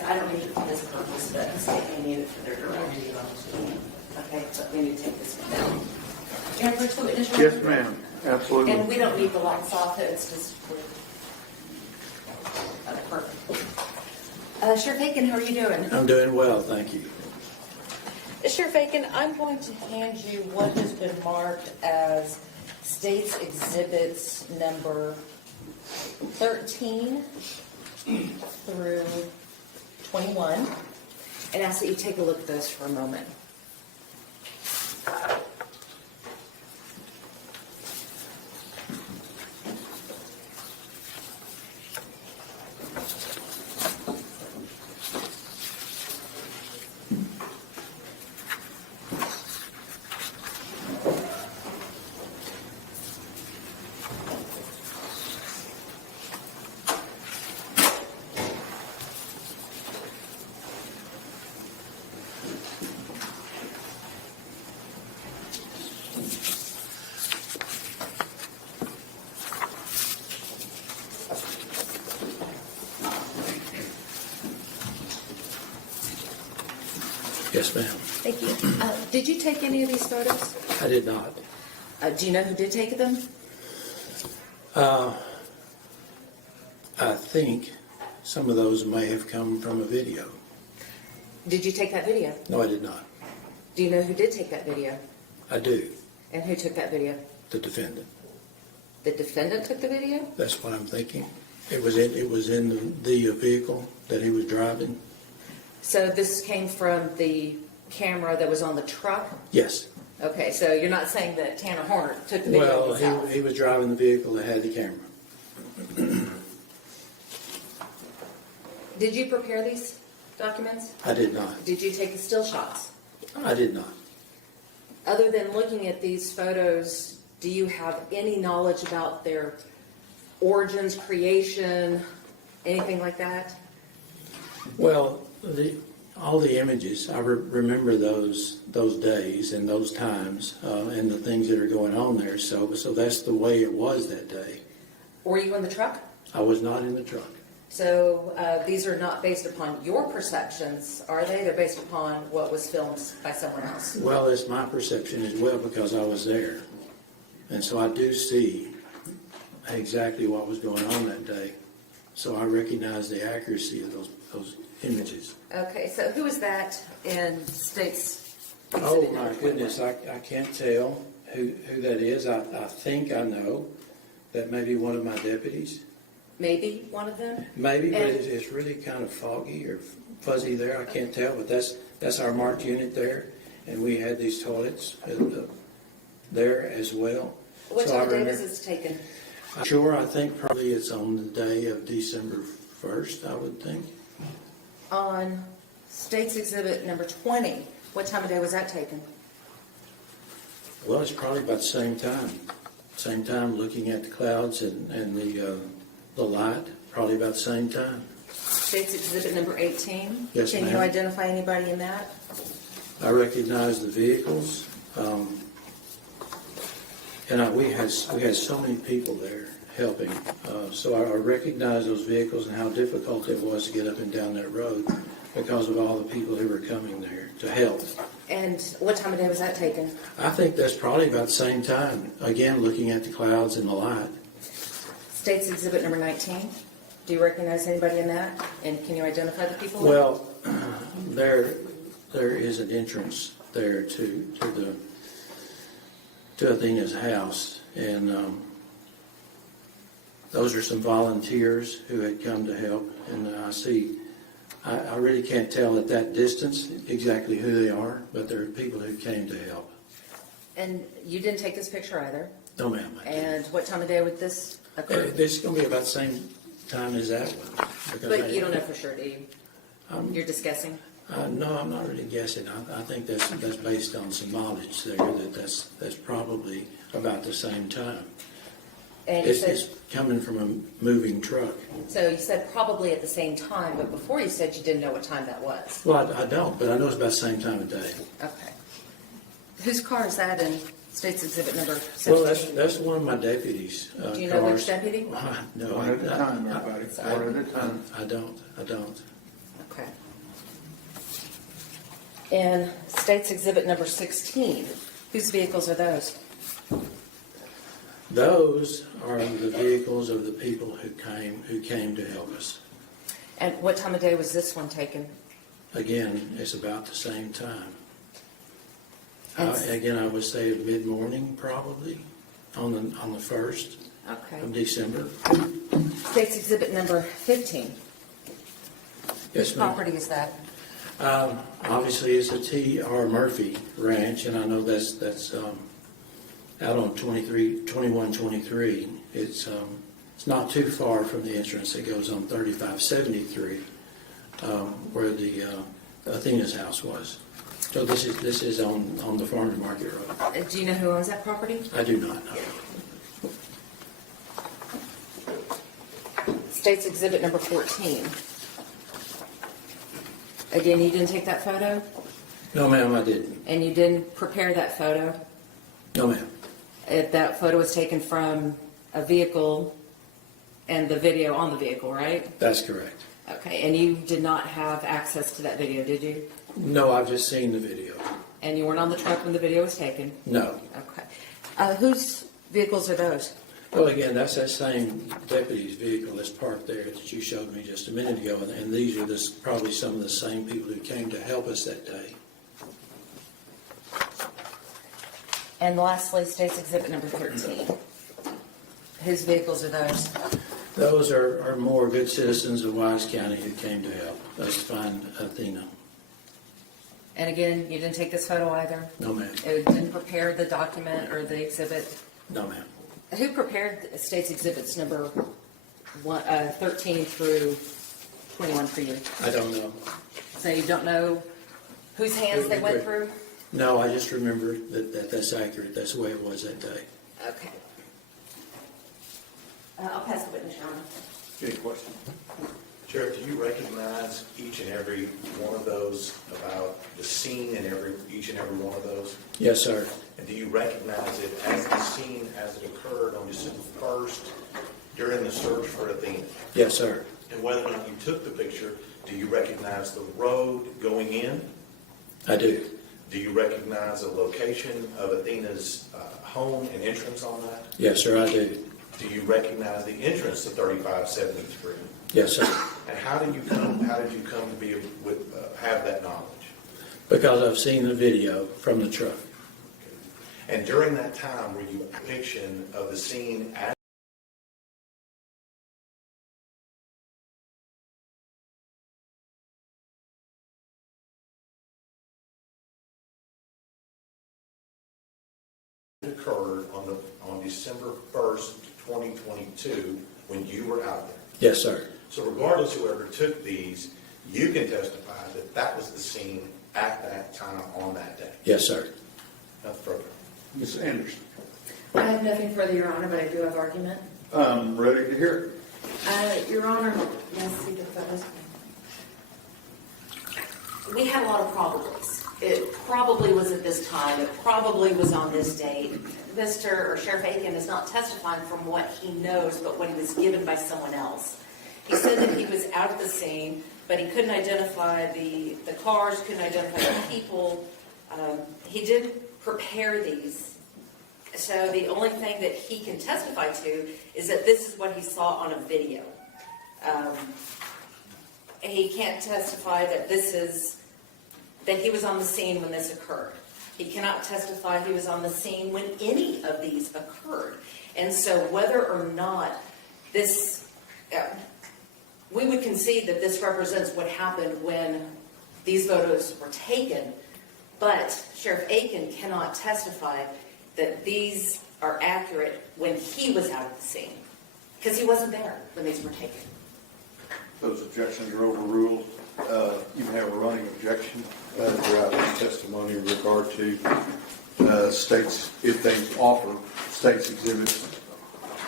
I don't need it for this purpose, but the state may need it for their direction. Okay, but we need to take this one down. Jennifer, so witness. Yes, ma'am, absolutely. And we don't need the lights off, it's just, okay, perfect. Sheriff Aken, how are you doing? I'm doing well, thank you. Sheriff Aken, I'm going to hand you what has been marked as State's Exhibits number 13 through 21, and ask that you take a look at those for a moment. Yes, ma'am. Thank you. Did you take any of these photos? I did not. Do you know who did take them? I think some of those may have come from a video. Did you take that video? No, I did not. Do you know who did take that video? I do. And who took that video? The defendant. The defendant took the video? That's what I'm thinking. It was in the vehicle that he was driving. So this came from the camera that was on the truck? Yes. Okay, so you're not saying that Tanner Horner took the video Well, himself? he was driving the vehicle that had the camera. Did you prepare these documents? I did not. Did you take the still shots? I did not. Other than looking at these photos, do you have any knowledge about their origins, creation, anything like that? Well, all the images, I remember those days and those times and the things that are going on there. So that's the way it was that day. Were you in the truck? I was not in the truck. So these are not based upon your perceptions, are they? They're based upon what was filmed by someone else. Well, it's my perception as well because I was there. And so I do see exactly what was going on that day. So I recognize the accuracy of those images. Okay, so who is that in State's Oh exhibit my number goodness, 21? I can't tell who that is. I think I know. That may be one of my deputies. Maybe one of them? Maybe, but And- it's really kind of foggy or fuzzy there. I can't tell, but that's our marked unit there, and we had these toilets there as well. What So I time of day remember- was this taken? Sure, I think probably it's on the day of December 1st, I would think. On State's exhibit number 20, what time of day was that taken? Well, it's probably about the same time. Same time, looking at the clouds and the light, probably about the same time. State's exhibit number 18? Yes, Can you ma'am. identify anybody in that? I recognize the vehicles, and we had so many people there, helping. So I recognize those vehicles and how difficult it was to get up and down that road because of all the people who were coming there to help. And what time of day was that taken? I think that's probably about the same time. Again, looking at the clouds and the light. State's Exhibit number 19. Do you recognize anybody in that? And can you identify the people? Well, there is an entrance there to Athena's house, and those are some volunteers who had come to help. And I really can't tell at that distance exactly who they are, but there are people who came to help. And you didn't take this picture either? No, ma'am. And what time of day would this occur? This is going to be about the same time as that one. But you don't know for sure, do you? You're just guessing? No, I'm not really guessing. I think that's based on some knowledge there that's probably about the same time. And It's coming from a moving truck. so you said probably at the same time, but before you said you didn't know what time that was. Well, I don't, but I know it's about the same time of day. Okay. Whose car is that in State's Exhibit number 17? Well, that's one of my deputies' Do you know which cars. deputy? No, One at a time, everybody. One at a time. I don't. Okay. In State's Exhibit number 16, whose vehicles are those? Those are the vehicles of the people who came to help us. And what time of day was this one taken? Again, it's about the same time. And Again, I would say mid-morning probably on the 1st Okay. of December. State's Exhibit number 15. Yes, Whose ma'am. property is that? Obviously, it's a T.R. Murphy ranch, and I know that's out on 2123. It's not too far from the entrance that goes on 3573, where the Athena's house was. So this is on the farm to market road. Do you know who owns that property? I do not know. State's Exhibit number 14. Again, you didn't take that photo? No, ma'am, I didn't. And you didn't prepare that photo? No, ma'am. If that photo was taken from a vehicle and the video on the vehicle, right? That's correct. Okay, and you did not have access to that video, did you? No, I've just seen the video. And you weren't on the truck when the video was taken? No. Okay. Whose vehicles are those? Well, again, that's that same deputy's vehicle that's parked there that you showed me just a minute ago, and these are probably some of the same people who came to help us that day. And lastly, State's Exhibit number 13. Whose vehicles are those? Those are more good citizens of Wise County who came to help us find Athena. And again, you didn't take this photo either? No, ma'am. It didn't prepare the document or the exhibit? No, ma'am. Who prepared State's Exhibits number 13 through 21 for you? I don't know. So you don't know whose hands they went through? No, I just remember that's accurate. That's the way it was that day. Okay. I'll pass the witness, Your Honor. Any questions? Sheriff, do you recognize each and every one of those about the scene in each and every one of those? Yes, sir. And do you recognize it as the scene as it occurred on December 1st during the search for Athena? Yes, sir. And whether or not you took the picture, do you recognize the road going in? I do. Do you recognize the location of Athena's home and entrance on that? Yes, sir, I do. Do you recognize the entrance to 3573? Yes, sir. And how did you come to be have that knowledge? Because I've seen the video from the truck. And during that time, were you a depiction of the scene as it occurred on December 1st, 2022, when you were out there? Yes, sir. So regardless whoever took these, you can testify that that was the scene at that time on that day. Yes, sir. Nothing further. Ms. Anderson? I have nothing further, Your Honor, but I do have argument. I'm ready to hear it. Your Honor, let's see the photos. We had a lot of probables. it probably was at this time, it probably was on this date. Mr. or Sheriff Aken is not testifying from what he knows, but what he was given by someone else. He said that he was out at the scene, but he couldn't identify the cars, couldn't identify the people. He didn't prepare these. So the only thing that he can testify to is that this is what he saw on a video. He can't testify that that he was on the scene when this occurred. He cannot testify he was on the scene when any of these occurred. And so whether or not this, we would concede that this represents what happened when these photos were taken, but Sheriff Aken cannot testify that these are accurate when he was out at the scene, because he wasn't there when these were taken. Those objections are overruled. You may have a running objection throughout this testimony in regard to states, if they offer states exhibits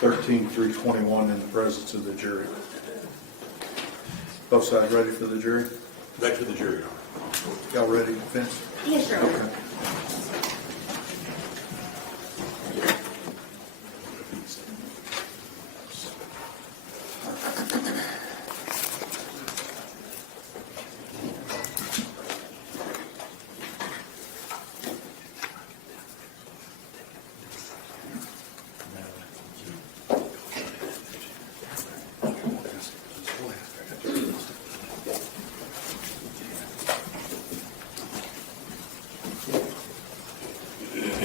13 through 21 in the presence of the jury. Both sides ready for the jury? Back to the jury. Y'all ready, defense? Yes, Your Honor.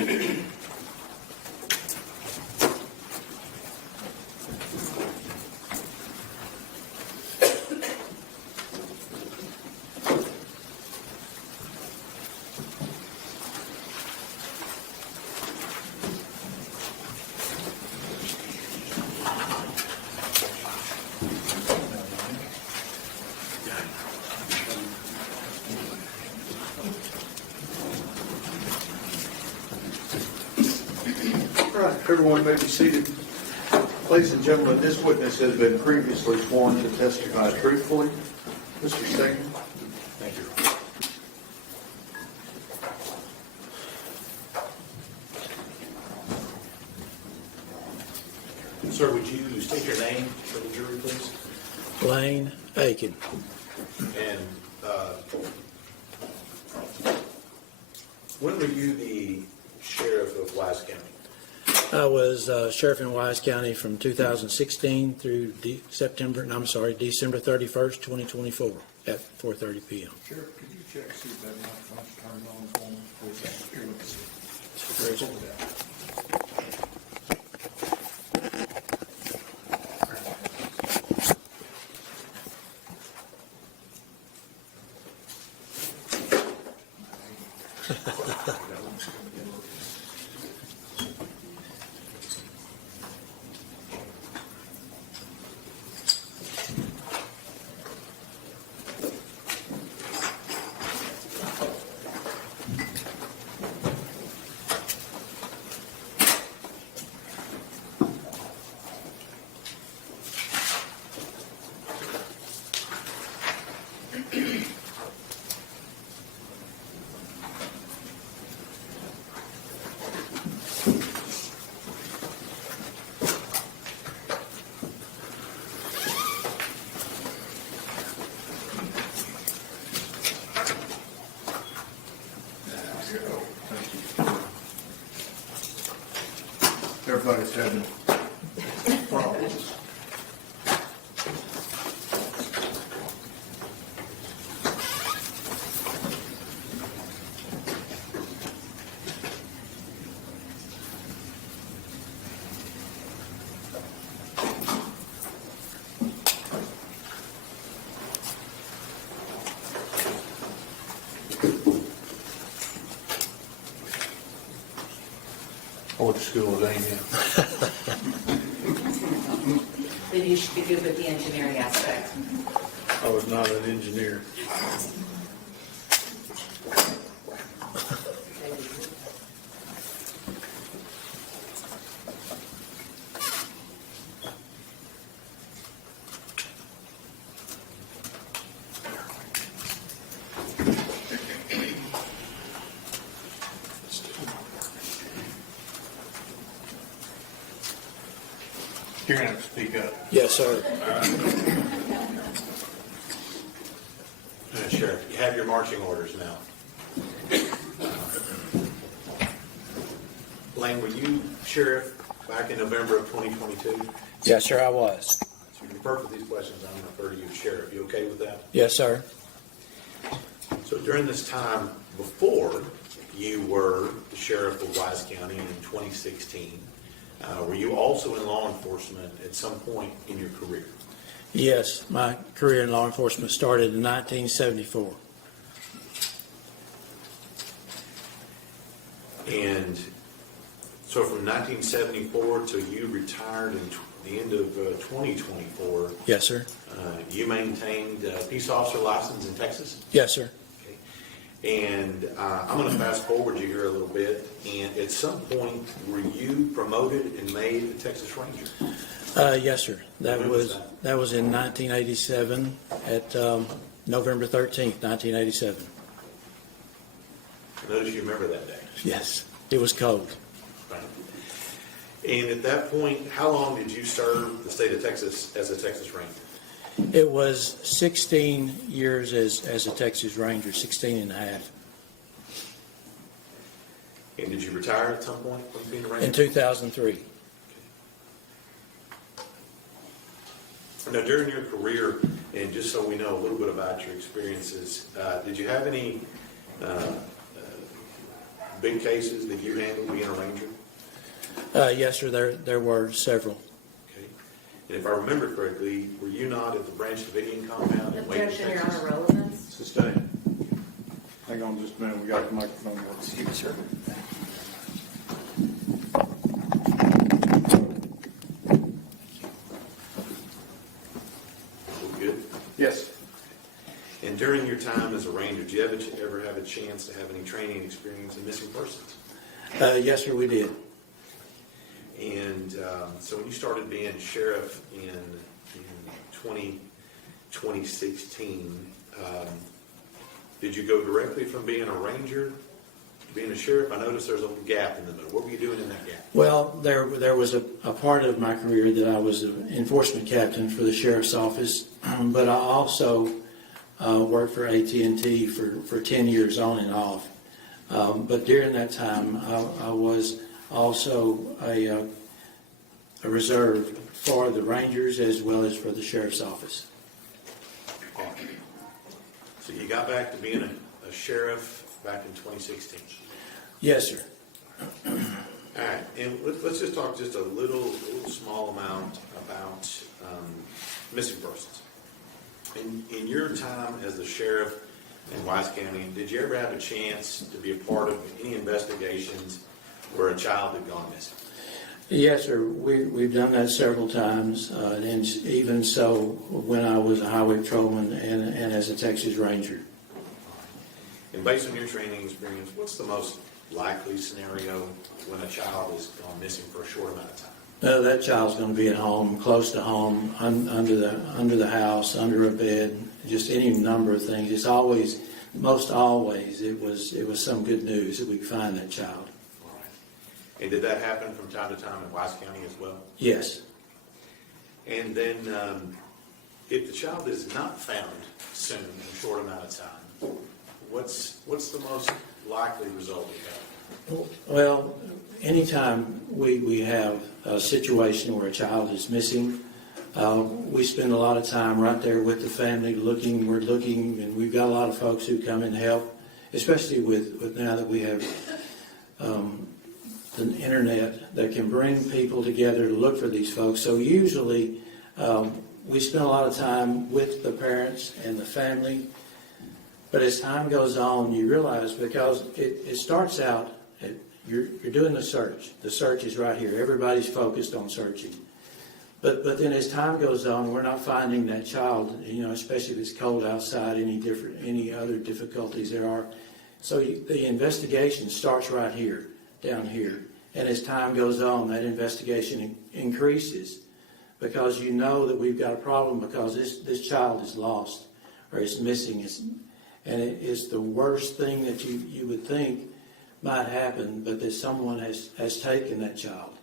Okay. All right, everyone may be seated. Ladies and gentlemen, this witness has been previously sworn to testify truthfully. Mr. Stegman. Thank you. Sir, would you state your name for the jury, please? Blaine Aken. And when were you the sheriff of Wise County? I was sheriff in Wise County from 2016 through December 31st, 2024 at 4:30 p.m. Sheriff, could you check, see if that microphone's turned on for me, please? Here, let me see. Pull it out. Everybody's having problems. I went to school at A&M. Then you should be good with the engineering aspect. I was not an engineer. you're going to have to speak up. Yes, sir. Sheriff, you have your marching orders now. Lane, were you sheriff back in November of 2022? Yes, sir, I was. So you refer to these questions, I'm going to refer to you as sheriff. You okay with that? Yes, sir. So during this time before you were the sheriff of Wise County in 2016, were you also in law enforcement at some point in your career? Yes, my career in law enforcement started in 1974. And so from 1974 till you retired in the end of 2024, Yes, sir. You maintained a peace officer license in Texas? Yes, sir. And I'm going to fast forward you here a little bit. And at some point, were you promoted and made a Texas Ranger? Yes, sir. That was in 1987 at November 13th, 1987. I notice you remember that day. Yes, it was cold. Right. And at that point, how long did you serve the state of Texas as a Texas Ranger? It was 16 years as a Texas Ranger, 16 and a half. And did you retire at some point from being a Ranger? In 2003. Now, during your career, and just so we know a little bit about your experiences, did you have any big cases that you handled being a Ranger? Yes, sir, there were several. Okay. And if I remember correctly, were you not at the Branch Davidian compound in Waco, Objection, Your Texas? Honor, relevance. Sustain. Hang on just a minute, we got the microphone working. Excuse me, sir. We good? Yes. And during your time as a Ranger, did you ever have a chance to have any training experience in missing persons? Yes, sir, we did. And so when you started being sheriff in 2016, did you go directly from being a ranger to being a sheriff? I noticed there's a gap in the middle. What were you doing in that gap? Well, there was a part of my career that I was an enforcement captain for the sheriff's office, but I also worked for AT&T for 10 years on and off. But during that time, I was also a reserve for the Rangers as well as for the sheriff's office. So you got back to being a sheriff back in 2016. Yes, sir. All right, and let's just talk just a little small amount about missing persons. In your time as the sheriff in Wise County, did you ever have a chance to be a part of any investigations where a child had gone missing? Yes, sir. We've done that several times, and even so when I was a highway patrolman and as a Texas Ranger. And based on your training experience, what's the most likely scenario when a child is gone missing for a short amount of time? That child's going to be at home, close to home, under the house, under a bed, just any number of things. It's always, most always, it was some good news that we could find that child. All right. And did that happen from time to time in Wise County as well? Yes. And then if the child is not found soon, in a short amount of time, what's the most likely result of that? Well, anytime we have a situation where a child is missing, we spend a lot of time right there with the family looking. We're looking, and we've got a lot of folks who come and help, especially with now that we have the internet that can bring people together to look for these folks. So usually we spend a lot of time with the parents and the family. But as time goes on, you realize, because it starts out, you're doing the search. The search is right here. Everybody's focused on searching. But then as time goes on, we're not finding that child, especially if it's cold outside, any other difficulties there are. So the investigation starts right here, down here. And as time goes on, that investigation increases, because you know that we've got a problem, because this child is lost or is missing. And it is the worst thing that you would think might happen, but that someone has taken that child.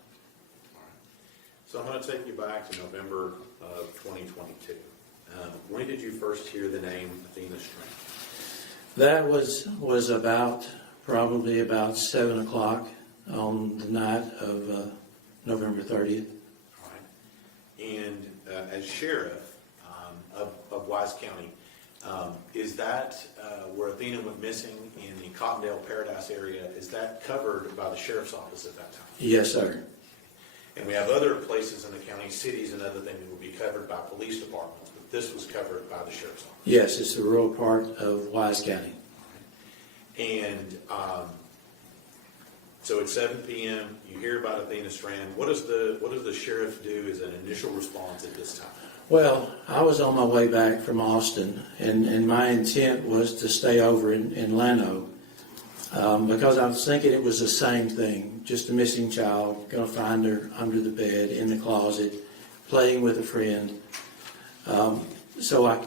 So I'm going to take you back to November of 2022. When did you first hear the name Athena Strand? That was probably about 7 o'clock on the night of November 30th. All right. And as sheriff of Wise County, is that where Athena went missing in the Cottondale Paradise area, is that covered by the sheriff's office at that time? Yes, sir. And we have other places in the county, cities and other things that will be covered by police departments, but this was covered by the sheriff's office. Yes, it's the rural part of Wise County. And so at 7 p.m., you hear about Athena Strand. What does the sheriff do as an initial response at this time? Well, I was on my way back from Austin, and my intent was to stay over in Llano because I was thinking it was the same thing, just a missing child, going to find her under the bed, in the closet, playing with a friend. So I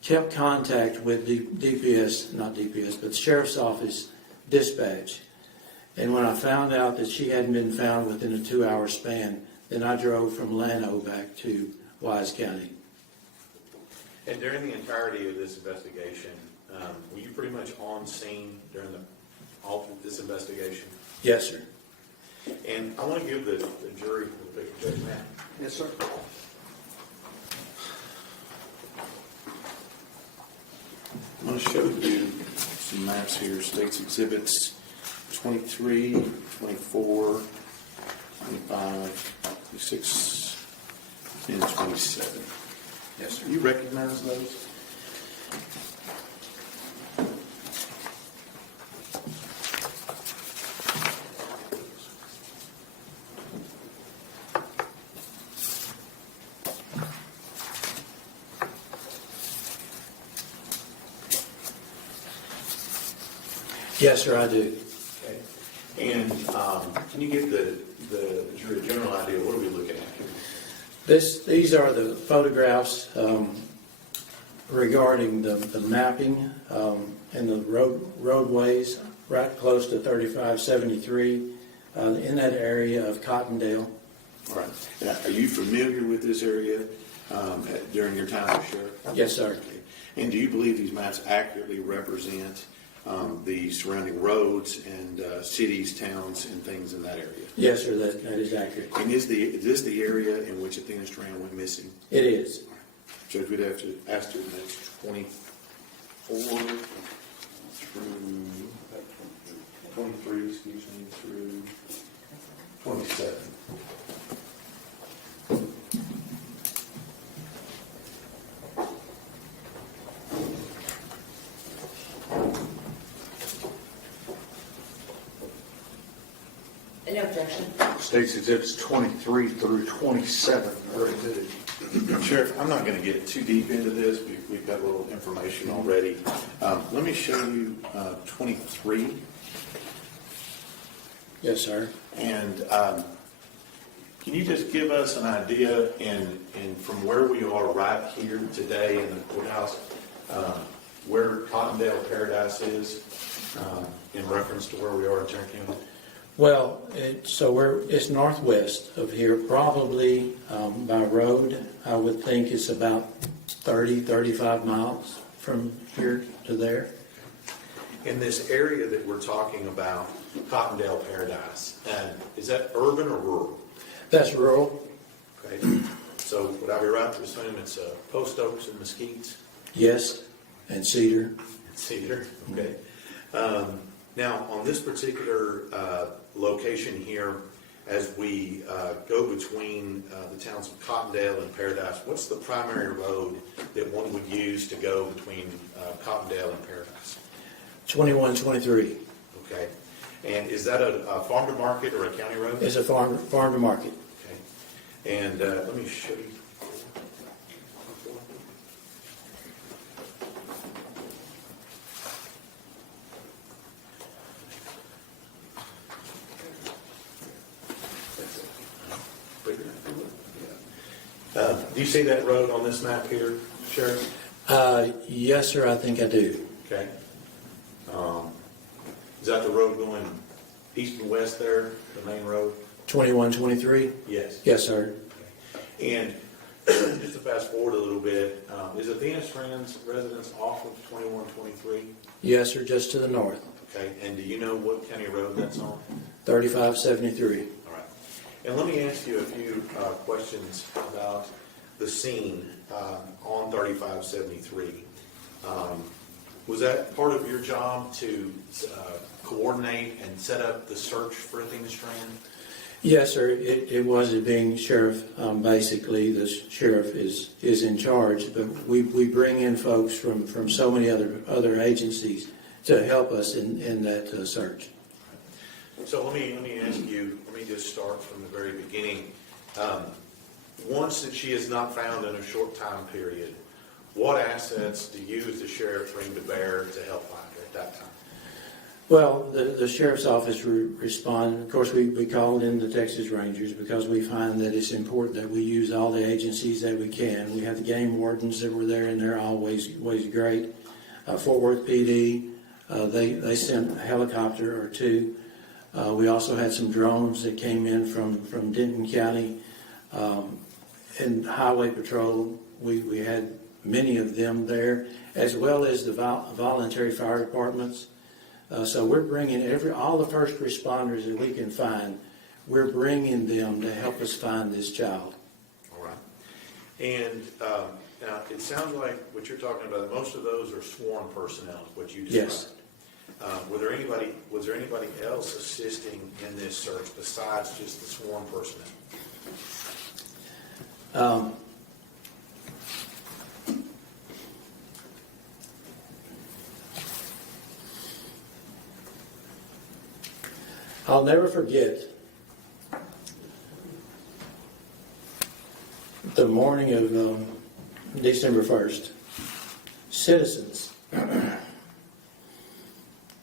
kept contact with not DPS, but the Sheriff's Office dispatch. And when I found out that she hadn't been found within a 2-hour span, then I drove from Llano back to Wise County. And during the entirety of this investigation, were you pretty much on scene during all of this investigation? Yes, sir. And I want to give the jury a picture, Judge Matt. Yes, sir. I'm going to show you some maps here, States Exhibits 23, 24, 25, 26, and 27. Yes, sir. You recognize those? Yes, sir, I do. Okay. And can you give the jury a general idea of what are we looking at here? These are the photographs regarding the mapping and the roadways right close to 3573 in that area of Cottondale. All right. Now, are you familiar with this area during your time as sheriff? Yes, sir. Okay. And do you believe these maps accurately represent the surrounding roads and cities, towns, and things in that area? Yes, sir, that is accurate. And is this the area in which Athena Strand went missing? It is. Judge, we'd have to ask you the next 24 through 23, excuse me, through 27. No objection. States Exhibits 23 through 27 are admitted. Sheriff, I'm not going to get too deep into this. We've got a little information already. Let me show you 23. Yes, sir. And can you just give us an idea and from where we are right here today in the courthouse, where Cottondale Paradise is in reference to where we are in Tarrant County? Well, it's northwest of here, probably by road. I would think it's about 35 miles from here to there. In this area that we're talking about, Cottondale Paradise, is that urban or rural? That's rural. Okay. So would I be right to assume it's Post Oaks and Mesquites? Yes, and Cedar. Cedar, okay. Now, on this particular location here, as we go between the towns of Cottondale and Paradise, what's the primary road that one would use to go between Cottondale and Paradise? 2123. Okay. And is that a farm to market or a county road? It's a farm to market. Okay. And let me show you. Do you see that road on this map here, Sheriff? Yes, sir, I think I do. Okay. Is that the road going east and west there, the main road? 2123? Yes. Yes, sir. And just to fast forward a little bit, is Athena Strand's residence off of 2123? Yes, sir, just to the north, Okay, and do you know what county road that's on? 3573. All right. And let me ask you a few questions about the scene on 3573. Was that part of your job to coordinate and set up the search for Athena Strand? Yes, sir, it was it being sheriff. Basically, the sheriff is in charge, but we bring in folks from so many other agencies to help us in that search. So let me ask you, let me just start from the very beginning. Once that she is not found in a short time period, what assets do you as the sheriff bring to bear to help find her at that time? Well, the sheriff's office responded. Of course, we called in the Texas Rangers because we find that it's important that we use all the agencies that we can. We have the game wardens that were there, and they're always great. Fort Worth PD, they sent a helicopter or two. We also had some drones that came in from Denton County. And Highway Patrol, we had many of them there, as well as the voluntary fire departments. So we're bringing all the first responders that we can find, we're bringing them to help us find this child. All right. And now it sounds like what you're talking about, most of those are sworn personnel, is what you described. Yes. Was there anybody else assisting in this search besides just the sworn personnel? I'll never forget the morning of December 1st. Citizens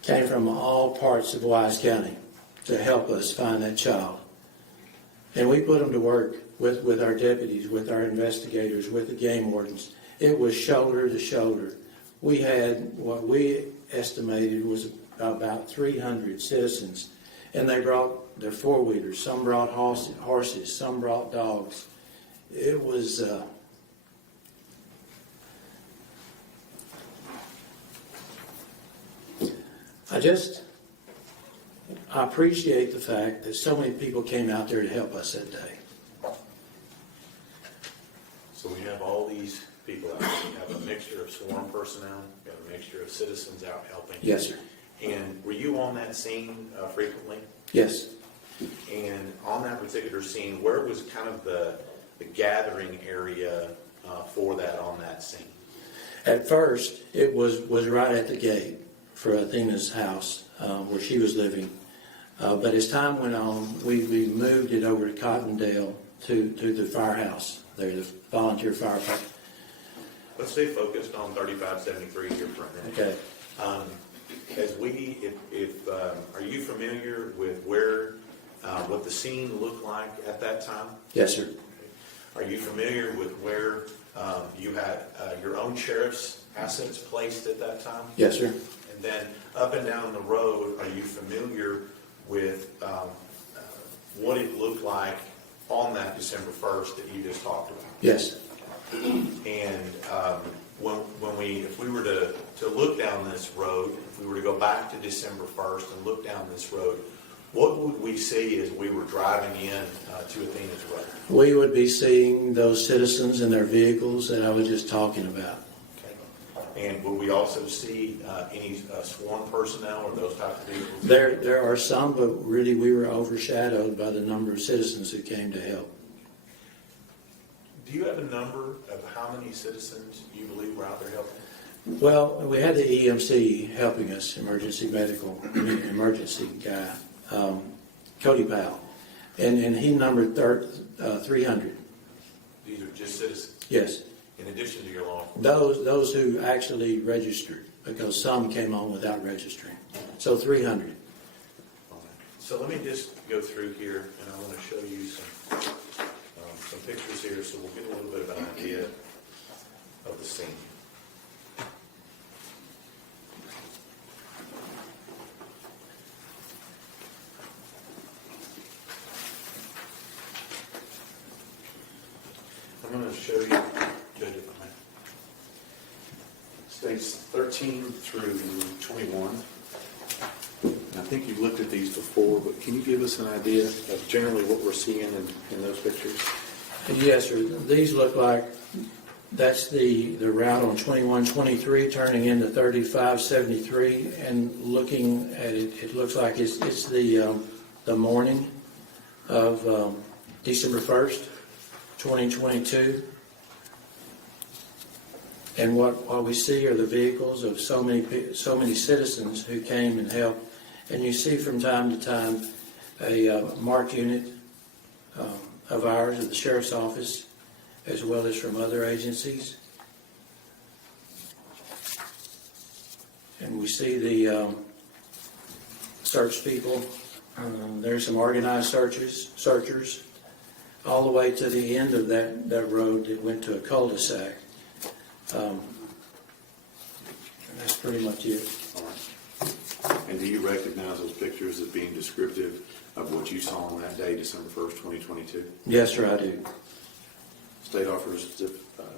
came from all parts of Wise County to help us find that child. And we put them to work with our deputies, with our investigators, with the game wardens. It was shoulder to shoulder. We had what we estimated was about 300 citizens. And they brought their four-wheelers. Some brought horses. Some brought dogs. It was I appreciate the fact that so many people came out there to help us that day. So we have all these people out there. We have a mixture of sworn personnel. We have a mixture of citizens out helping. Yes, sir. And were you on that scene frequently? Yes. And on that particular scene, where was kind of the gathering area for that on that scene? At first, it was right at the gate for Athena's house where she was living. But as time went on, we moved it over to Cottondale to the firehouse there, the volunteer fire department. Let's stay focused on 3573 here for a minute. Okay. Are you familiar with what the scene looked like at that time? Yes, sir. Are you familiar with where you had your own sheriff's assets placed at that time? Yes, sir. And then up and down the road, are you familiar with what it looked like on that December 1st that you just talked about? Yes. And if we were to look down this road, if we were to go back to December 1st and look down this road, what would we see as we were driving in to Athena's road? We would be seeing those citizens in their vehicles that I was just talking about. Okay. And would we also see any sworn personnel or those type of vehicles? There are some, but really we were overshadowed by the number of citizens who came to help. Do you have a number of how many citizens you believe were out there helping? Well, we had the EMC helping us, emergency guy, Cody Powell, and he numbered 300. These are just citizens? Yes. In addition to your law enforcement? Those who actually registered, because some came on without registering. So 300. So let me just go through here, and I want to show you some pictures here, so we'll get a little bit of an idea of the scene. 13 through 21. I think you've looked at these before, but can you give us an idea of generally what we're seeing in those pictures? Yes, sir. These look like, that's the route on 2123 turning into 3573, and looking at it, it looks like it's the morning of December 1st, 2022. And what we see are the vehicles of so many citizens who came and helped. And you see from time to time a marked unit of ours, of the Sheriff's Office, as well as from other agencies. And we see the search people. There's some organized searchers, all the way to the end of that road that went to a cul-de-sac. And that's pretty much it. All right. And do you recognize those pictures as being descriptive of what you saw on that day, December 1st, 2022? Yes, sir, I do.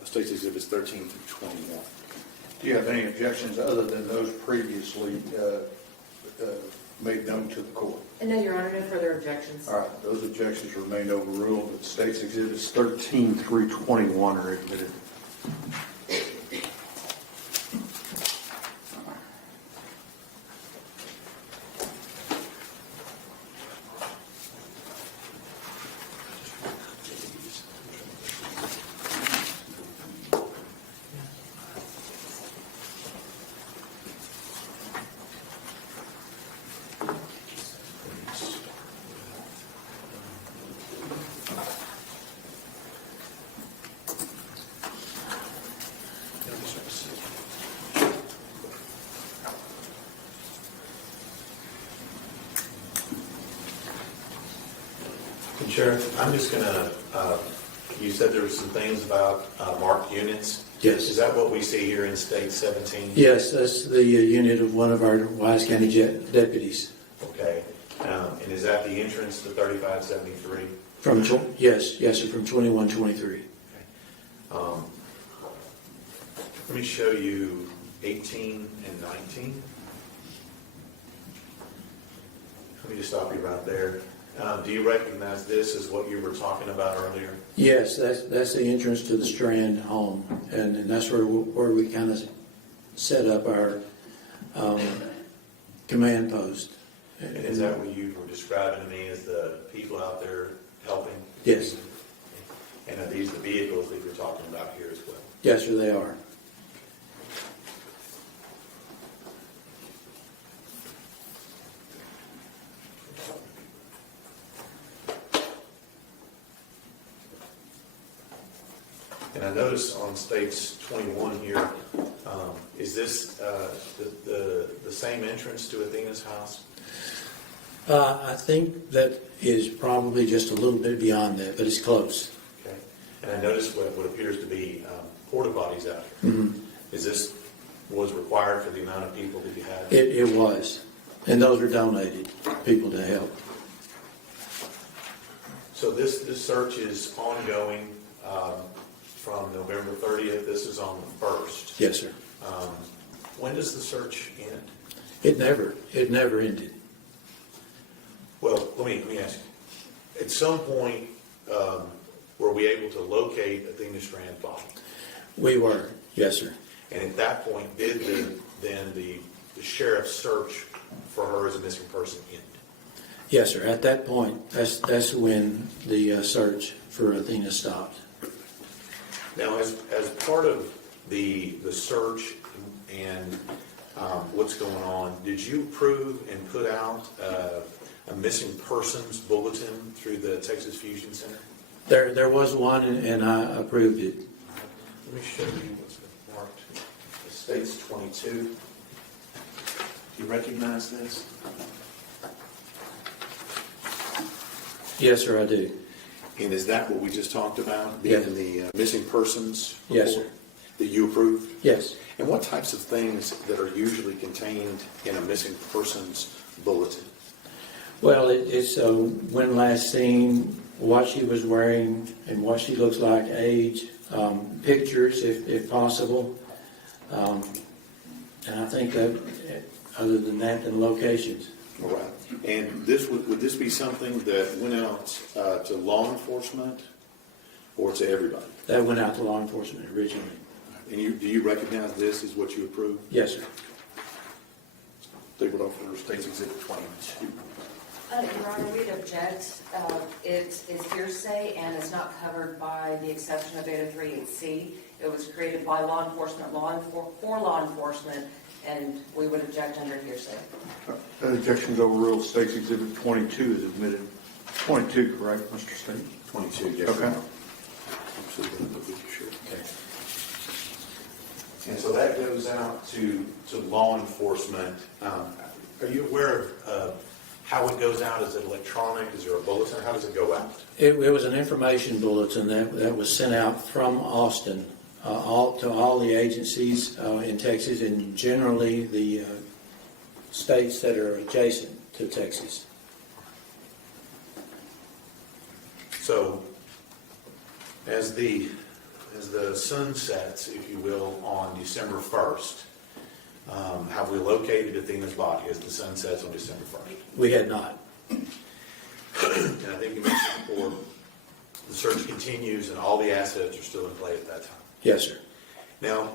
State's Exhibits 13 through 21. Do you have any objections other than those previously made known to the court? No, Your Honor, no further objections. All right, those objections remain overruled. The State's Exhibits 13 through 21 are admitted. Sheriff, I'm just going to, you said there were some things about marked units. Yes. Is that what we see here in State 17? Yes, that's the unit of one of our Wise County deputies. Okay. And is that the entrance to 3573? Yes, sir, from 2123. Let me show you 18 and 19. Let me just stop you right there. Do you recognize this as what you were talking about earlier? Yes, that's the entrance to the Strand home, and that's where we kind of set up our command post. And is that what you were describing to me as the people out there helping? Yes. And are these the vehicles that you're talking about here as well? Yes, sir, they are. And I notice on States 21 here, is this the same entrance to Athena's house? I think that is probably just a little bit beyond that, but it's close. Okay. And I noticed what appears to be porta potties out here. Mm-hmm. Is this was required for the amount of people that you had? It was, and those were donated, people to help. So this search is ongoing from November 30th. This is on the 1st. Yes, sir. When does the search end? It never ended. Well, let me ask you. At some point, were we able to locate Athena Strand's body? We were, yes, sir. And at that point, did the sheriff's search for her as a missing person end? Yes, sir. At that point, that's when the search for Athena stopped. Now, as part of the search and what's going on, did you approve and put out a missing persons bulletin through the Texas Fusion Center? There was one, and I approved it. Let me show you what's marked. It states 22. Do you recognize this? Yes, sir, I do. And is that what we just talked about, being Yes. the missing persons report? Yes, sir. That you approved? Yes. And what types of things that are usually contained in a missing persons bulletin? Well, it's when last seen, what she was wearing, and what she looks like, age, pictures, if possible, And I think that, other than that, the locations. All right. And this would this be something that went out to law enforcement or to everybody? That went out to law enforcement originally. And do you recognize this as what you approve? Yes, sir. Statement officer, State's Exhibit 22. Your Honor, we'd object. It is hearsay and is not covered by the exception of 803.8C. It was created by law enforcement, for law enforcement, and we would object under hearsay. That objection's overruled. State's Exhibit 22 is admitted. 22, correct, Mr. State? 22, yes. Okay. Sure. Okay. And so that goes out to law enforcement. Are you aware of how it goes out? Is it electronic? Is there a bulletin? How does it go out? It was an information bulletin that was sent out from Austin to all the agencies in Texas and generally the states that are adjacent to Texas. So as the sun sets, if you will, on December 1st, have we located Athena's body as the sun sets on December 1st? We had not. And I think you mentioned before, the search continues and all the assets are still in play at that time. Yes, sir. Now,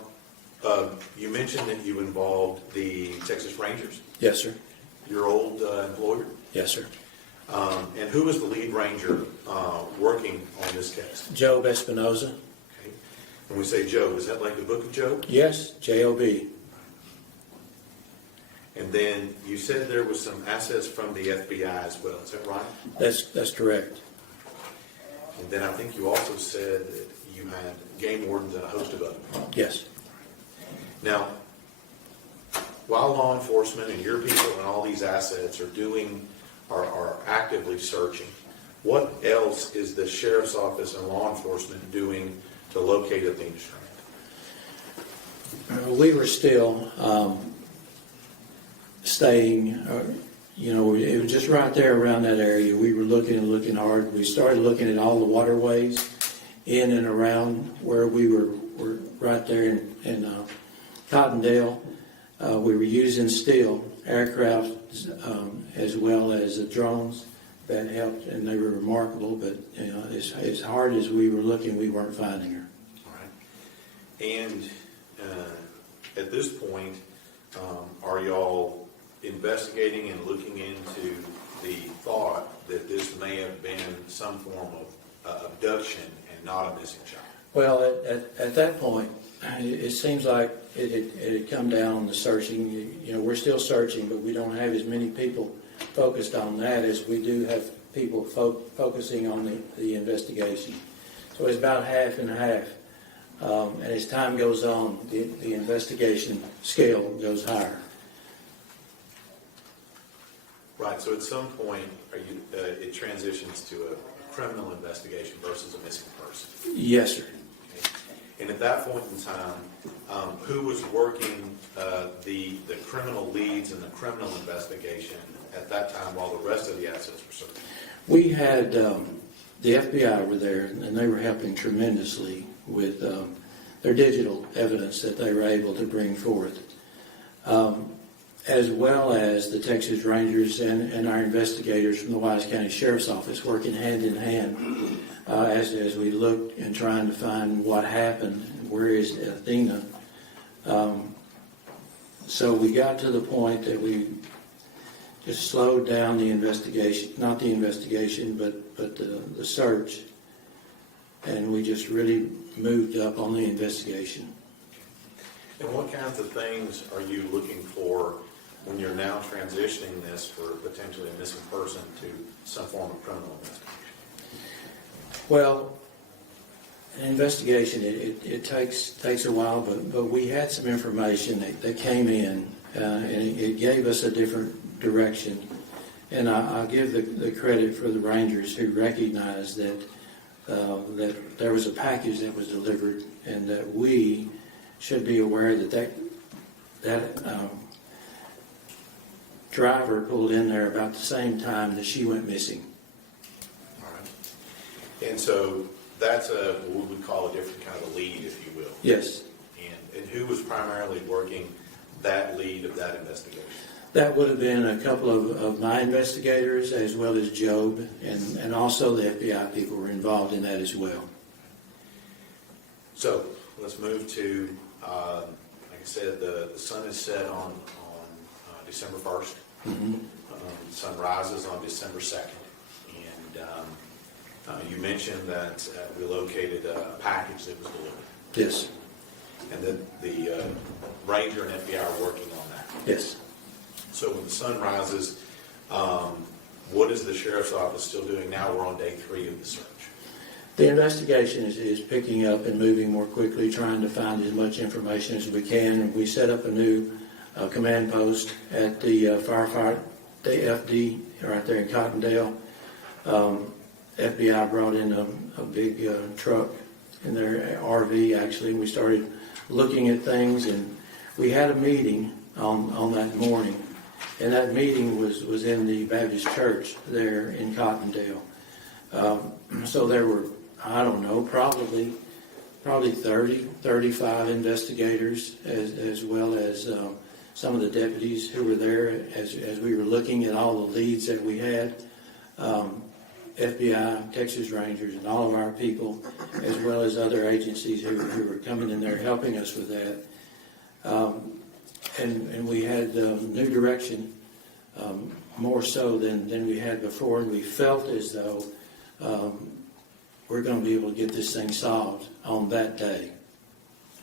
you mentioned that you involved the Texas Rangers, Yes, sir. your old employer. Yes, sir. And who was the lead ranger working on this case? Job Espinoza. Okay. When we say Job, is that like the Book of Job? Yes, J-O-B. And then you said there was some assets from the FBI as well. Is that right? That's correct. And then I think you also said that you had game wardens and a host of others. Yes. Now, while law enforcement and your people and all these assets are actively searching, what else is the sheriff's office and law enforcement doing to locate Athena Strand? We were still staying, it was just right there around that area. We were looking hard. We started looking at all the waterways in and around where we were right there in Cottondale. We were using still aircraft as well as drones that helped, and they were remarkable. But as hard as we were looking, we weren't finding her. All right. And at this point, are y'all investigating and looking into the thought that this may have been some form of abduction and not a missing child? Well, at that point, it seems like it had come down on the searching. We're still searching, but we don't have as many people focused on that as we do have people focusing on the investigation. So it's about half and half. And as time goes on, the investigation scale goes higher. Right. So at some point, it transitions to a criminal investigation versus a missing person. Yes, sir. Okay. And at that point in time, who was working the criminal leads in the criminal investigation at that time while the rest of the assets were searched? We had the FBI were there, and they were helping tremendously with their digital evidence that they were able to bring forth, as well as the Texas Rangers and our investigators from the Wise County Sheriff's Office working hand in hand as we looked and trying to find what happened, where is Athena. So we got to the point that we just slowed down the investigation, not the investigation, but the search, and we just really moved up on the investigation. And what kinds of things are you looking for when you're now transitioning this for potentially a missing person to some form of criminal investigation? Well, an investigation, it takes a while, but we had some information that came in, and it gave us a different direction. And I'll give the credit for the Rangers who recognized that there was a package that was delivered, and that we should be aware that driver pulled in there about the same time that she went missing. All right. And so that's what we would call a different kind of lead, if you will. Yes. And who was primarily working that lead of that investigation? That would have been a couple of my investigators as well as Job, and also the FBI people were involved in that as well. So let's move to, like I said, the sun is set on December 1st. The sun rises on December 2nd. And you mentioned that we located a package that was delivered. Yes. And that the Ranger and FBI are working on that. Yes. So when the sun rises, what is the Sheriff's Office still doing now? We're on day 3 of the search. The investigation is picking up and moving more quickly, trying to find as much information as we can. We set up a new command post at the firefight, the FD, right there in Cottondale. FBI brought in a big truck in their RV, actually. We started looking at things, and we had a meeting on that morning. And that meeting was in the Baptist church there in Cottondale. So there were, I don't know, probably 30, 35 investigators, as well as some of the deputies who were there as we were looking at all the leads that we had. FBI, Texas Rangers, and all of our people, as well as other agencies who were coming in there helping us with that. And we had new direction, more so than we had before, and we felt as though we're going to be able to get this thing solved on that day.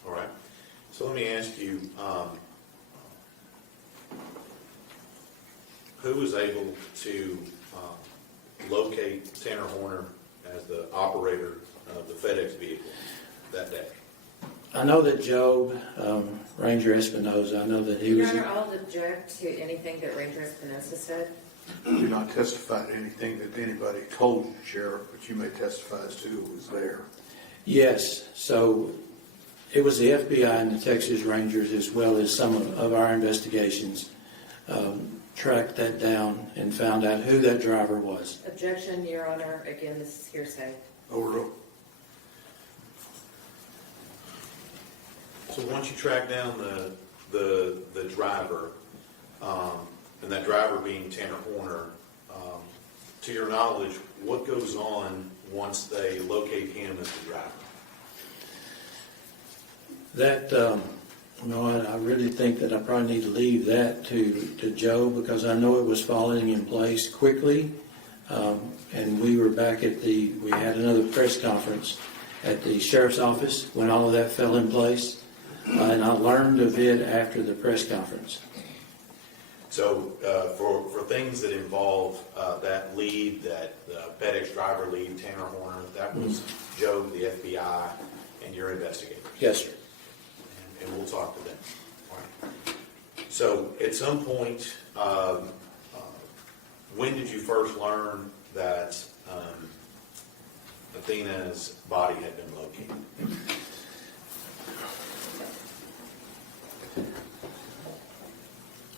All right. So let me ask you, who was able to locate Tanner Horner as the operator of the FedEx vehicle that day? I know that Job, Ranger Espinoza, I know that he was... Your Honor, I'll object to anything that Ranger Espinoza said. You do not testify to anything that anybody told you, Sheriff, but you may testify as to who was there. Yes, so it was the FBI and the Texas Rangers, as well as some of our investigations, tracked that down and found out who that driver was. Objection, Your Honor. Again, this is hearsay. Overruled. So once you track down the driver, and that driver being Tanner Horner, to your knowledge, what goes on once they locate him as the driver? That, I really think that I probably need to leave that to Joe, because I know it was falling in place quickly. And we were back we had another press conference at the Sheriff's Office when all of that fell in place. And I learned of it after the press conference. So for things that involve that lead, that FedEx driver lead, Tanner Horner, that was Joe, the FBI, and your investigators? Yes, sir. And we'll talk to them. All right. So at some point, when did you first learn that Athena's body had been located?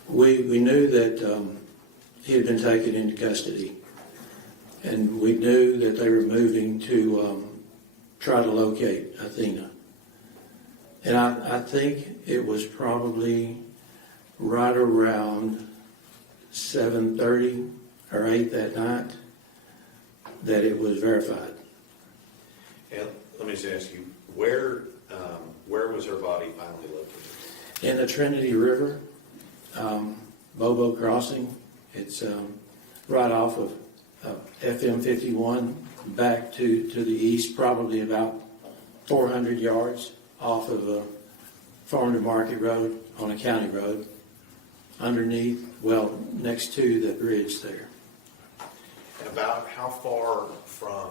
We knew that he had been taken into custody, and we knew that they were moving to try to locate Athena. And I think it was probably right around 7:30 or 8 that night that it was verified. And let me just ask you, where was her body finally located? In the Trinity River, Bobo Crossing. It's right off of FM 51 back to the east, probably about 400 yards off of Farm to Market Road on a county road, next to the bridge there. And about how far from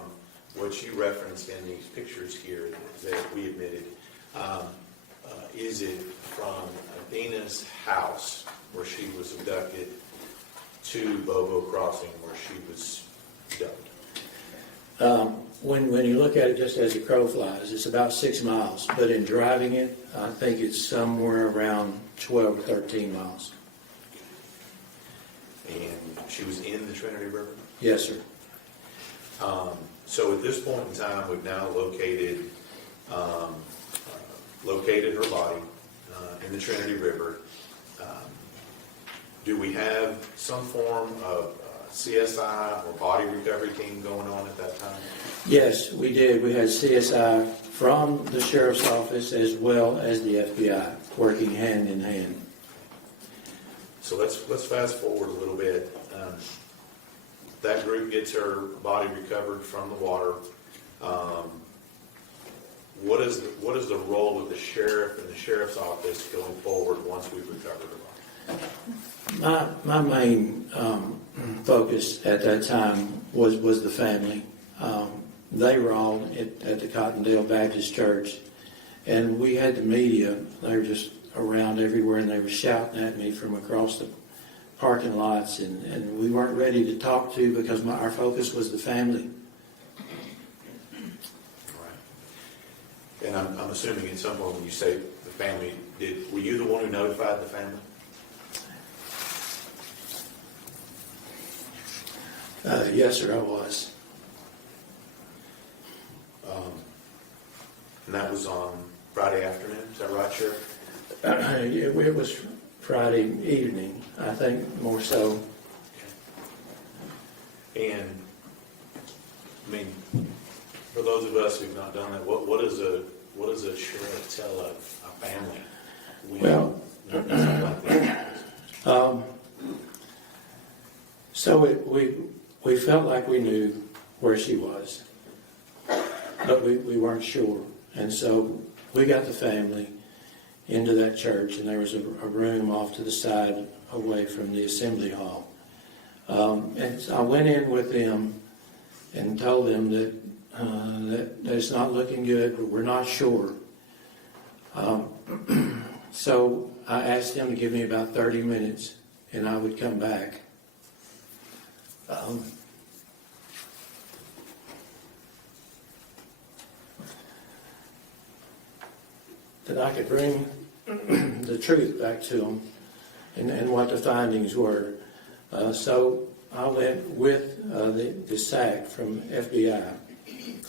what you referenced in these pictures here that we admitted, is it from Athena's house where she was abducted to Bobo Crossing where she was dumped? When you look at it just as a crow flies, it's about 6 miles. But in driving it, I think it's somewhere around 12 or 13 miles. And she was in the Trinity River? Yes, sir. So at this point in time, we've now located her body in the Trinity River. Do we have some form of CSI or body recovery team going on at that time? Yes, we did. We had CSI from the sheriff's office as well as the FBI working hand in hand. So let's fast forward a little bit. That group gets her body recovered from the water. What is the role of the sheriff and the sheriff's office going forward once we've recovered her body? My main focus at that time was the family. They were all at the Cottondale Baptist Church, and we had the media. They were just around everywhere, and they were shouting at me from across the parking lots, and we weren't ready to talk to because our focus was the family. And I'm assuming at some point when you say the family, were you the one who notified the family? Yes, sir, I was. And that was on Friday afternoon, is that right, Sheriff? It was Friday evening, I think, more so. And, I mean, for those of us who've not done that, what does a sheriff tell a family? Well, something like that happens? So we felt like we knew where she was, but we weren't sure. And so we got the family into that church, and there was a room off to the side away from the assembly hall. And so I went in with them and told them that it's not looking good, but we're not sure. So I asked them to give me about 30 minutes, and I would come back. That I could bring the truth back to them and what the findings were. So I went with the SAC from FBI.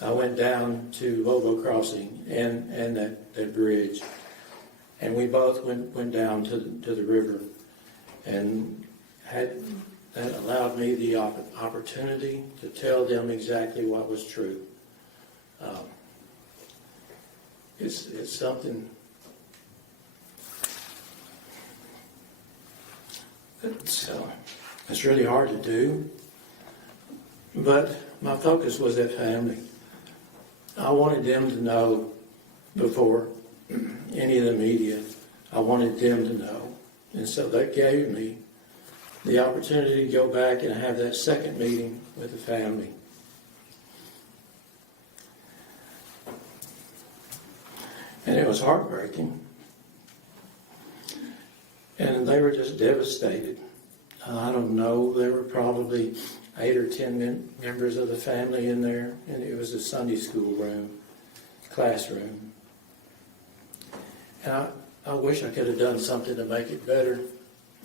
I went down to Volvo Crossing and that bridge, and we both went down to the river, and that allowed me the opportunity to tell them exactly what was true. It's something it's really hard to do, but my focus was that family. I wanted them to know before any of the media. I wanted them to know, and so that gave me the opportunity to go back and have that second meeting with the family. And it was heartbreaking. And they were just devastated. I don't know, there were probably 8 or 10 members of the family in there, and it was a Sunday school classroom. And I wish I could have done something to make it better,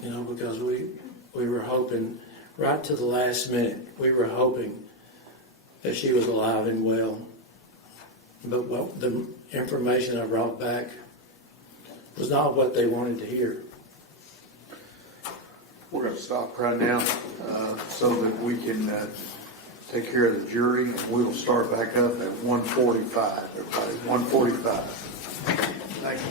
because we were hoping, right to the last minute, we were hoping that she was alive and well. But the information I brought back was not what they wanted to hear. We're going to stop right now so that we can take care of the jury, and we will start back up at 1:45. Everybody, 1:45. Thank you.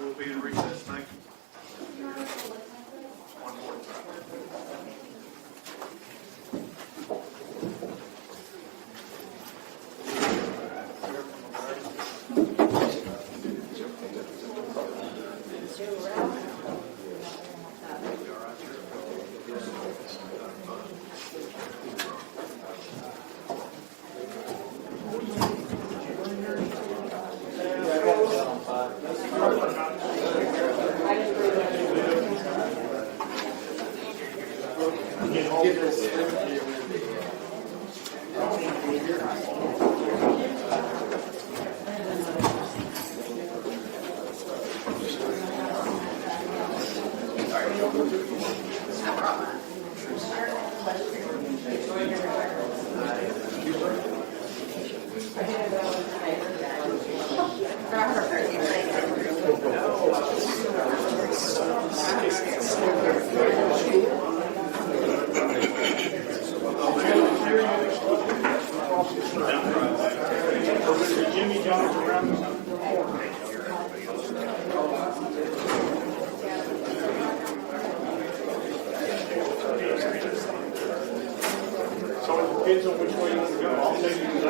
We'll be in So it depends on which way you want to go. I'll take you to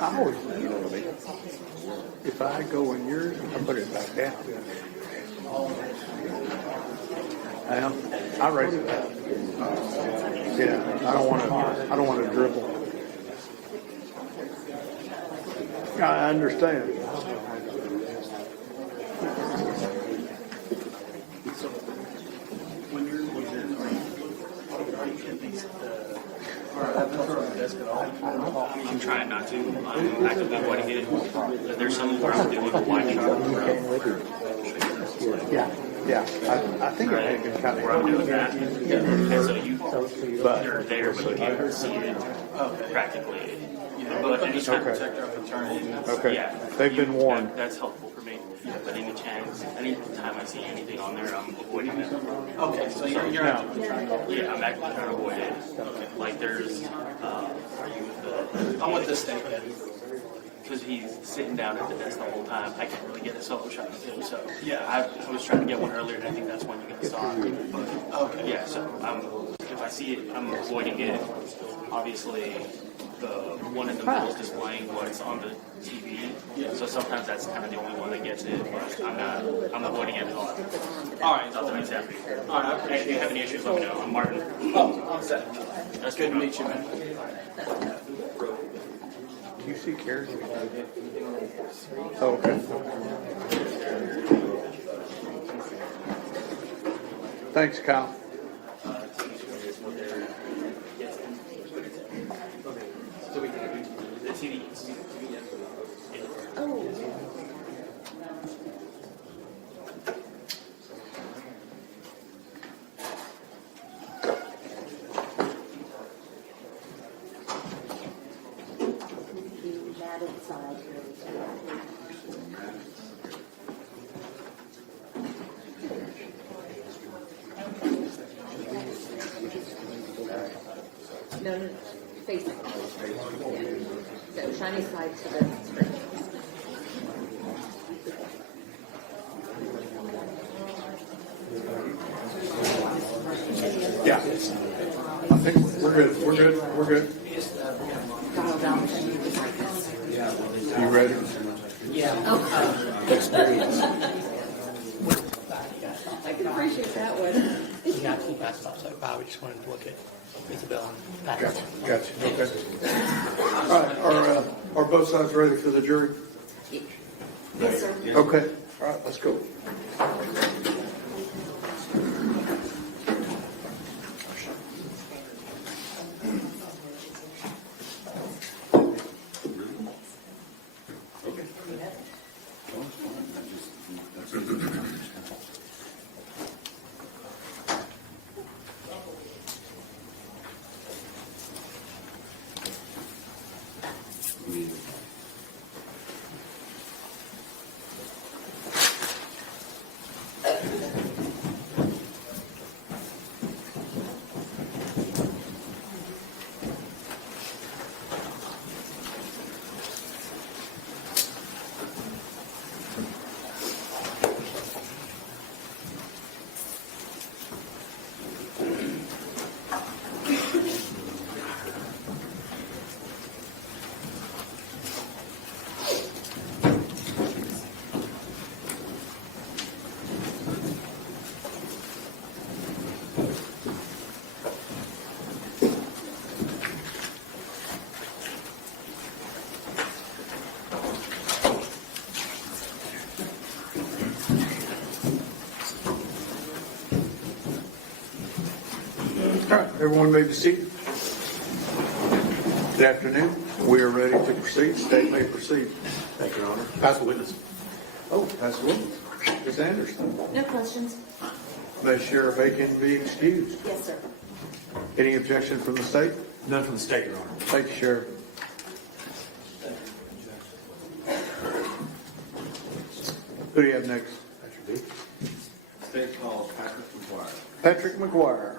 I always, if I go in yours, I put it back down. I raise it up. Yeah, I don't want to dribble. I understand. I'm trying not to. I'm actively avoiding it. But there's some where I'm doing a wide shot. Yeah. I think I can kind of. Where I'm doing that. So you're there, but you can't see it practically. But anytime Okay. yeah, They've been warned. That's helpful for me. But anytime I see anything on there, I'm avoiding it. Okay, so you're actively trying to. Yeah, I'm actually trying to avoid it. Like there's, are you with the? I'm with this thing, yeah. Because he's sitting down at the desk the whole time. I can't really get a solo shot with him. So Yeah. I was trying to get one earlier, and I think that's when you get stopped. But Okay. yeah, so if I see it, I'm avoiding it. Obviously, the one in the middle is displaying what's on the TV. So sometimes that's kind of the only one that gets it. But I'm avoiding it at all. All right. Nothing is happening. All right, I If appreciate you it. have any issues, let me know. I'm Martin. Oh, I'm set. That's Good to meet you, man. Do you see Carrie? Oh, okay. Thanks, Kyle. The TV. Oh. No, face it. Yeah. So shiny side to the screen. Yeah. I think we're good. Dial down. You ready? I can appreciate that one. Yeah, I think that's about so. I just wanted to look at Isabel and Patrick. Gotcha. Okay. All right. Are both sides ready for the jury? Yes, sir. Okay. All right. Let's go. All right, everyone may be seated. Good afternoon. We are ready to proceed. State may proceed. Thank you, Your Honor. Pass the witness. Oh, that's a witness. Ms. Anderson. No questions? May Sheriff Aken be excused. Yes, sir. Any objection from the state? None from the state, Your Honor. Thank you, Sheriff. Who do you have next? State calls Patrick McGuire. Patrick McGuire.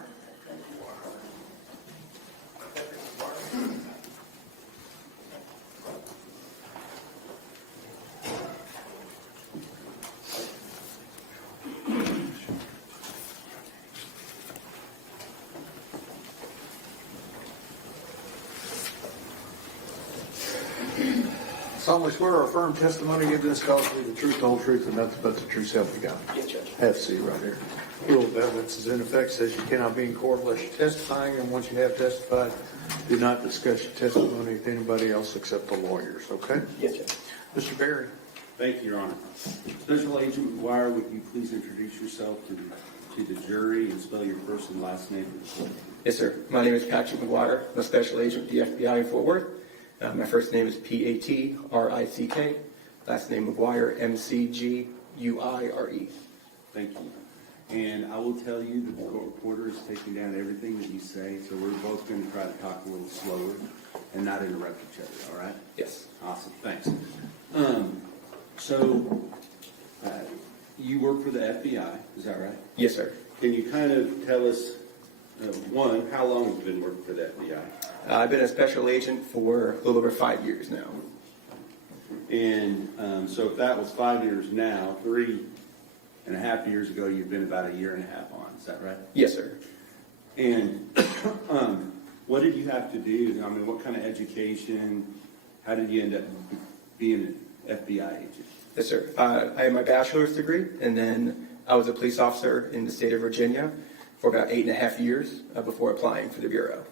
Solemnly swear or affirm testimony given in this cause to be the truth, the whole truth, and nothing but the truth, so help you God. Yes, Judge. Have C right here. Rule of evidence is in effect, says you cannot be in court unless you're testifying, and once you have testified, do not discuss your testimony with anybody else except the lawyers, okay? Yes, Judge. Mr. Berry. Thank you, Your Honor. Special Agent McGuire, would you please introduce yourself to the jury and spell your first and last name for the court? Yes, sir. My name is Patrick McGuire. I'm a special agent with the FBI in Fort Worth. My first name is Patrick. Last name McGuire, Mcguire. Thank you. And I will tell you that the court reporter is taking down everything that you say, so we're both going to try to talk a little slower and not interrupt each other, all right? Yes. Awesome, thanks. You work for the FBI, is that right? Yes, sir. Can you kind of tell us, one, how long have you been working for the FBI? I've been a special agent for a little over 5 years now. And so if that was 5 years now, 3.5 years ago, you've been about 1.5 years on, is that right? Yes, sir. And what did you have to do? I mean, what kind of education? How did you end up being an FBI agent? Yes, sir. I have my bachelor's degree, and then I was a police officer in the state of Virginia for about 8.5 years before applying for the Bureau.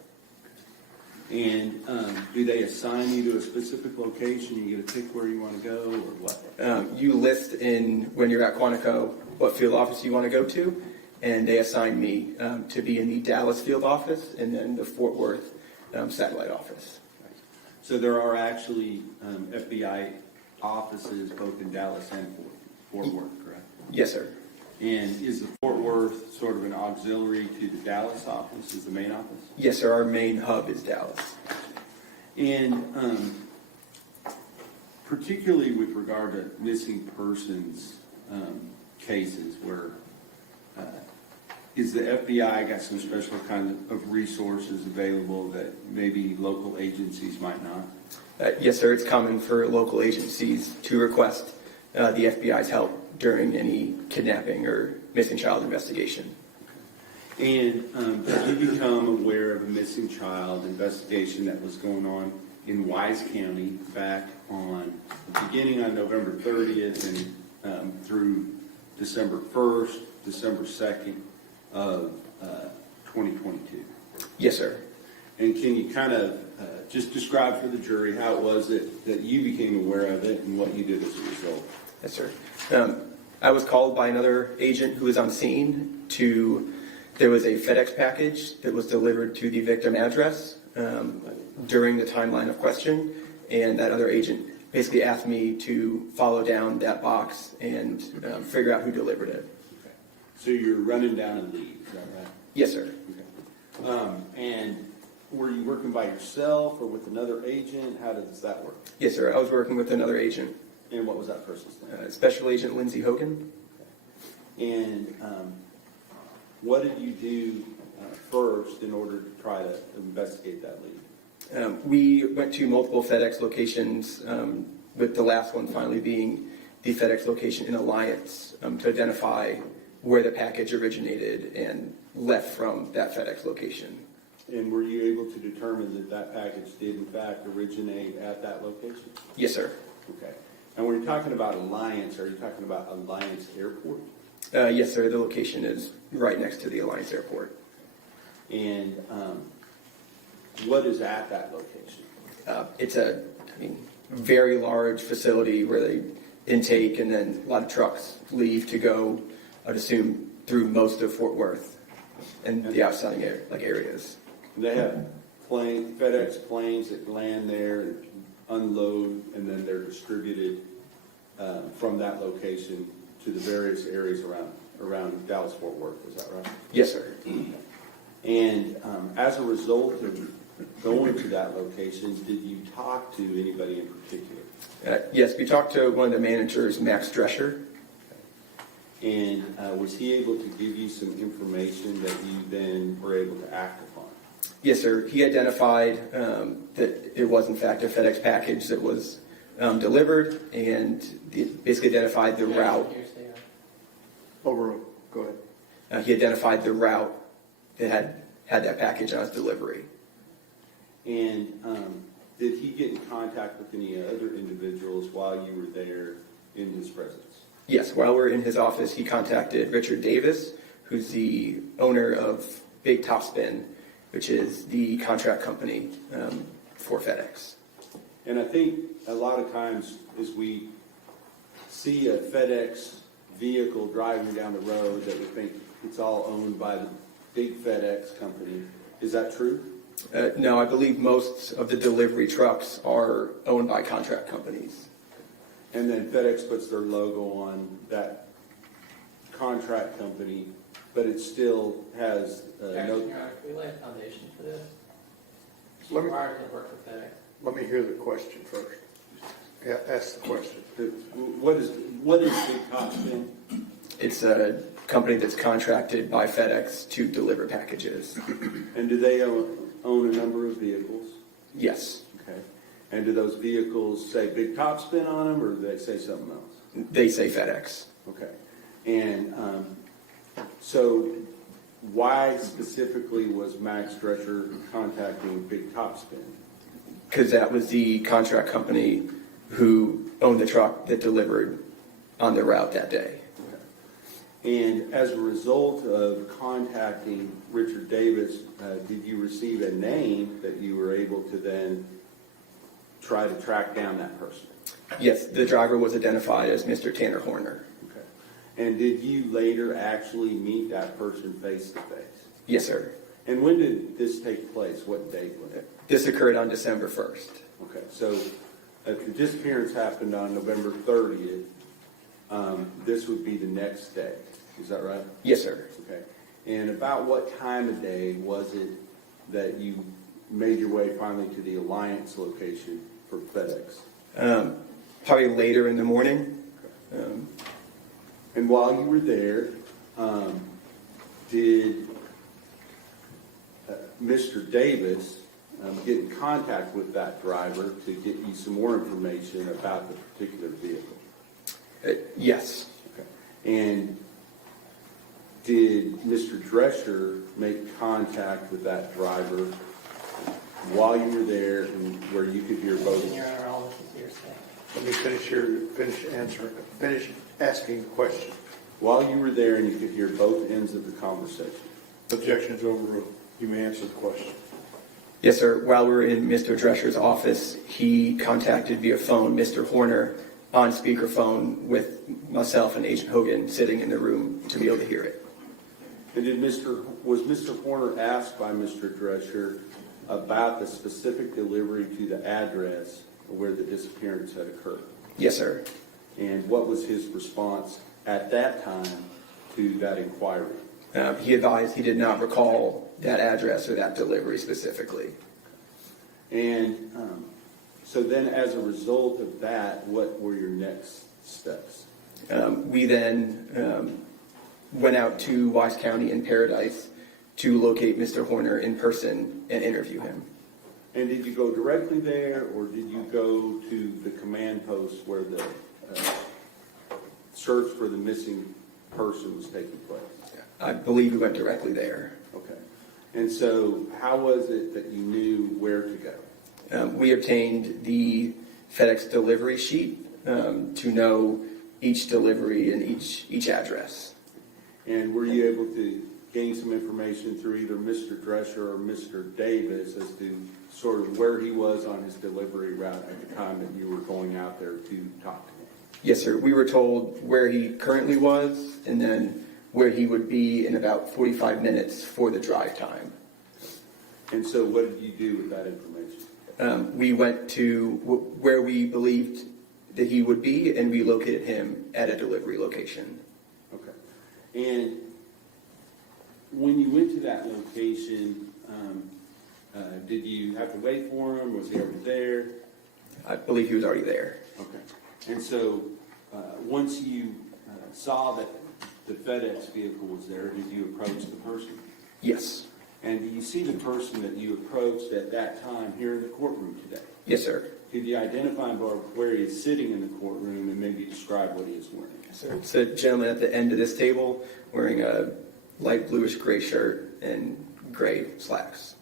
And do they assign you to a specific location? You get to pick where you want to go, or what? You list when you're at Quantico what field office you want to go to, and they assign me to be in the Dallas field office and then the Fort Worth satellite office. So there are actually FBI offices both in Dallas and Fort Worth, correct? Yes, sir. And is the Fort Worth sort of an auxiliary to the Dallas office, is the main office? Yes, sir. Our main hub is Dallas. And particularly with regard to missing persons cases, where is the FBI got some special kind of resources available that maybe local agencies might not? Yes, sir. It's common for local agencies to request the FBI's help during any kidnapping or missing child investigation. And did you become aware of a missing child investigation that was going on in Wise County back beginning on November 30th and through December 1st, December 2nd of 2022? Yes, sir. And can you kind of just describe for the jury how it was that you became aware of it and what you did as a result? Yes, sir. I was called by another agent who was on scene there was a FedEx package that was delivered to the victim address during the timeline of question, and that other agent basically asked me to follow down that box and figure out who delivered it. Okay. So you're running down a lead, is that right? Yes, sir. Okay. And were you working by yourself or with another agent? How does that work? Yes, sir. I was working with another agent. And what was that person's name? Special Agent Lindsay Hogan. Okay. And what did you do first in order to try to investigate that lead? We went to multiple FedEx locations, with the last one finally being the FedEx location in Alliance, to identify where the package originated and left from that FedEx location. And were you able to determine that package did in fact originate at that location? Yes, sir. Okay. And when you're talking about Alliance, are you talking about Alliance Airport? Yes, sir. The location is right next to the Alliance Airport. And what is at that location? It's a very large facility where they intake and then a lot of trucks leave to go, I'd assume, through most of Fort Worth. and the outstanding areas. They have FedEx planes that land there, unload, and then they're distributed from that location to the various areas around Dallas-Fort Worth. Is that right? Yes, sir. And as a result of going to that location, did you talk to anybody in particular? Yes, we talked to one of the managers, Max Drescher. And was he able to give you some information that you then were able to act upon? Yes, sir. He identified that it was, in fact, a FedEx package that was delivered, and basically identified the route. Overruled. Go ahead. He identified the route that had that package on its delivery. And did he get in contact with any other individuals while you were there in his presence? Yes, while we were in his office, he contacted Richard Davis, who's the owner of Big Topspin, which is the contract company for FedEx. And I think a lot of times as we see a FedEx vehicle driving down the road that we think it's all owned by the big FedEx company. Is that true? No, I believe most of the delivery trucks are owned by contract companies. And then FedEx puts their logo on that contract company, but it still has no... We lay a foundation for this. Let me- Required to work for FedEx. Let me hear the question first. Yeah, ask the question. What is Big Topspin? It's a company that's contracted by FedEx to deliver packages. And do they own a number of vehicles? Yes. Okay. And do those vehicles say Big Topspin on them, or do they say something else? They say FedEx. Okay. And so why specifically was Max Drescher contacting Big Topspin? Because that was the contract company who owned the truck that delivered on the route that day. And as a result of contacting Richard Davis, did you receive a name that you were able to then try to track down that person? Yes, the driver was identified as Mr. Tanner Horner. Okay. And did you later actually meet that person face to face? Yes, sir. And when did this take place? What date was it? This occurred on December 1st. Okay, so if the disappearance happened on November 30th, this would be the next day. Is that right? Yes, sir. Okay. And about what time of day was it that you made your way finally to the Alliance location for FedEx? Probably later in the morning. And while you were there, did Mr. Davis get in contact with that driver to get you some more information about the particular vehicle? Yes. Okay. And did Mr. Drescher make contact with that driver while you were there and where you could hear both? Your Honor, all this is hearsay. Let me finish asking the question. While you were there and you could hear both ends of the conversation. Objections overruled. You may answer the question. Yes, sir. While we were in Mr. Drescher's office, he contacted via phone Mr. Horner on speakerphone with myself and Agent Hogan sitting in the room to be able to hear it. And was Mr. Horner asked by Mr. Drescher about the specific delivery to the address where the disappearance had occurred? Yes, sir. And what was his response at that time to that inquiry? He advised he did not recall that address or that delivery specifically. And so then as a result of that, what were your next steps? We then went out to Wise County and Paradise to locate Mr. Horner in person and interview him. And did you go directly there, or did you go to the command post where the search for the missing person was taking place? I believe we went directly there. Okay. And so how was it that you knew where to go? We obtained the FedEx delivery sheet to know each delivery and each address. And were you able to gain some information through either Mr. Drescher or Mr. Davis as to sort of where he was on his delivery route at the time that you were going out there to talk to him? Yes, sir. We were told where he currently was, and then where he would be in about 45 minutes for the drive time. And so what did you do with that information? We went to where we believed that he would be, and we located him at a delivery location. Okay. And when you went to that location, did you have to wait for him? Was he already there? I believe he was already there. Okay. And so once you saw that the FedEx vehicle was there, did you approach the person? Yes. And do you see the person that you approached at that time here in the courtroom today? Yes, sir. Could you identify him by where he is sitting in the courtroom and maybe describe what he is wearing? Yes, sir. It's a gentleman at the end of this table wearing a light bluish gray shirt and gray slacks.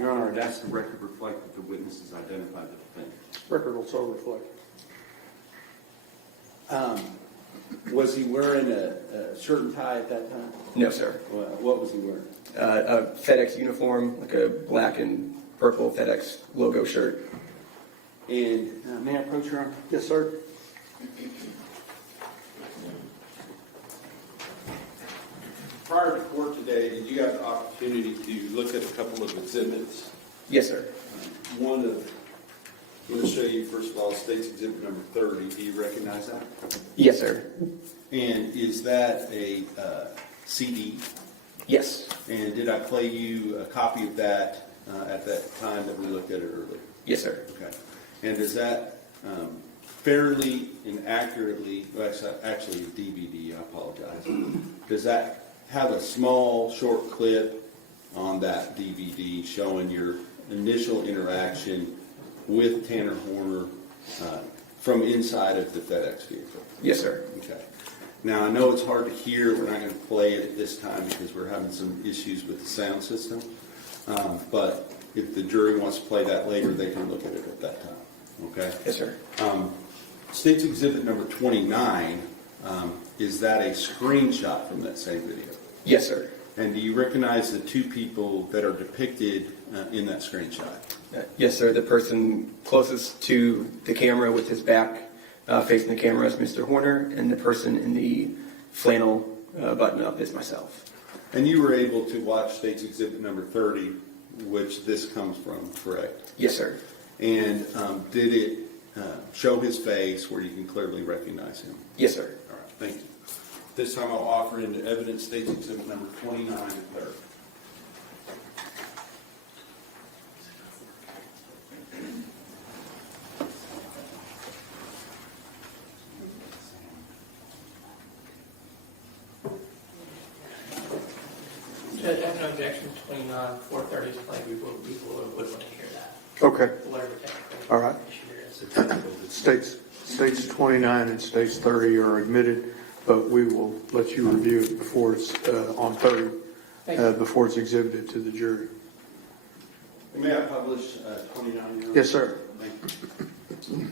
Your Honor, that's the record reflect that the witnesses identified the defendant. Record will so reflect. Was he wearing a shirt and tie at that time? No, sir. What was he wearing? A FedEx uniform, like a black and purple FedEx logo shirt. And may I approach, Your Honor? Yes, sir. Prior to court today, did you have the opportunity to look at a couple of exhibits? Yes, sir. One of, I'm going to show you, first of all, State's Exhibit number 30. Do you recognize that? Yes, sir. And is that a CD? Yes. And did I play you a copy of that at that time that we looked at it earlier? Yes, sir. Okay. And does that fairly and accurately, well, it's actually a DVD, I apologize. Does that have a small, short clip on that DVD showing your initial interaction with Tanner Horner from inside of the FedEx vehicle? Yes, sir. Okay. Now, I know it's hard to hear. We're not going to play it at this time because we're having some issues with the sound system. But if the jury wants to play that later, they can look at it at that time. Okay? Yes, sir. State's Exhibit number 29, is that a screenshot from that same video? Yes, sir. And do you recognize the two people that are depicted in that screenshot? Yes, sir. The person closest to the camera with his back facing the camera is Mr. Horner, and the person in the flannel button-up is myself. And you were able to watch State's Exhibit number 30, which this comes from, correct? Yes, sir. And did it show his face where you can clearly recognize him? Yes, sir. All right, thank you. This time I'll offer into evidence State's Exhibit number 29 and 30. Judge, I have no objection to 29, 430 is playing. We would want to hear that. Okay. Whatever technical All right. issue there is. States 29 and states 30 are admitted, but we will let you review it before it's on 30, before it's exhibited to the jury. May I publish 29? Yes, sir. Thank you.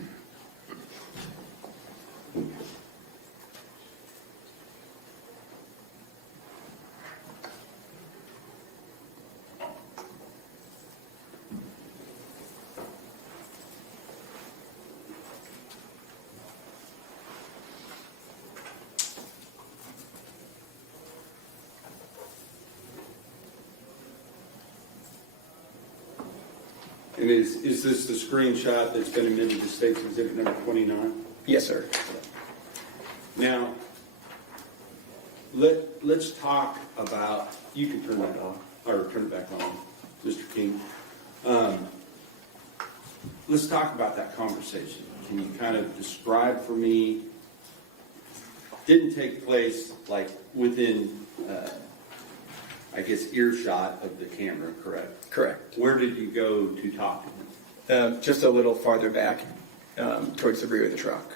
And is this the screenshot that's been admitted to State's Exhibit number 29? Yes, sir. Now, let's talk about, you can turn that off, or turn it back on, Mr. King. Let's talk about that conversation. Can you kind of describe for me, didn't take place like within, I guess, earshot of the camera, correct? Correct. Where did you go to talk to him? Just a little farther back towards the rear of the truck.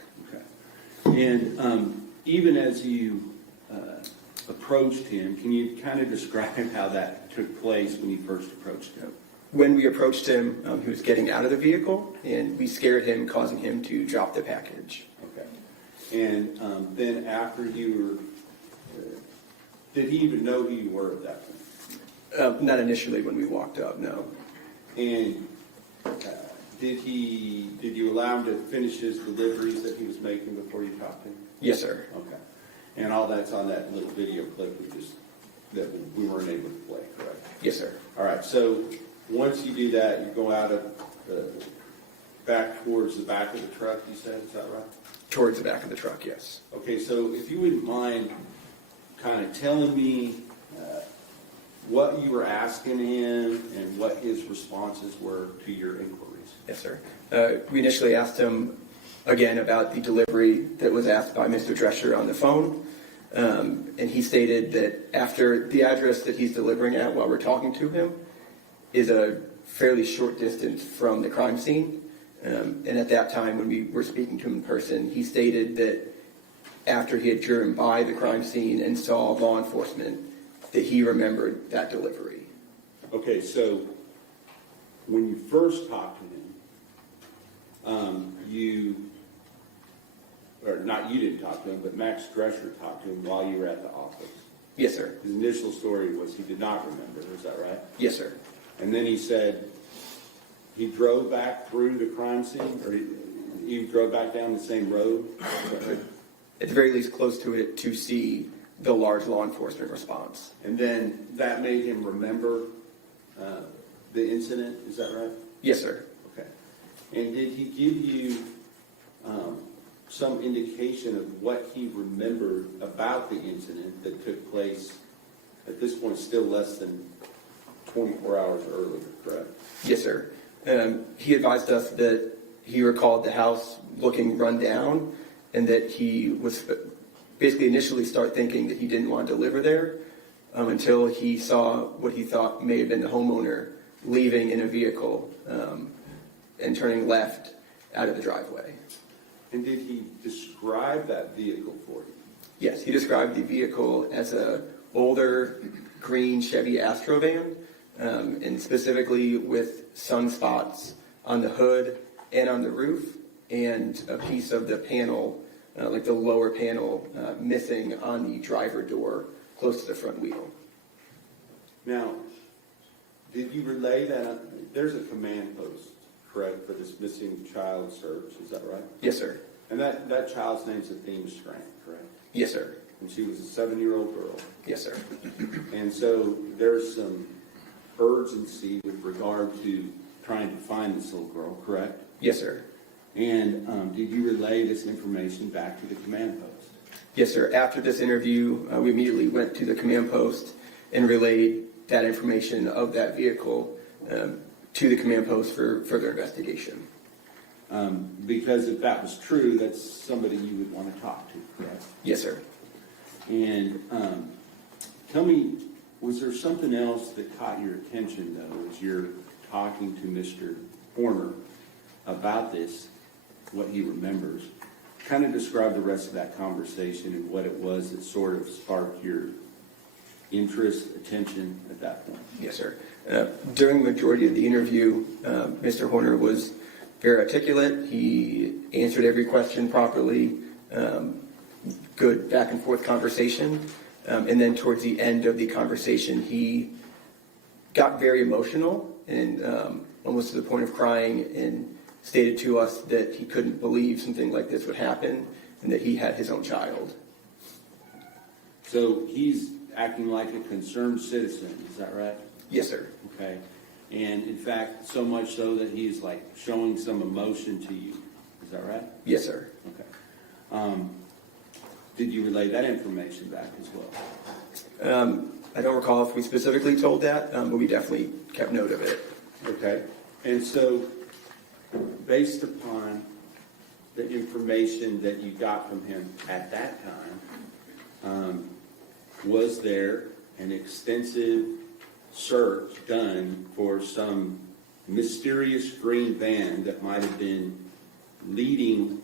Okay. And even as you approached him, can you kind of describe how that took place when you first approached him? When we approached him, he was getting out of the vehicle, and we scared him, causing him to drop the package. Okay. And then after you were, did he even know who you were at that point? Not initially when we walked up, no. And did you allow him to finish his deliveries that he was making before you talked to him? Yes, sir. Okay. And all that's on that little video clip that we weren't able to play, correct? Yes, sir. All right, so once you do that, you go out of back towards the back of the truck, you said, is that right? Towards the back of the truck, yes. Okay, so if you wouldn't mind kind of telling me what you were asking him and what his responses were to your inquiries. Yes, sir. We initially asked him, again, about the delivery that was asked by Mr. Drescher on the phone. And he stated that after the address that he's delivering at while we're talking to him is a fairly short distance from the crime scene. And at that time, when we were speaking to him in person, he stated that after he had driven by the crime scene and saw law enforcement, that he remembered that delivery. Okay, so when you first talked to him, you didn't talk to him, but Max Drescher talked to him while you were at the office. Yes, sir. His initial story was he did not remember, is that right? Yes, sir. And then he said he drove back through the crime scene, or he drove back down the same road? At the very least, close to it to see the large law enforcement response. And then that made him remember the incident, is that right? Yes, sir. Okay. And did he give you some indication of what he remembered about the incident that took place at this point still less than 24 hours earlier, correct? Yes, sir. He advised us that he recalled the house looking run down and that he was basically initially start thinking that he didn't want to deliver there until he saw what he thought may have been the homeowner leaving in a vehicle and turning left out of the driveway. And did he describe that vehicle for you? Yes, he described the vehicle as a older green Chevy Astro van, and specifically with sunspots on the hood and on the roof, and a piece of the panel, like the lower panel, missing on the driver door close to the front wheel. Now, did you relay that? There's a command post, correct, for this missing child search, is that right? Yes, sir. And that child's name's Athena Strand, correct? Yes, sir. And she was a 7-year-old girl. Yes, sir. And so there's some urgency with regard to trying to find this little girl, correct? Yes, sir. And did you relay this information back to the command post? Yes, sir. After this interview, we immediately went to the command post and relayed that information of that vehicle to the command post for further investigation. Because if that was true, that's somebody you would want to talk to, correct? Yes, sir. And tell me, was there something else that caught your attention, though, as you're talking to Mr. Horner about this, what he remembers? Kind of describe the rest of that conversation and what it was that sort of sparked your interest, attention at that point. Yes, sir. During the majority of the interview, Mr. Horner was very articulate. He answered every question properly. Good back and forth conversation. And then towards the end of the conversation, he got very emotional and almost to the point of crying, and stated to us that he couldn't believe something like this would happen and that he had his own child. So he's acting like a concerned citizen, is that right? Yes, sir. Okay. And in fact, so much so that he's like showing some emotion to you, is that right? Yes, sir. Okay. Did you relay that information back as well? I don't recall if we specifically told that, but we definitely kept note of it. Okay. And so, based upon the information that you got from him at that time, was there an extensive search done for some mysterious green van that might have been leading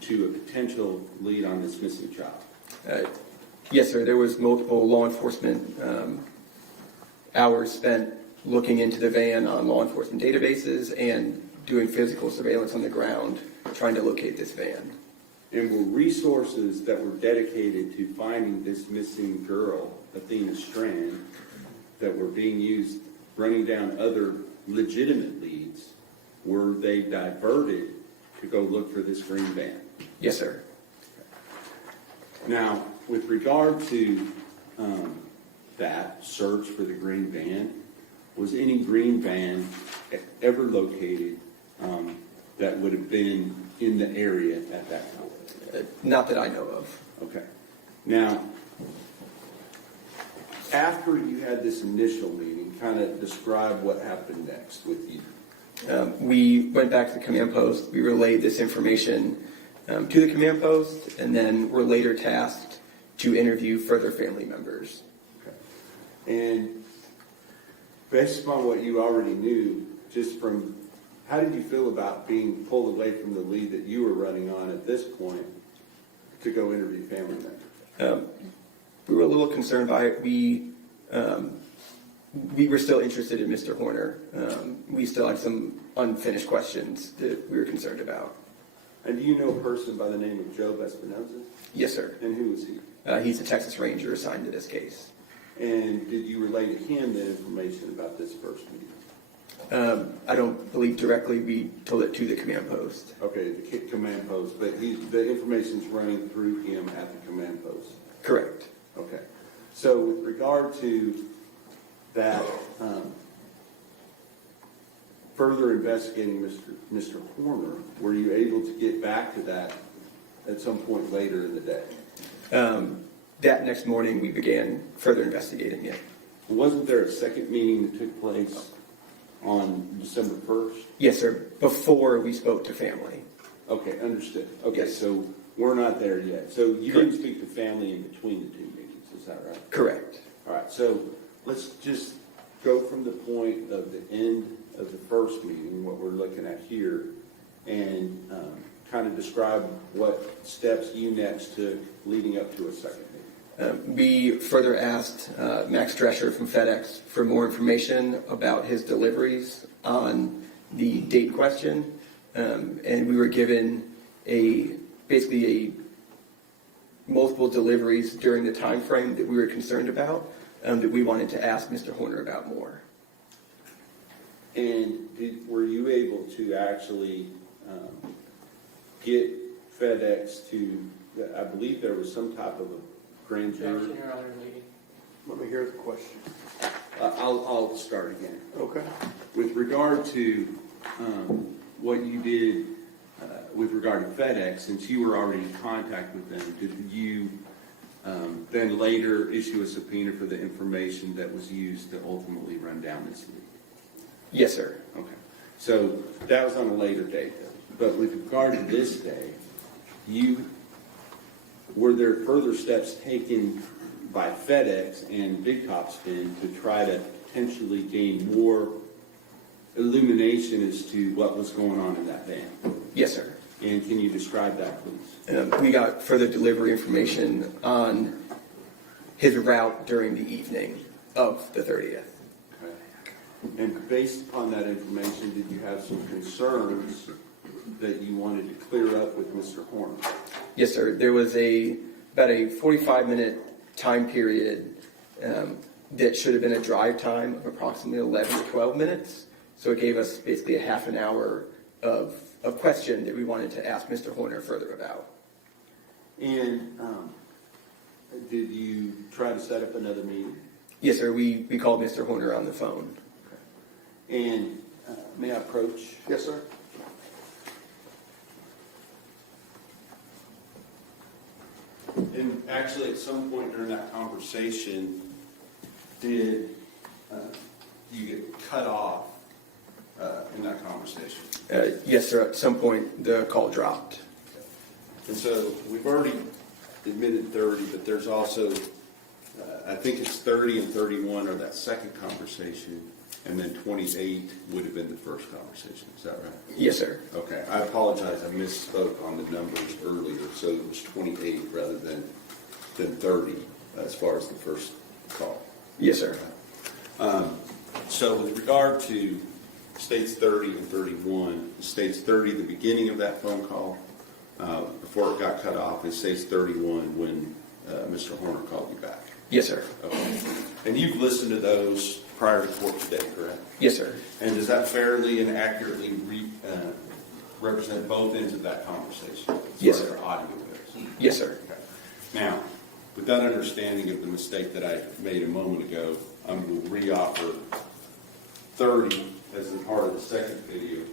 to a potential lead on this missing child? Yes, sir. There was multiple law enforcement hours spent looking into the van on law enforcement databases and doing physical surveillance on the ground, trying to locate this van. And were resources that were dedicated to finding this missing girl, Athena Strand, that were being used running down other legitimate leads, were they diverted to go look for this green van? Yes, sir. Now, with regard to that search for the green van, was any green van ever located that would have been in the area at that time? Not that I know of. Okay. Now, after you had this initial meeting, kind of describe what happened next with you. We went back to the command post. We relayed this information to the command post, and then were later tasked to interview further family members. Okay. And based upon what you already knew, just from, how did you feel about being pulled away from the lead that you were running on at this point to go interview family members? We were a little concerned by it. We were still interested in Mr. Horner. We still had some unfinished questions that we were concerned about. And do you know a person by the name of Joe Espinoza? Yes, sir. And who is he? He's a Texas Ranger assigned to this case. And did you relay to him the information about this first meeting? I don't believe directly. We told it to the command post. Okay, the command post, but the information's running through him at the command post? Correct. Okay. So with regard to that, further investigating Mr. Horner, were you able to get back to that at some point later in the day? That next morning, we began further investigating it. Wasn't there a second meeting that took place on December 1st? Yes, sir. Before we spoke to family. Okay, understood. Okay, Yes. so we're not there yet. So you Correct. didn't speak to family in between the two meetings, is that right? Correct. All right, so let's just go from the point of the end of the first meeting, what we're looking at here, and kind of describe what steps you next took leading up to a second meeting. We further asked Max Drescher from FedEx for more information about his deliveries on the date question, and we were given basically multiple deliveries during the time frame that we were concerned about, that we wanted to ask Mr. Horner about more. And were you able to actually get FedEx to, I believe there was some type of a grand jury? Let me hear the question. I'll start again. Okay. With regard to what you did with regard to FedEx, since you were already in contact with them, did you then later issue a subpoena for the information that was used to ultimately run down this lead? Yes, sir. Okay. So that was on a later date, though. But with regard to this day, were there further steps taken by FedEx and Big Top Spin to try to potentially gain more illumination as to what was going on in that van? Yes, sir. And can you describe that, please? We got further delivery information on his route during the evening of the 30th. Okay. And based upon that information, did you have some concerns that you wanted to clear up with Mr. Horner? Yes, sir. There was about a 45-minute time period that should have been a drive time of approximately 11 to 12 minutes. So it gave us basically a half an hour of question that we wanted to ask Mr. Horner further about. And did you try to set up another meeting? Yes, sir. We called Mr. Horner on the phone. Okay. And may I approach? Yes, sir. And actually, at some point during that conversation, did you get cut off in that conversation? Yes, sir. At some point, the call dropped. And so we've already admitted 30, but there's also, I think it's 30 and 31 are that second conversation, and then 28 would have been the first conversation. Is that right? Yes, sir. Okay. I apologize. I misspoke on the numbers earlier, so it was 28 rather than 30 as far as the first call. Yes, sir. So with regard to states 30 and 31, states 30 the beginning of that phone call before it got cut off, and states 31 when Mr. Horner called you back. Yes, sir. Okay. And you've listened to those prior to court today, correct? Yes, sir. And does that fairly and accurately represent both ends of that conversation? Yes, sir. Audio goes? Yes, sir. Okay. Now, With that understanding of the mistake that I made a moment ago, I will re-offer 30 as a part of the second video,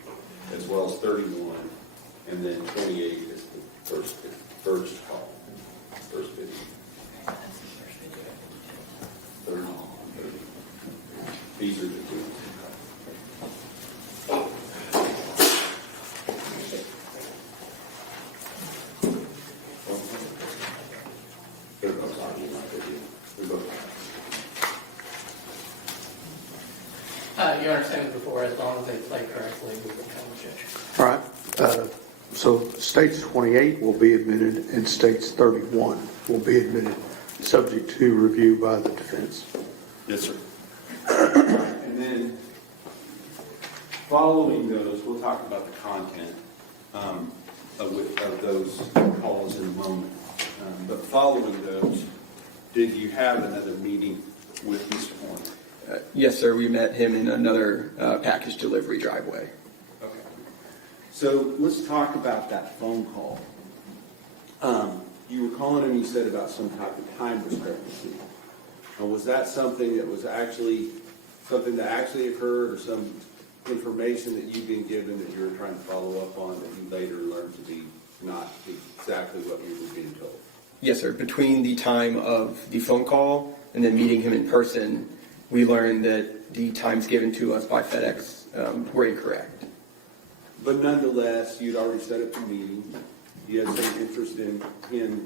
as well as 31, and then 28 as the first call, first video. 30. These are the two. You understand before, as long as they play correctly, we can tell the judge. All right, so states 28 will be admitted and states 31 will be admitted, subject to review by the defense. Yes, sir. And then, following those, we'll talk about the content of those calls in a moment. But following those, did you have another meeting with Mr. Horner? Yes, sir. We met him in another package delivery driveway. Okay. So let's talk about that phone call. You were calling him, you said, about some type of time discrepancy. Was that something that was actually occurred, or some information that you've been given that you were trying to follow up on that you later learned to be not exactly what you were being told? Yes, sir. Between the time of the phone call and then meeting him in person, we learned that the times given to us by FedEx were incorrect. But nonetheless, you'd already set up a meeting. You had some interest in him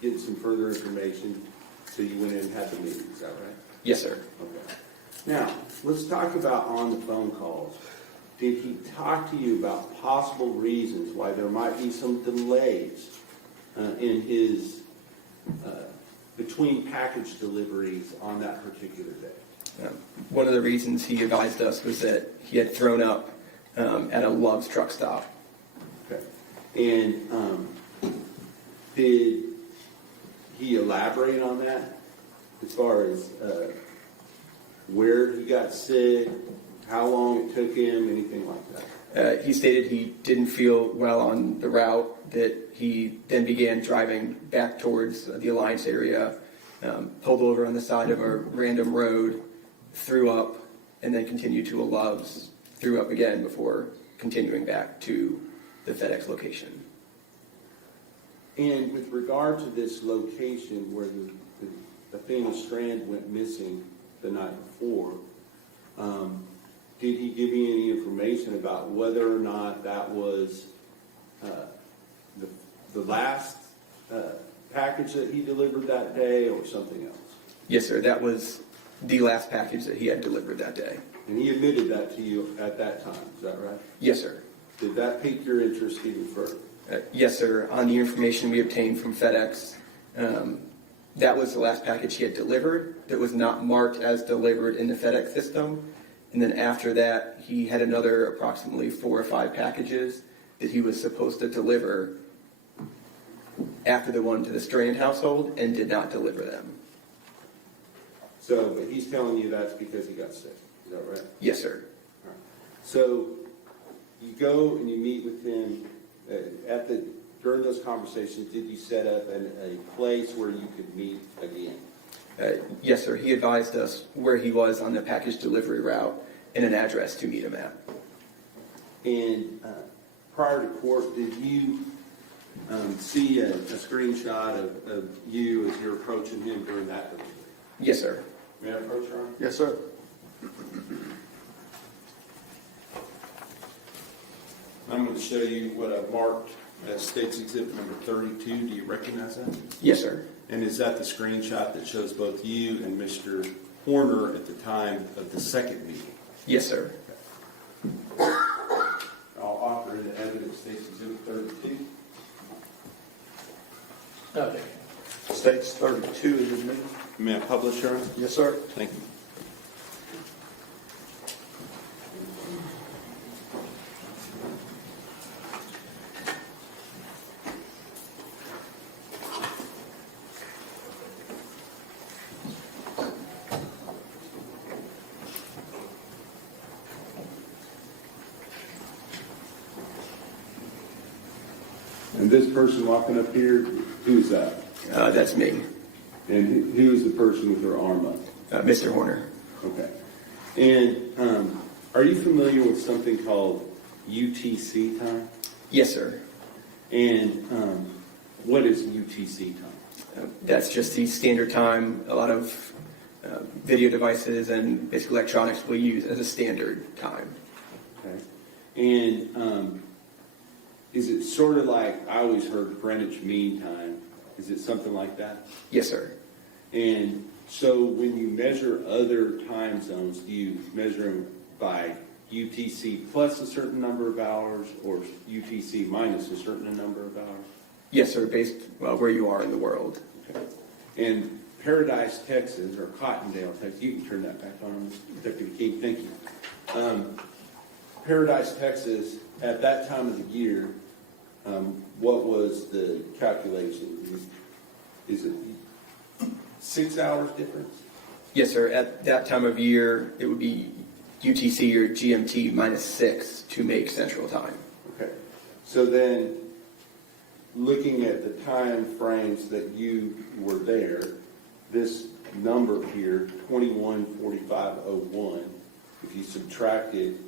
getting some further information, so you went in and had the meeting. Is that right? Yes, sir. Okay. Now, let's talk about on the phone calls. Did he talk to you about possible reasons why there might be some delays in his between package deliveries on that particular day? One of the reasons he advised us was that he had thrown up at a Love's truck stop. Okay. And did he elaborate on that as far as where he got sick, how long it took him, anything like that? He stated he didn't feel well on the route, that he then began driving back towards the Alliance area, pulled over on the side of a random road, threw up, and then continued to a Love's, threw up again before continuing back to the FedEx location. And with regard to this location where the Athena Strand went missing the night before, did he give you any information about whether or not that was the last package that he delivered that day or something else? Yes, sir. That was the last package that he had delivered that day. And he admitted that to you at that time, is that right? Yes, sir. Did that pique your interest even further? Yes, sir. On the information we obtained from FedEx, that was the last package he had delivered that was not marked as delivered in the FedEx system. And then after that, he had another approximately 4 or 5 packages that he was supposed to deliver after the one to the Strand household and did not deliver them. So, but he's telling you that's because he got sick, is that right? Yes, sir. All right. So, you go and you meet with him during those conversations, did you set up a place where you could meet again? Yes, sir. He advised us where he was on the package delivery route and an address to meet him at. And prior to court, did you see a screenshot of you as you're approaching him during that? Yes, sir. May I approach, Ron? Yes, sir. I'm going to show you what I've marked as State's Exhibit number 32. Do you recognize that? Yes, sir. And is that the screenshot that shows both you and Mr. Horner at the time of the second meeting? Yes, sir. I'll offer into evidence State's Exhibit 32. Okay. States 32 is admitted. May I publish, Ron? Yes, sir. Thank you. And this person walking up here, who's that? That's me. And who is the person with their arm up? Mr. Horner. Okay. And are you familiar with something called UTC time? Yes, sir. And what is UTC time? That's just the standard time a lot of video devices and basic electronics will use as a standard time. Okay. And is it sort of like, I always heard Greenwich Mean Time. Is it something like that? Yes, sir. And so when you measure other time zones, do you measure them by UTC plus a certain number of hours or UTC minus a certain number of hours? Yes, sir, based where you are in the world. Okay. And Paradise, Texas, or Cottondale, Texas, you can turn that back on, Deputy King, thank you. Paradise, Texas, at that time of the year, what was the calculation? Is it 6 hours difference? Yes, sir. At that time of year, it would be UTC or GMT minus 6 to make Central Time. Okay. So then, looking at the time frames that you were there, this number here, 21:45:01, if you subtracted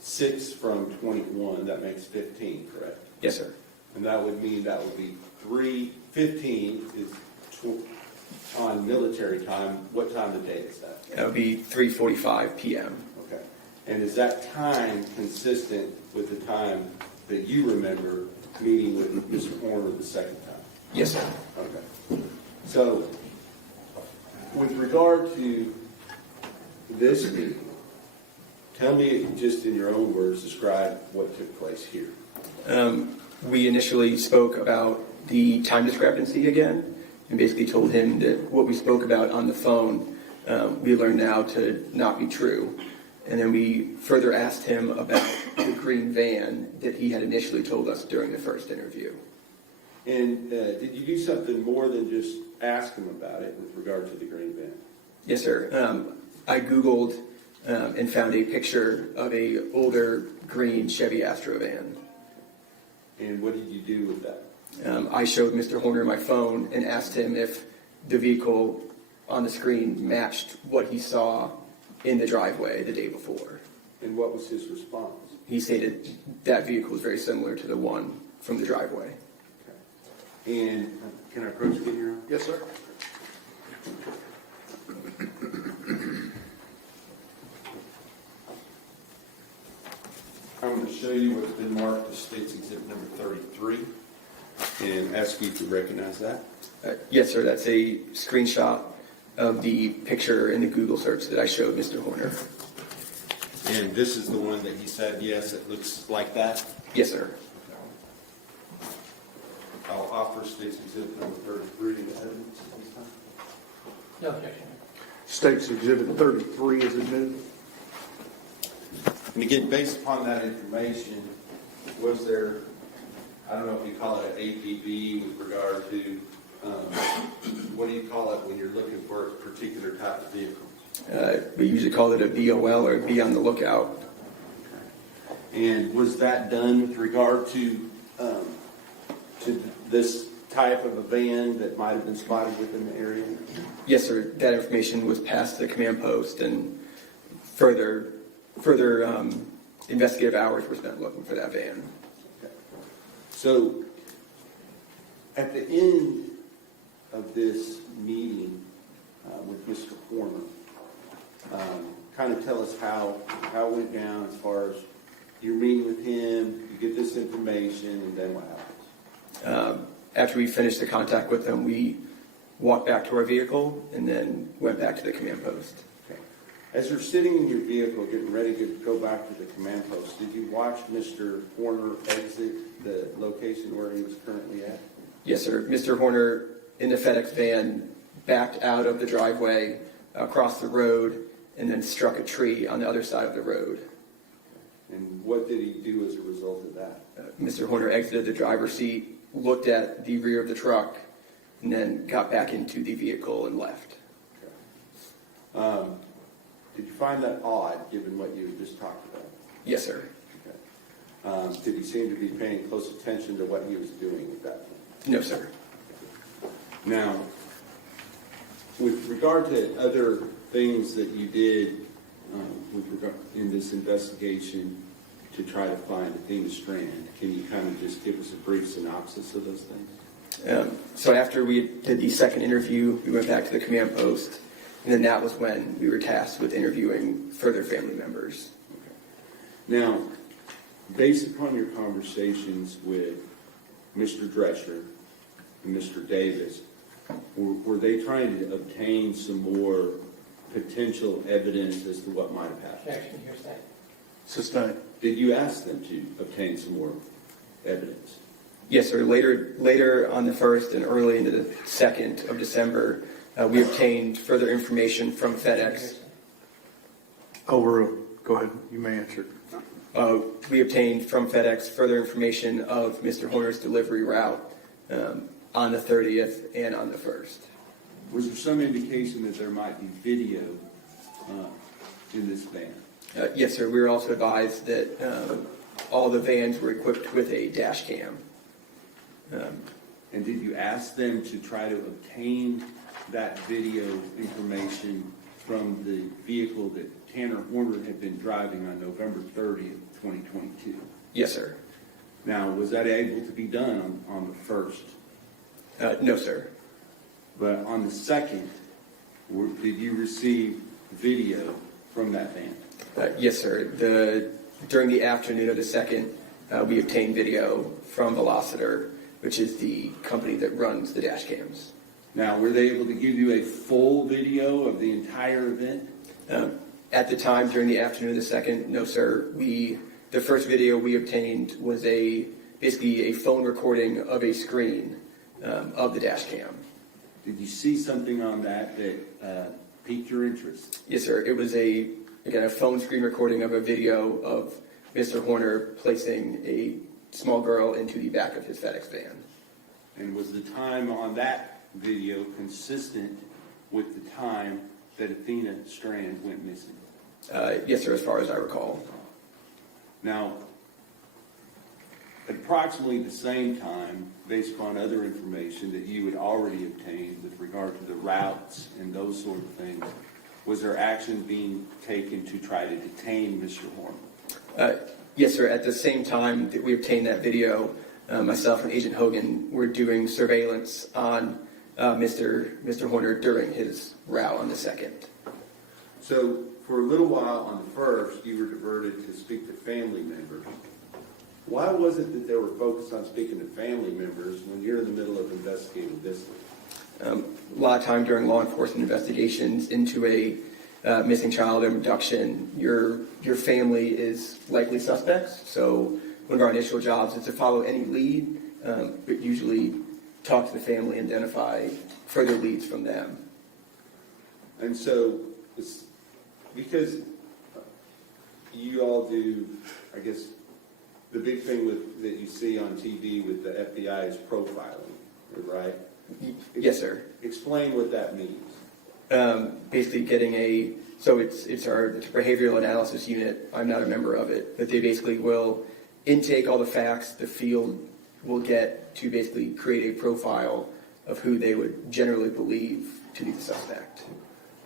6 from 21, that makes 15, correct? Yes, sir. And that would mean that would be 3:15 is on military time. What time of the day is that? That would be 3:45 p.m. Okay. And is that time consistent with the time that you remember meeting with Mr. Horner the second time? Yes, sir. Okay. So, with regard to this meeting, tell me just in your own words, describe what took place here. We initially spoke about the time discrepancy again, and basically told him that what we spoke about on the phone, we learned now to not be true. And then we further asked him about the green van that he had initially told us during the first interview. And did you do something more than just ask him about it with regard to the green van? Yes, sir. I Googled and found a picture of a older green Chevy Astro van. And what did you do with that? I showed Mr. Horner my phone and asked him if the vehicle on the screen matched what he saw in the driveway the day before. And what was his response? He stated that vehicle was very similar to the one from the driveway. Okay. And can I approach again, Your Honor? Yes, sir. I'm going to show you what's been marked as State's Exhibit number 33 and ask you to recognize that. Yes, sir. That's a screenshot of the picture in the Google search that I showed Mr. Horner. And this is the one that he said, yes, it looks like that? Yes, sir. I'll offer State's Exhibit number 33 to evidence at this time. No objection. State's Exhibit 33 is admitted. And again, based upon that information, was there, I don't know if you call it an APB with regard to, what do you call it when you're looking for a particular type of vehicle? We usually call it a BOL or be on the lookout. And was that done with regard to this type of a van that might have been spotted within the area? Yes, sir. That information was passed to the command post, and further investigative hours were spent looking for that van. Okay. So, at the end of this meeting with Mr. Horner, kind of tell us how it went down as far as you're meeting with him, you get this information, and then what happens? After we finished the contact with them, we walked back to our vehicle and then went back to the command post. Okay. As you're sitting in your vehicle getting ready to go back to the command post, did you watch Mr. Horner exit the location where he was currently at? Yes, sir. Mr. Horner, in the FedEx van, backed out of the driveway, across the road, and then struck a tree on the other side of the road. And what did he do as a result of that? Mr. Horner exited the driver's seat, looked at the rear of the truck, and then got back into the vehicle and left. Okay. Did you find that odd, given what you just talked about? Yes, sir. Okay. Did he seem to be paying close attention to what he was doing at that point? No, sir. Now, with regard to other things that you did with regard in this investigation to try to find Athena Strand, can you kind of just give us a brief synopsis of those things? So after we did the second interview, we went back to the command post, and then that was when we were tasked with interviewing further family members. Okay. Now, based upon your conversations with Mr. Drescher and Mr. Davis, were they trying to obtain some more potential evidence as to what might have happened? Sustained. Did you ask them to obtain some more evidence? Yes, sir. Later on the 1st and early into the 2nd of December, we obtained further information from FedEx. Overruled. Go ahead. You may answer. We obtained from FedEx further information of Mr. Horner's delivery route on the 30th and on the 1st. Was there some indication that there might be video in this van? Yes, sir. We were also advised that all the vans were equipped with a dash cam. And did you ask them to try to obtain that video information from the vehicle that Tanner Horner had been driving on November 30th, 2022? Yes, sir. Now, was that able to be done on the 1st? No, sir. But on the 2nd, did you receive video from that van? Yes, sir. During the afternoon of the 2nd, we obtained video from Velociter, which is the company that runs the dash cams. Now, were they able to give you a full video of the entire event? At the time, during the afternoon of the 2nd, no, sir. The first video we obtained was basically a phone recording of a screen of the dash cam. Did you see something on that piqued your interest? Yes, sir. It was a phone screen recording of a video of Mr. Horner placing a small girl into the back of his FedEx van. And was the time on that video consistent with the time that Athena Strand went missing? Yes, sir, as far as I recall. Now, at approximately the same time, based upon other information that you had already obtained with regard to the routes and those sort of things, was there action being taken to try to detain Mr. Horner? Yes, sir. At the same time that we obtained that video, myself and Agent Hogan were doing surveillance on Mr. Horner during his route on the 2nd. So, for a little while on the 1st, you were diverted to speak to family members. Why was it that they were focused on speaking to family members when you're in the middle of investigating this? A lot of time during law enforcement investigations into a missing child abduction, your family is likely suspects. So one of our initial jobs is to follow any lead, but usually talk to the family and identify further leads from them. And so, because you all do, I guess, the big thing that you see on TV with the FBI is profiling, right? Yes, sir. Explain what that means. Basically getting it's a behavioral analysis unit. I'm not a member of it, but they basically will intake all the facts the field will get to basically create a profile of who they would generally believe to be the suspect.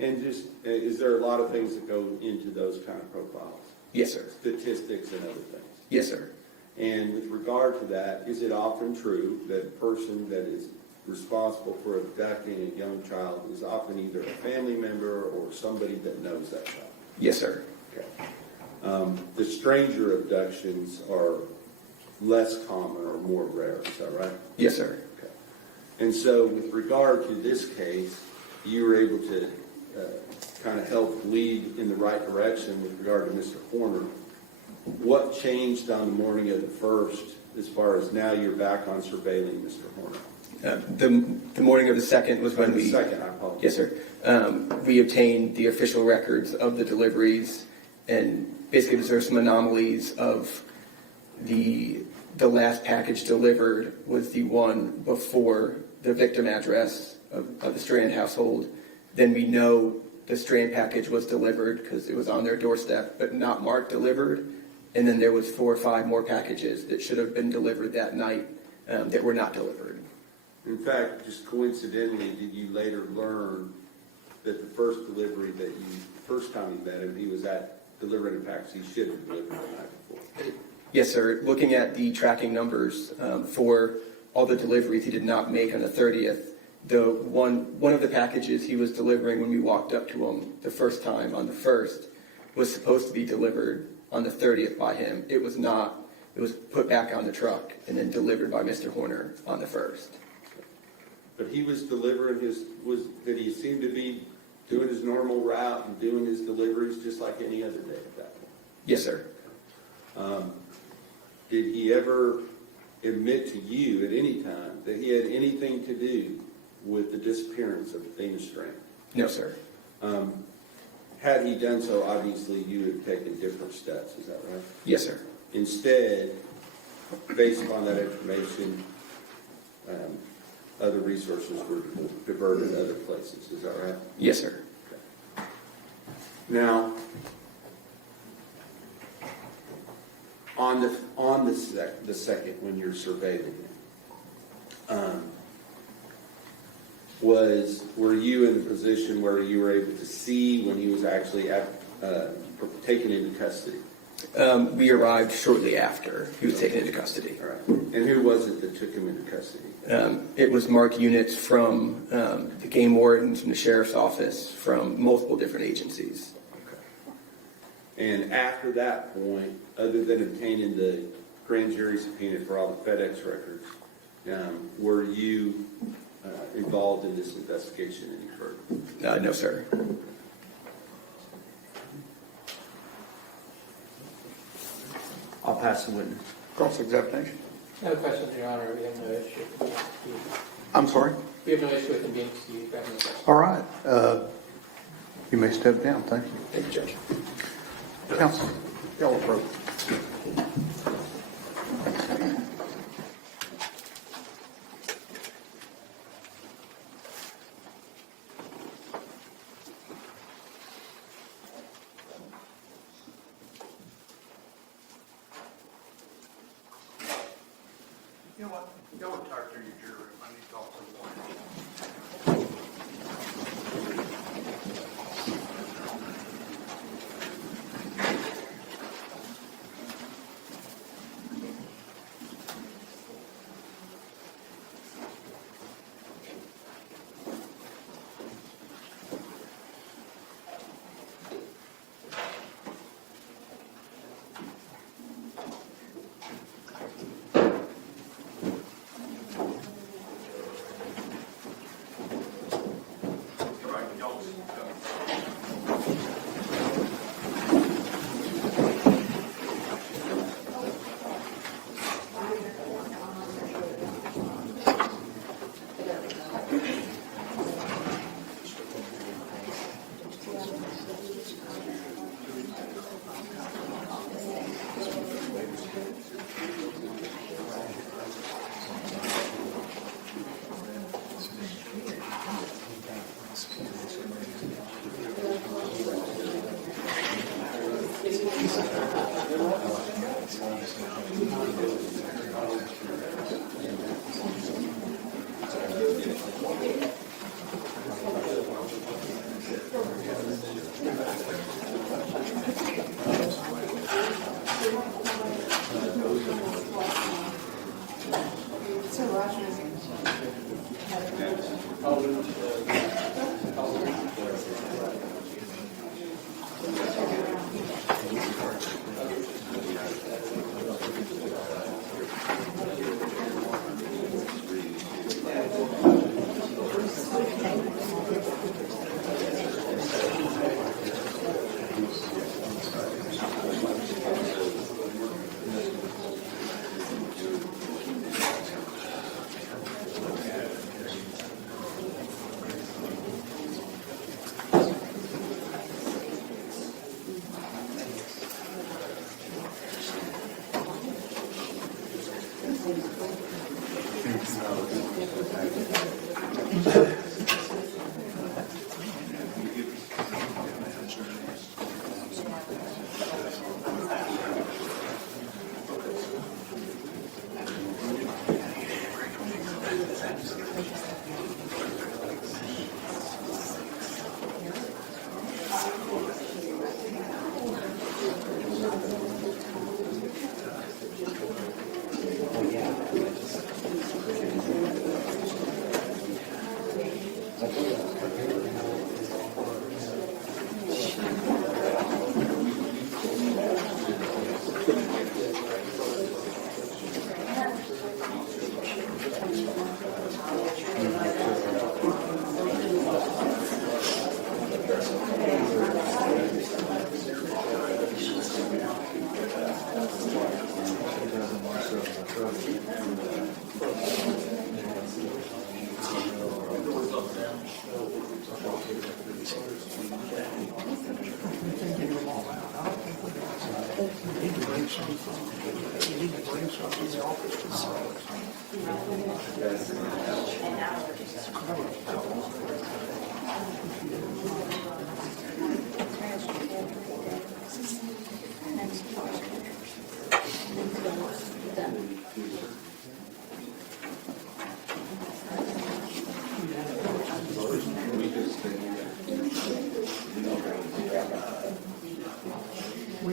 And just, is there a lot of things that go into those kind of profiles? Yes, sir. Statistics and other things? Yes, sir. And with regard to that, is it often true that a person that is responsible for abducting a young child is often either a family member or somebody that knows that child? Yes, sir. Okay. The stranger abductions are less common or more rare, is that right? Yes, sir. Okay. And so with regard to this case, you were able to kind of help lead in the right direction with regard to Mr. Horner. What changed on the morning of the 1st as far as now you're back on surveilling Mr. Horner? The morning of the 2nd was when the 2nd, I apologize. Yes, sir. We obtained the official records of the deliveries, and basically there were some anomalies of the last package delivered was the one before the victim address of the Strand household. Then we know the Strand package was delivered because it was on their doorstep, but not marked delivered. And then there was 4 or 5 more packages that should have been delivered that night that were not delivered. In fact, just coincidentally, did you later learn that the first delivery that you, first time you met him, he was at delivering a package he should have delivered the night before? Yes, sir. Looking at the tracking numbers for all the deliveries he did not make on the 30th, the one of the packages he was delivering when we walked up to him the first time on the 1st was supposed to be delivered on the 30th by him. It was not. It was put back on the truck and then delivered by Mr. Horner on the 1st. But he was delivering did he seem to be doing his normal route and doing his deliveries just like any other day at that point? Yes, sir. Did he ever admit to you at any time that he had anything to do with the disappearance of Athena Strand? No, sir. Had he done so, obviously you had taken different steps, is that right? Yes, sir. Instead, based upon that information, other resources were diverted other places, is that right? Yes, sir. Okay. Now, on the second when you're surveilling him, were you in a position where you were able to see when he was actually taken into custody? We arrived shortly after he was taken into custody. All right. And who was it that took him into custody? It was marked units from the game wardens, from the sheriff's office, from multiple different agencies. Okay. And after that point, other than obtaining the grand jury subpoena for all the FedEx records, were you involved in this investigation any further? No, sir. I'll pass the witness. Cross-examination. No questions, Your Honor. We have no issue. I'm sorry? We have no issue with him being excused. We have no questions. All right. You may step down. Thank you. Thank you, Judge. Counsel, y'all approach. You know what? Go and talk to your jury. I need to talk to the lawyer. We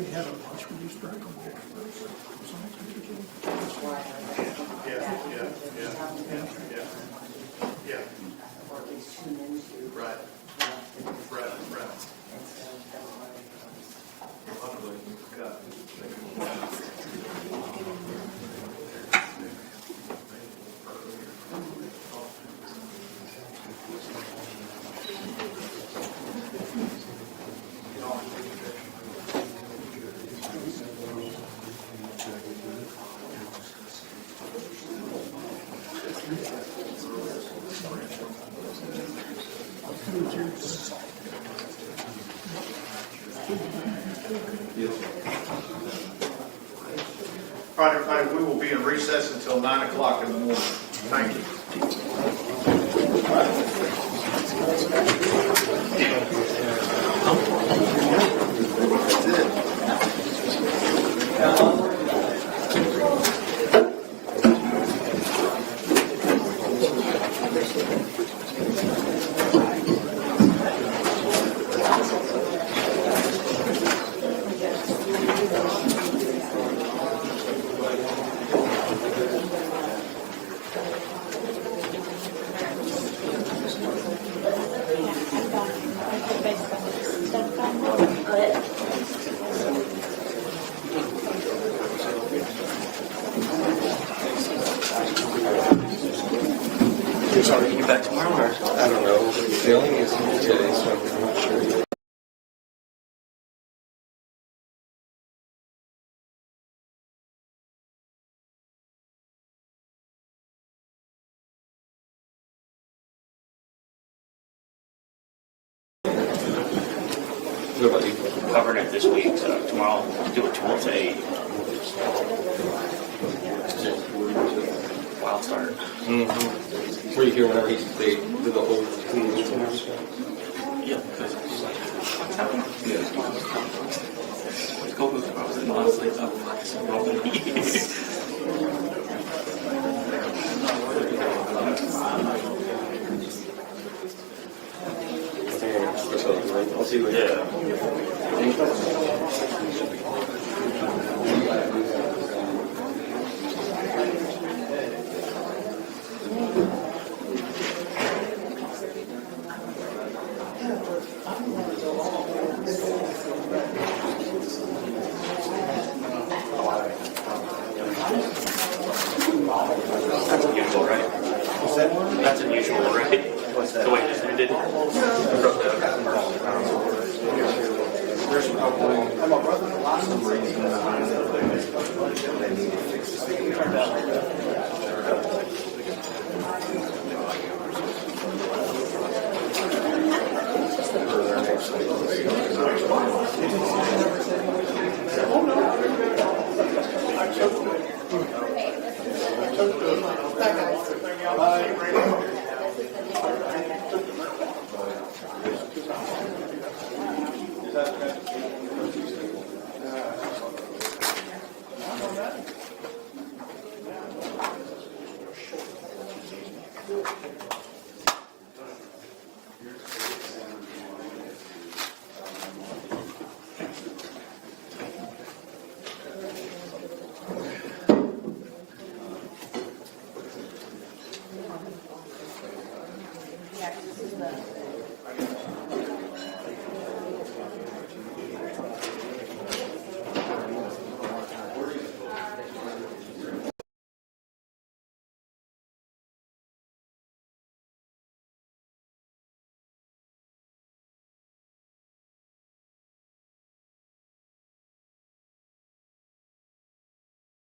had a lunch, we used to drink them all. Yeah. Right. All right, everybody, we will be in recess until 9 o'clock in the morning. Thank you. Sorry, you back tomorrow or? I don't know. The feeling is today, so I'm not sure. Nobody covered it this week, so tomorrow I'll do a 12 to 8. Wild start. Were you here whenever they did the whole clean and everything? Yeah, because it's like, what's happening? Yeah. Let's go move. I was in honestly, oh, fuck, it's I'll see you later. That's unusual, right? What's that? That's unusual, right? What's that? The way it ended. There's probably some reason behind it. They need to fix this thing.